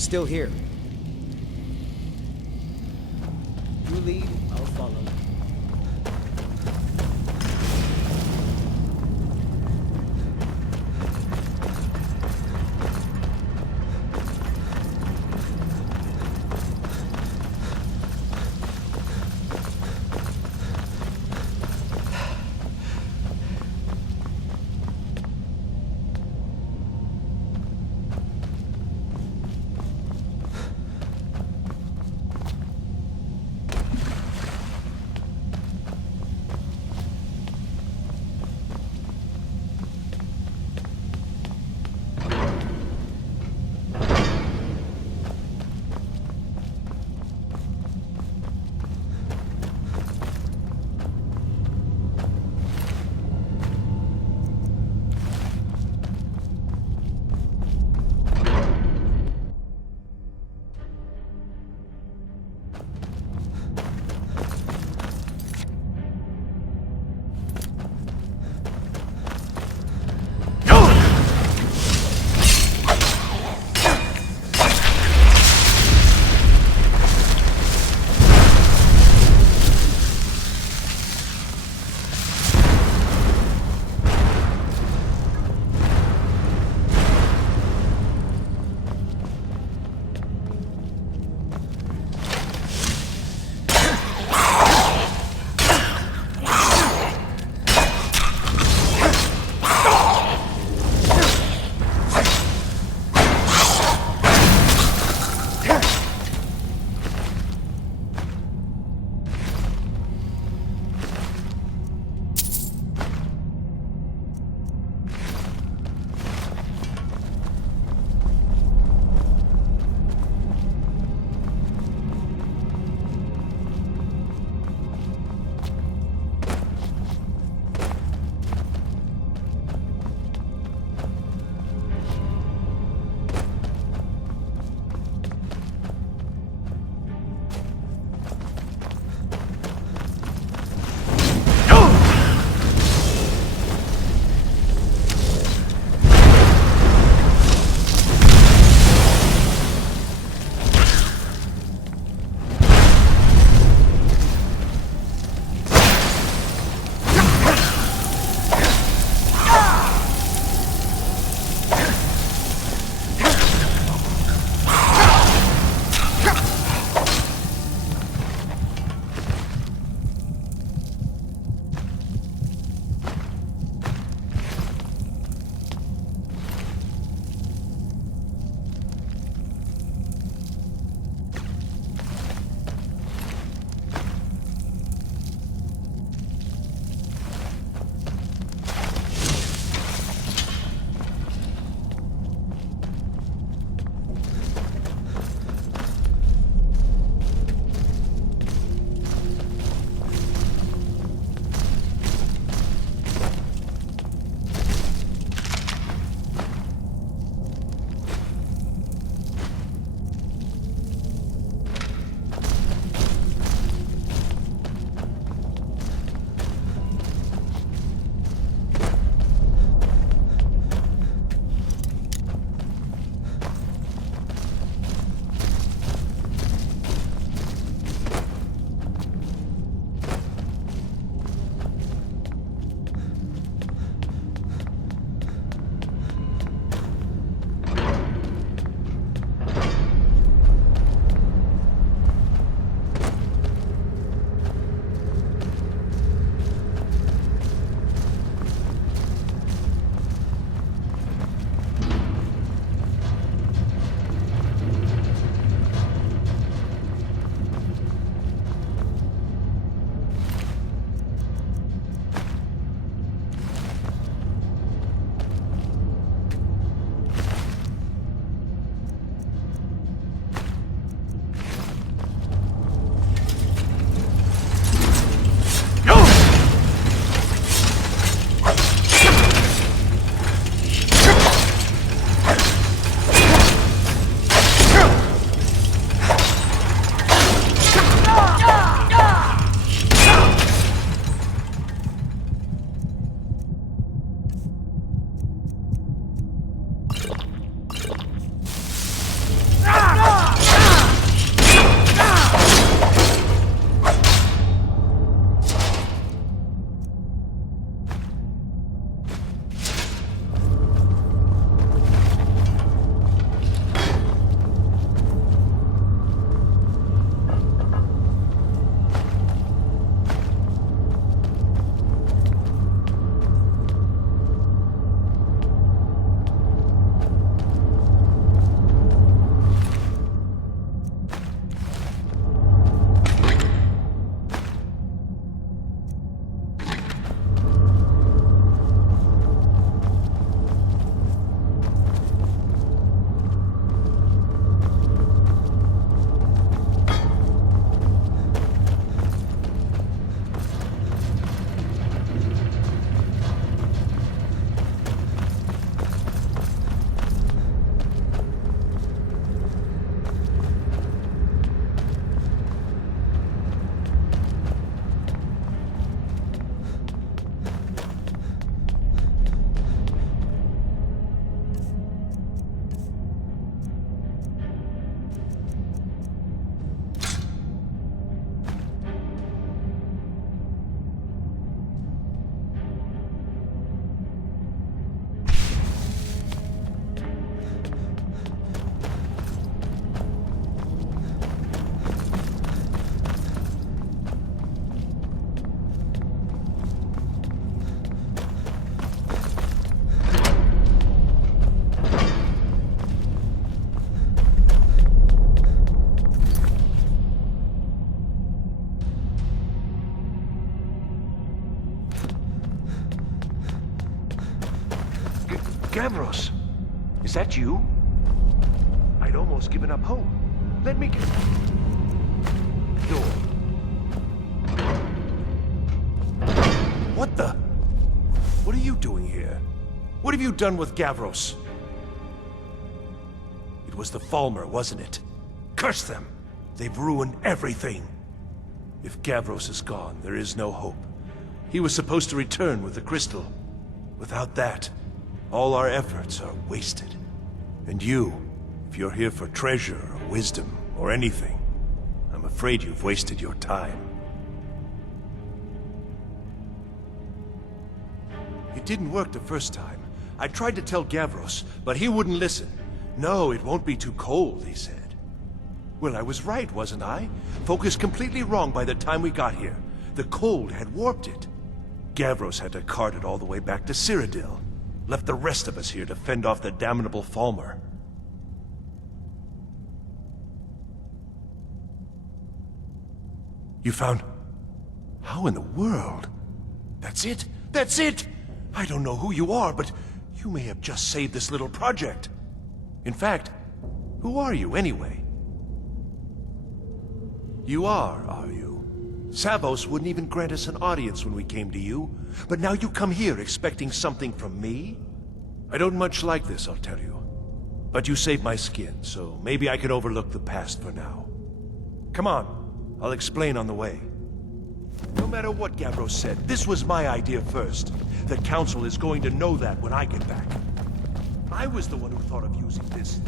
Still here. You lead, I'll follow. that you? I'd almost given up hope. Let me get... Door. What the? What are you doing here? What have you done with Gavros? It was the Falmer, wasn't it? Curse them! They've ruined everything. If Gavros is gone, there is no hope. He was supposed to return with the crystal. Without that, all our efforts are wasted. And you, if you're here for treasure or wisdom or anything, I'm afraid you've wasted your time. It didn't work the first time. I tried to tell Gavros, but he wouldn't listen. No, it won't be too cold, he said. Well, I was right, wasn't I? Focused completely wrong by the time we got here. The cold had warped it. Gavros had to cart it all the way back to Cyrodiil. Left the rest of us here to fend off the damnable Falmer. You found... How in the world? That's it? That's it! I don't know who you are, but you may have just saved this little project. In fact, who are you anyway? You are you? Savos wouldn't even grant us an audience when we came to you, but now you come here expecting something from me? I don't much like this, I'll tell you. But you saved my skin, so maybe I can overlook the past for now. Come on, I'll explain on the way. No matter what Gavros said, this was my idea first. The Council is going to know that when I get back. I was the one who thought of using this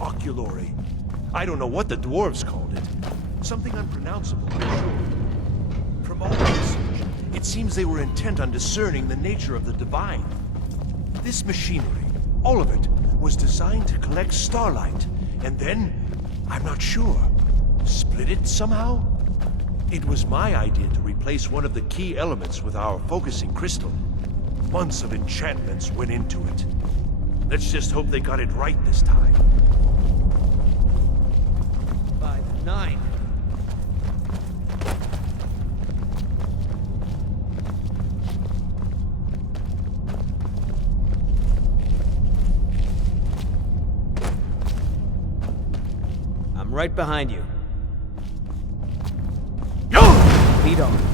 Oculory. I don't know what the dwarves called it. Something unpronounceable, I'm sure. From all the research, it seems they were intent on discerning the nature of the divine. This machinery, all of it, was designed to collect starlight, and then, I'm not sure, split it somehow? It was my idea to replace one of the key elements with our focusing crystal. Months of enchantments went into it. Let's just hope they got it right this time. 5, 9. I'm right behind you. Lead on.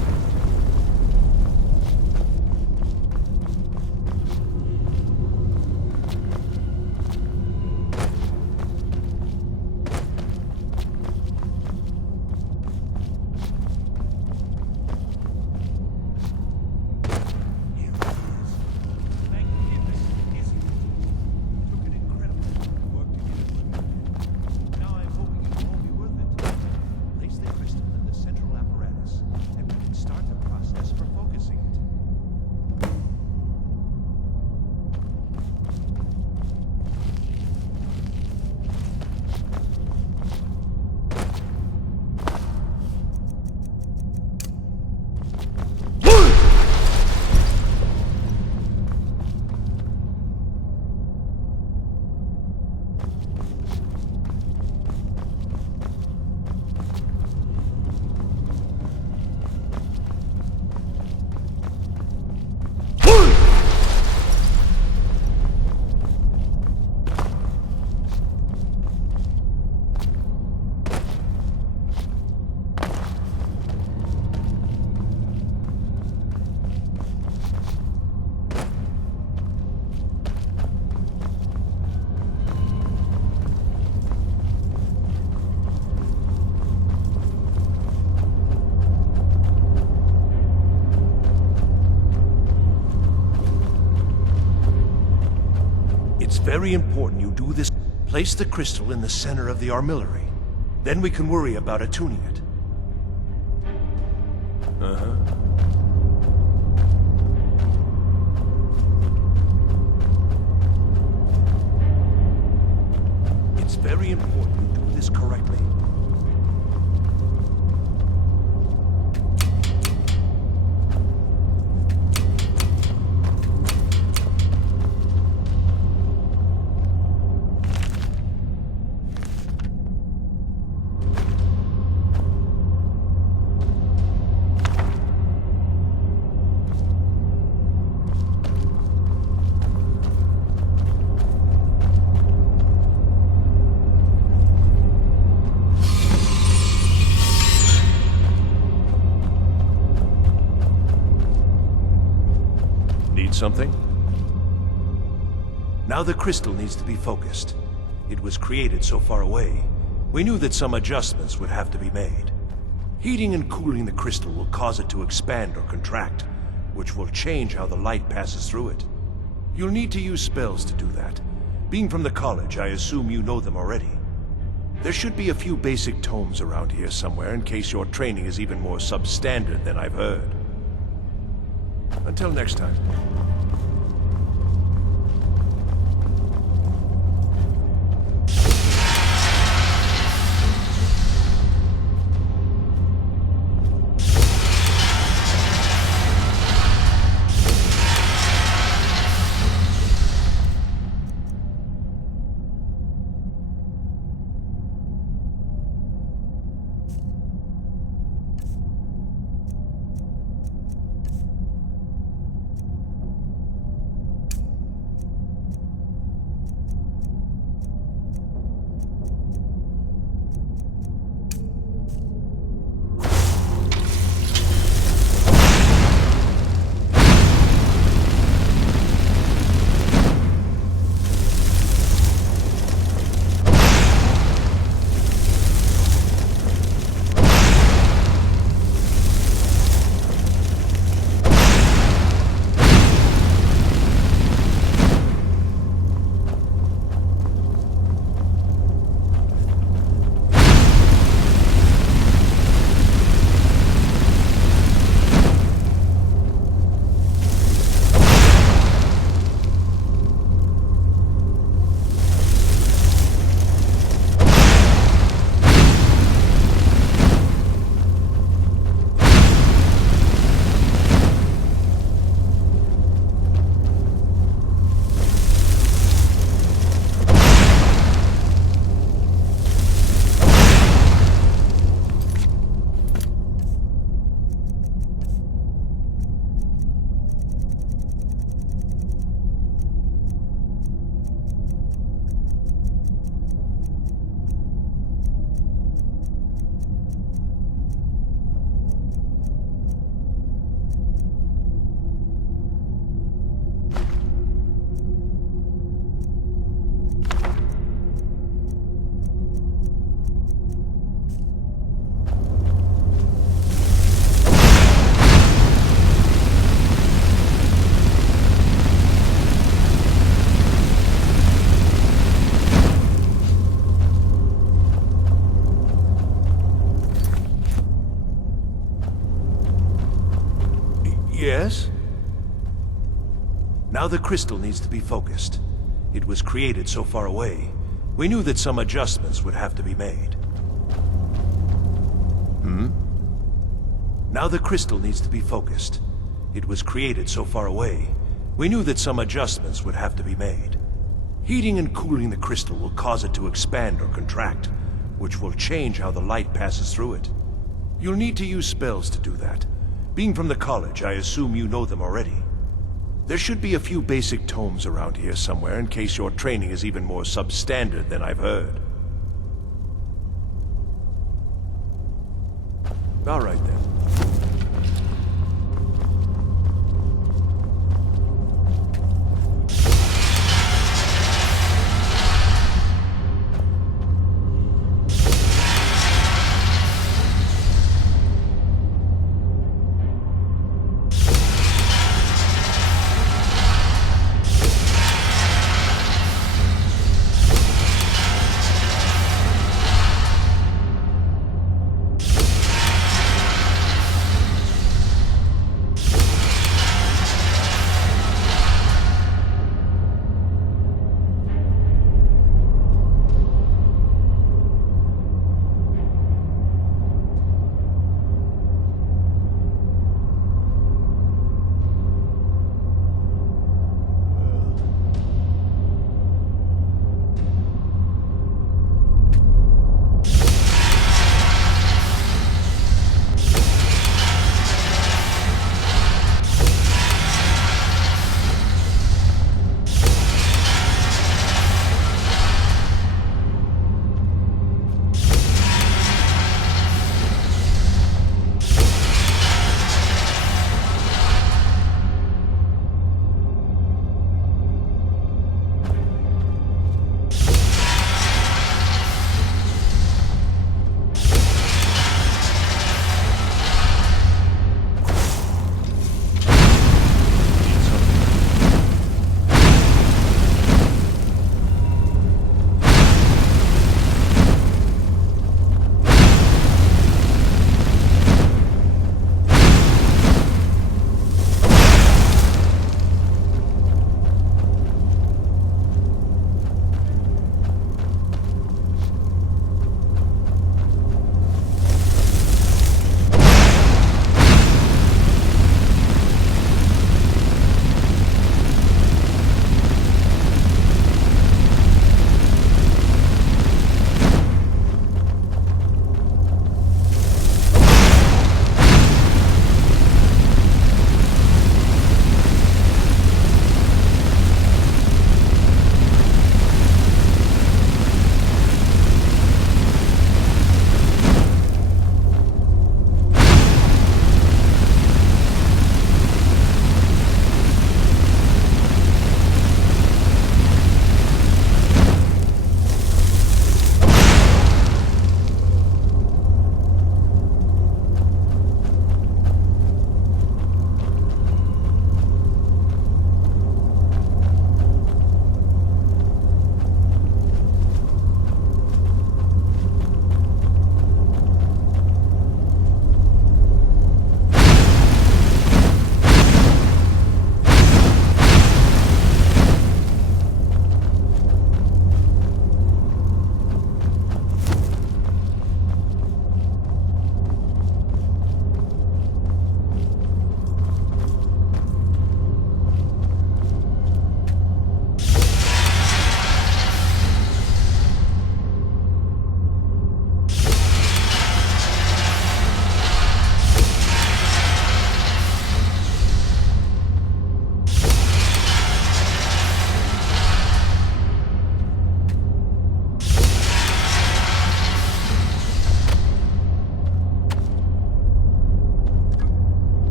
Very important you do this. Place the crystal in the center of the armillary. Then we can worry about attuning it. It's very important you do this correctly. need something? Now the crystal needs to be focused. It was created so far away, we knew that some adjustments would have to be made. Heating and cooling the crystal will cause it to expand or contract, which will change how the light passes through it. You'll need to use spells to do that. Being from the college, I assume you know them already. There should be a few basic tomes around here somewhere in case your training is even more substandard than I've heard. Until next time. Yes? Now the crystal needs to be focused. It was created so far away, we knew that some adjustments would have to be made. Now the crystal needs to be focused. It was created so far away, we knew that some adjustments would have to be made. Heating and cooling the crystal will cause it to expand or contract, which will change how the light passes through it. You'll need to use spells to do that. Being from the college, I assume you know them already. There should be a few basic tomes around here somewhere in case your training is even more substandard than I've heard. All right then.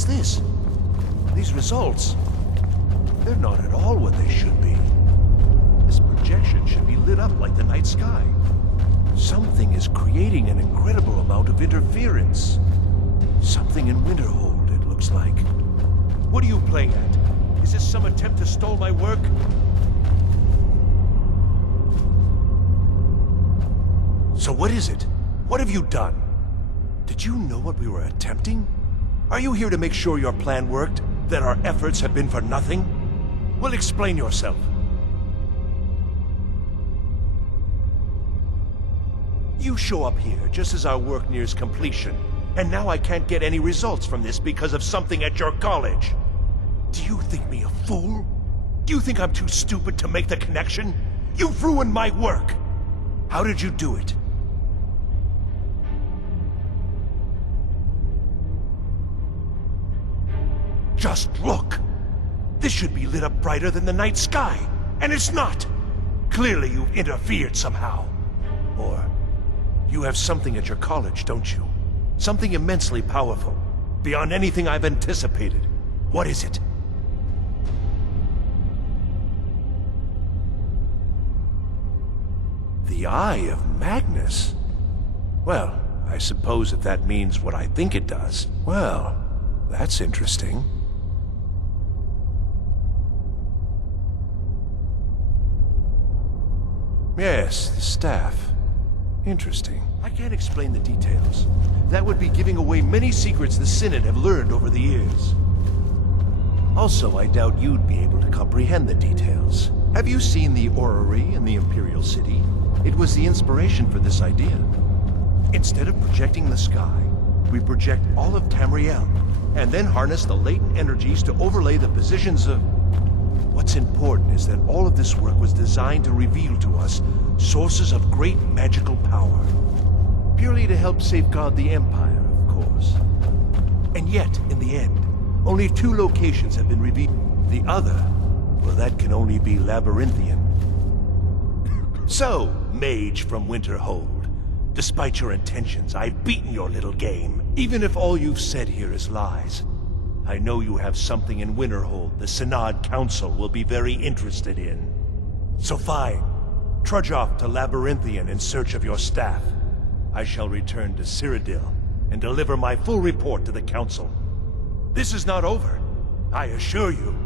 What's this? These results, they're not at all what they should be. This projection should be lit up like the night sky. Something is creating an incredible amount of interference. Something in Winterhold, it looks like. What are you playing at? Is this some attempt to stall my work? So what is it? What have you done? Did you know what we were attempting? Are you here to make sure your plan worked? That our efforts have been for nothing? Well, explain yourself. You show up here just as our work nears completion, and now I can't get any results from this because of something at your college. Do you think me a fool? Do you think I'm too stupid to make the connection? You've ruined my work! How did you do it? Just look! This should be lit up brighter than the night sky, and it's not! Clearly you've interfered somehow. Or you have something at your college, don't you? Something immensely powerful, beyond anything I've anticipated. What is it? The Eye of Magnus? Well, I suppose if that means what I think it does, well, that's interesting. Yes, the staff. Interesting. I can't explain the details. That would be giving away many secrets the Synod have learned over the years. Also, I doubt you'd be able to comprehend the details. Have you seen the Orrery in the Imperial City? It was the inspiration for this idea. Instead of projecting the sky, we project all of Tamriel, and then harness the latent energies to overlay the positions of... What's important is that all of this work was designed to reveal to us sources of great magical power. Purely to help safeguard the Empire, of course. And yet, in the end, only 2 locations have been revealed. The other, well, that can only be Labyrinthian. So, mage from Winterhold, despite your intentions, I've beaten your little game. Even if all you've said here is lies, I know you have something in Winterhold the Synod Council will be very interested in. So fine, trudge off to Labyrinthian in search of your staff. I shall return to Cyrodiil and deliver my full report to the Council. This is not over, I assure you.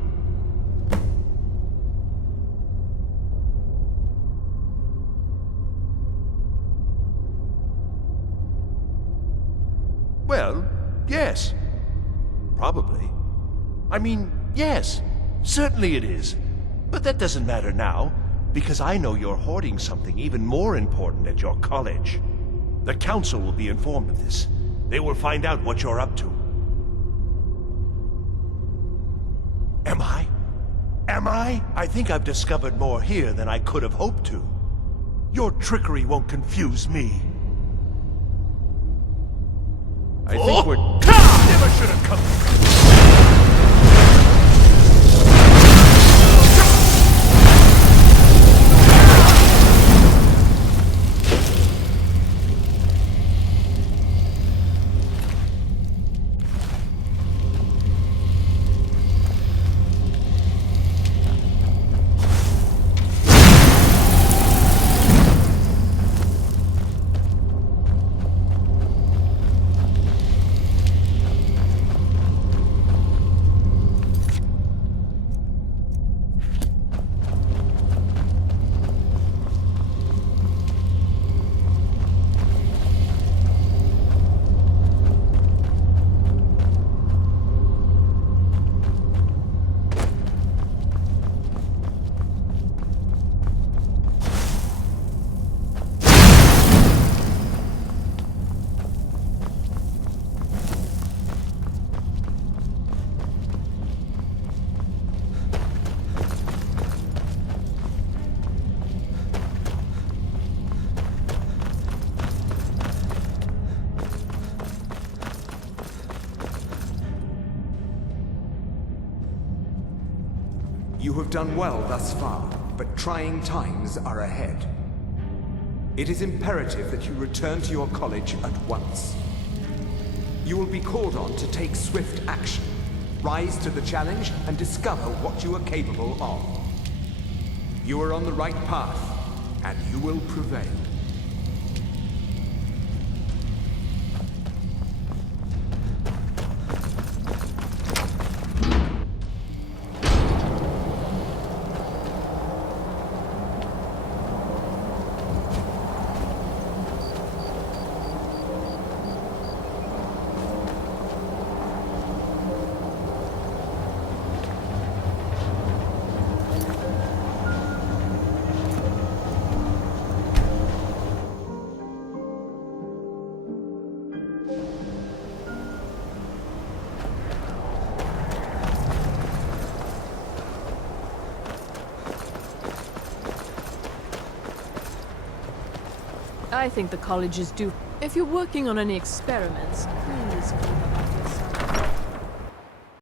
Well, yes. Probably. I mean, yes. Certainly it is. But that doesn't matter now, because I know you're hoarding something even more important at your college. The Council will be informed of this. They will find out what you're up to. Am I? Am I? I think I've discovered more here than I could have hoped to. Your trickery won't confuse me. I think we're... Never should have come... You have done well thus far, but trying times are ahead. It is imperative that you return to your college at once. You will be called on to take swift action. Rise to the challenge and discover what you are capable of. You are on the right path, and you will prevail. I think the college is due. If you're working on any experiments, please keep them up yourself.